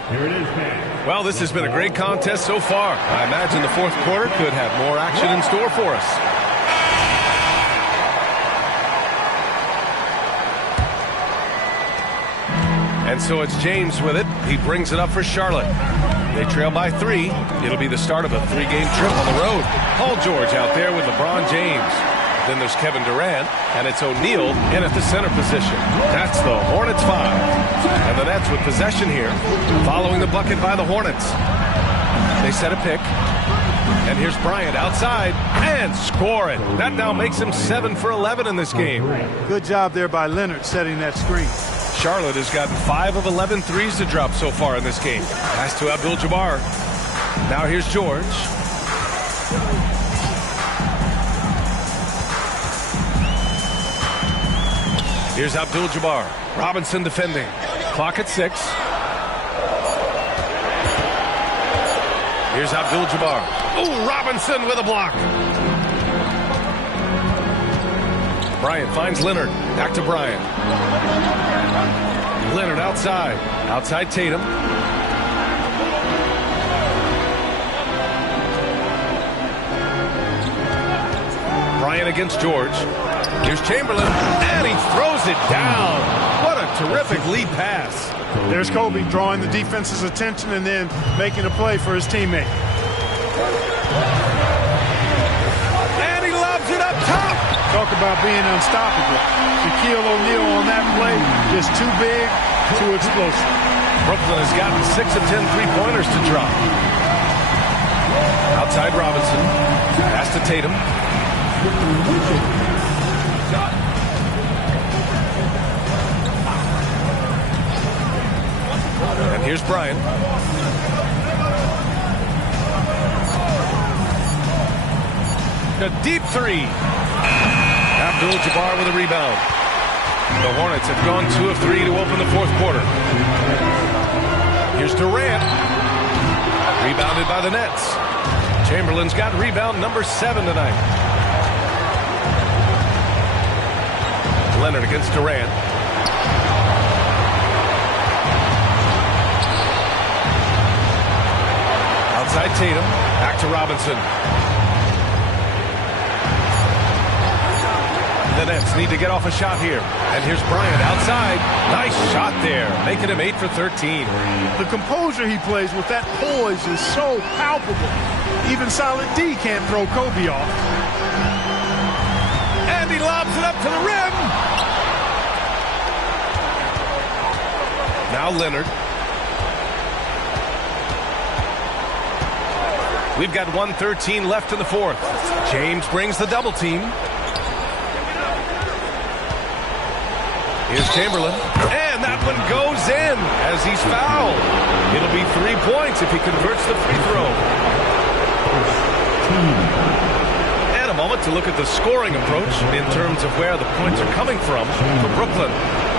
Here it is, man. Well, this has been a great contest so far. I imagine the fourth quarter could have more action in store for us. And so it's James with it. He brings it up for Charlotte. They trail by 3. It'll be the start of a 3-game trip on the road. Paul George out there with LeBron James. Then there's Kevin Durant, and it's O'Neal in at the center position. That's the Hornets 5. And the Nets with possession here, following the bucket by the Hornets. They set a pick. And here's Bryant outside and scoring. That now makes him 7 for 11 in this game. Good job there by Leonard setting that screen. Charlotte has gotten 5 of 11 threes to drop so far in this game. Pass to Abdul-Jabbar. Now here's George. Here's Abdul-Jabbar. Robinson defending. Clock at 6. Here's Abdul-Jabbar. Oh, Robinson with a block. Bryant finds Leonard. Back to Bryant. Leonard outside. Outside Tatum. Bryant against George. Here's Chamberlain, and he throws it down. What a terrific lead pass. There's Kobe drawing the defense's attention and then making a play for his teammate. And he lobs it up top. Talk about being unstoppable. Shaquille O'Neal on that play, just too big, too explosive. Brooklyn has gotten 6 of 10 three-pointers to drop. Outside Robinson. Pass to Tatum. And here's Bryant. A deep three. Abdul-Jabbar with a rebound. The Hornets have gone 2 of 3 to open the fourth quarter. Here's Durant. Rebounded by the Nets. Chamberlain's got rebound number 7 tonight. Leonard against Durant. Outside Tatum. Back to Robinson. The Nets need to get off a shot here. And here's Bryant outside. Nice shot there, making him 8 for 13. The composure he plays with, that poise, is so palpable. Even Solid D can't throw Kobe off. And he lobs it up to the rim. Now Leonard. We've got 1:13 left in the fourth. James brings the double team. Here's Chamberlain. And that one goes in as he's fouled. It'll be 3 points if he converts the free throw. And a moment to look at the scoring approach in terms of where the points are coming from for Brooklyn.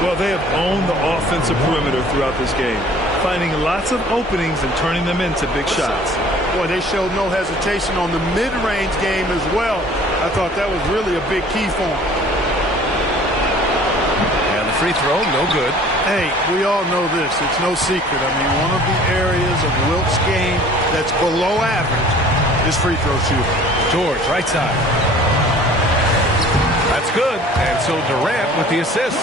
Well, they have owned the offensive perimeter throughout this game, finding lots of openings and turning them into big shots. Boy, they showed no hesitation on the mid-range game as well. I thought that was really a big key for them. And the free throw, no good. Hey, we all know this. It's no secret. I mean, one of the areas of Wilt's game that's below average is free throw shooting. George, right side. That's good. And so Durant with the assist.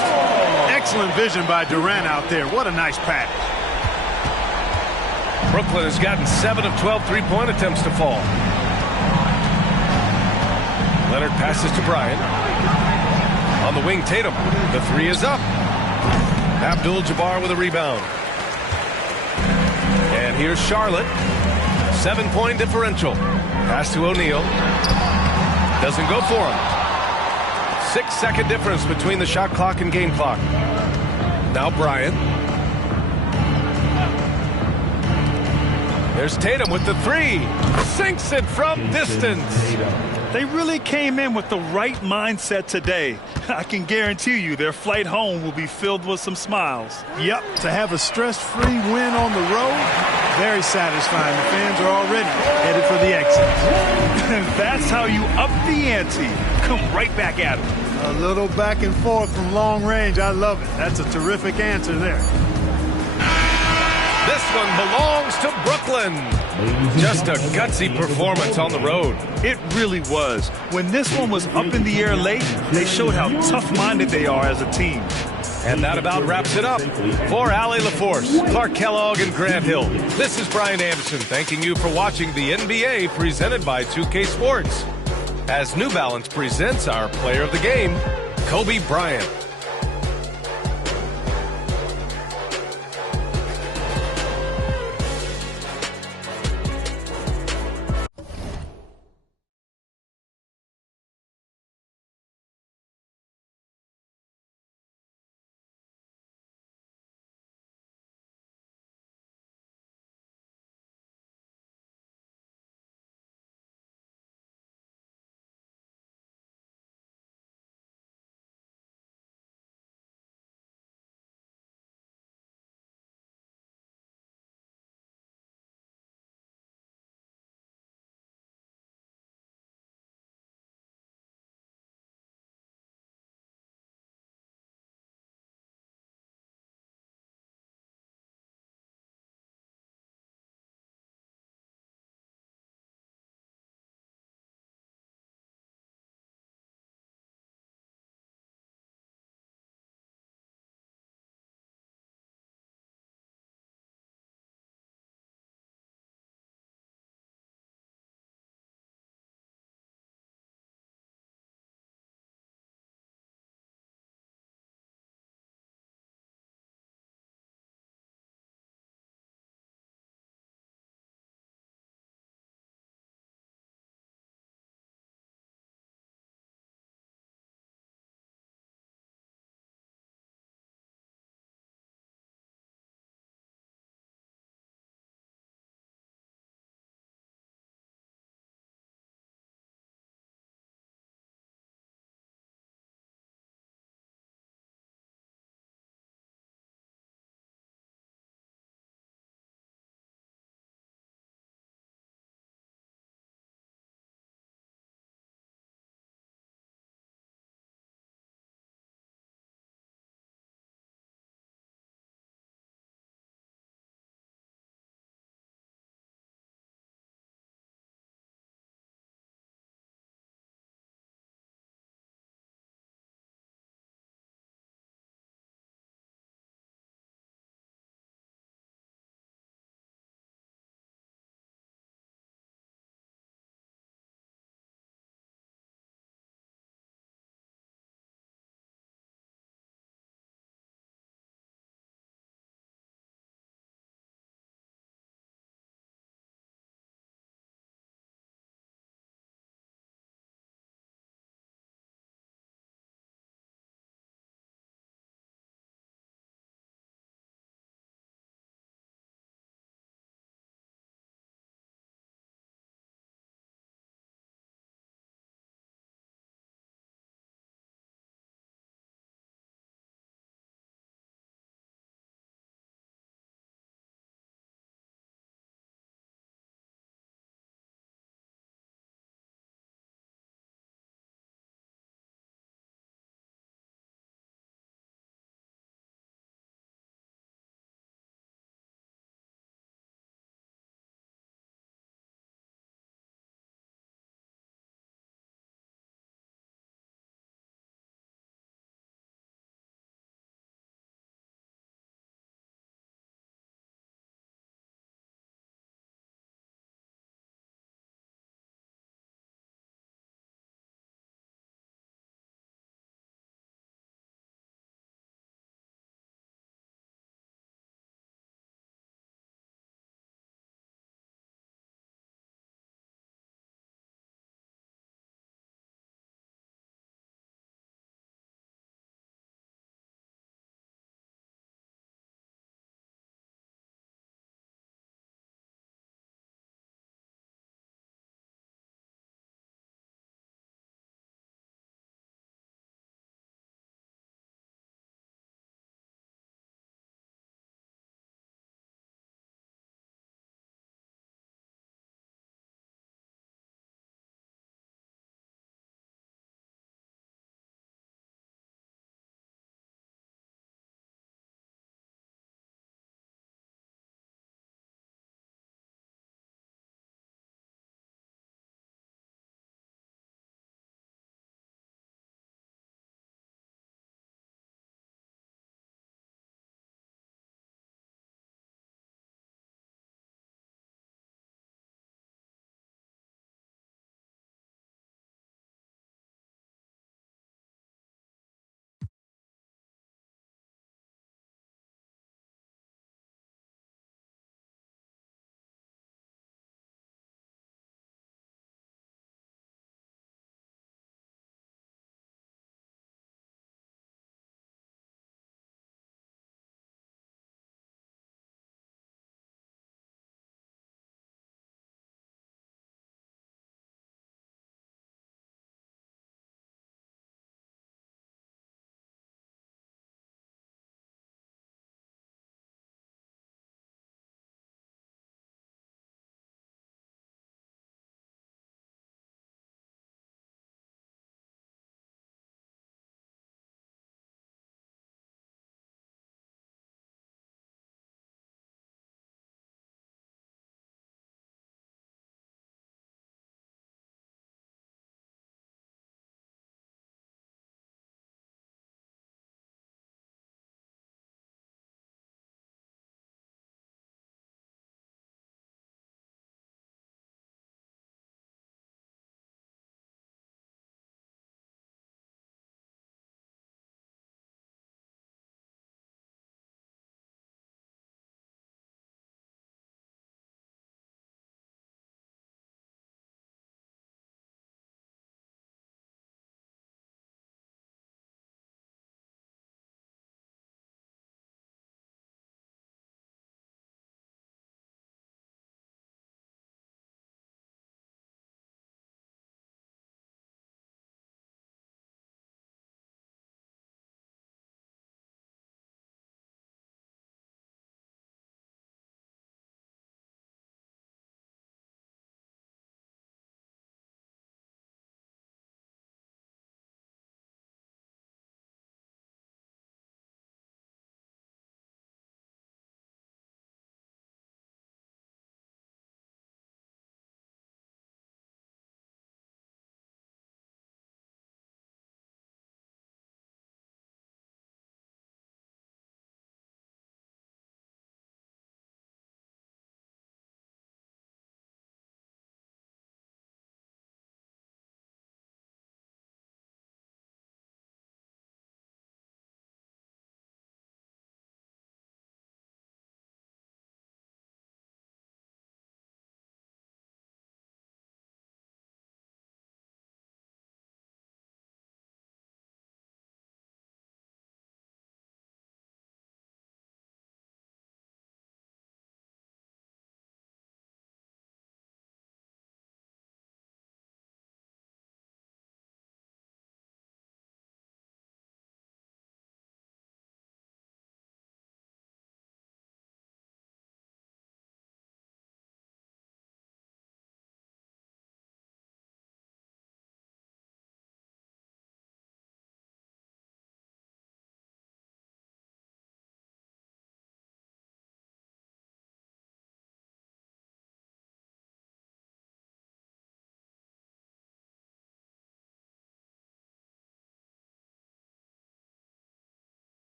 Excellent vision by Durant out there. What a nice pass. Brooklyn has gotten 7 of 12 three-point attempts to fall. Leonard passes to Bryant. On the wing, Tatum. The three is up. Abdul-Jabbar with a rebound. And here's Charlotte. 7-point differential. Pass to O'Neal. Doesn't go for him. 6-second difference between the shot clock and game clock. Now Bryant. There's Tatum with the three. Sinks it from distance. They really came in with the right mindset today. I can guarantee you their flight home will be filled with some smiles. Yep, to have a stress-free win on the road, very satisfying. The fans are already headed for the exit. That's how you up the ante. Come right back at them. A little back and forth from long range. I love it. That's a terrific answer there. This one belongs to Brooklyn. Just a gutsy performance on the road. It really was. When this one was up in the air late, they showed how tough-minded they are as a team. And that about wraps it up. For Allie LaForce, Clark Kellogg, and Grant Hill, this is Brian Anderson thanking you for watching the NBA presented by 2K Sports. As New Balance presents our player of the game, Kobe Bryant.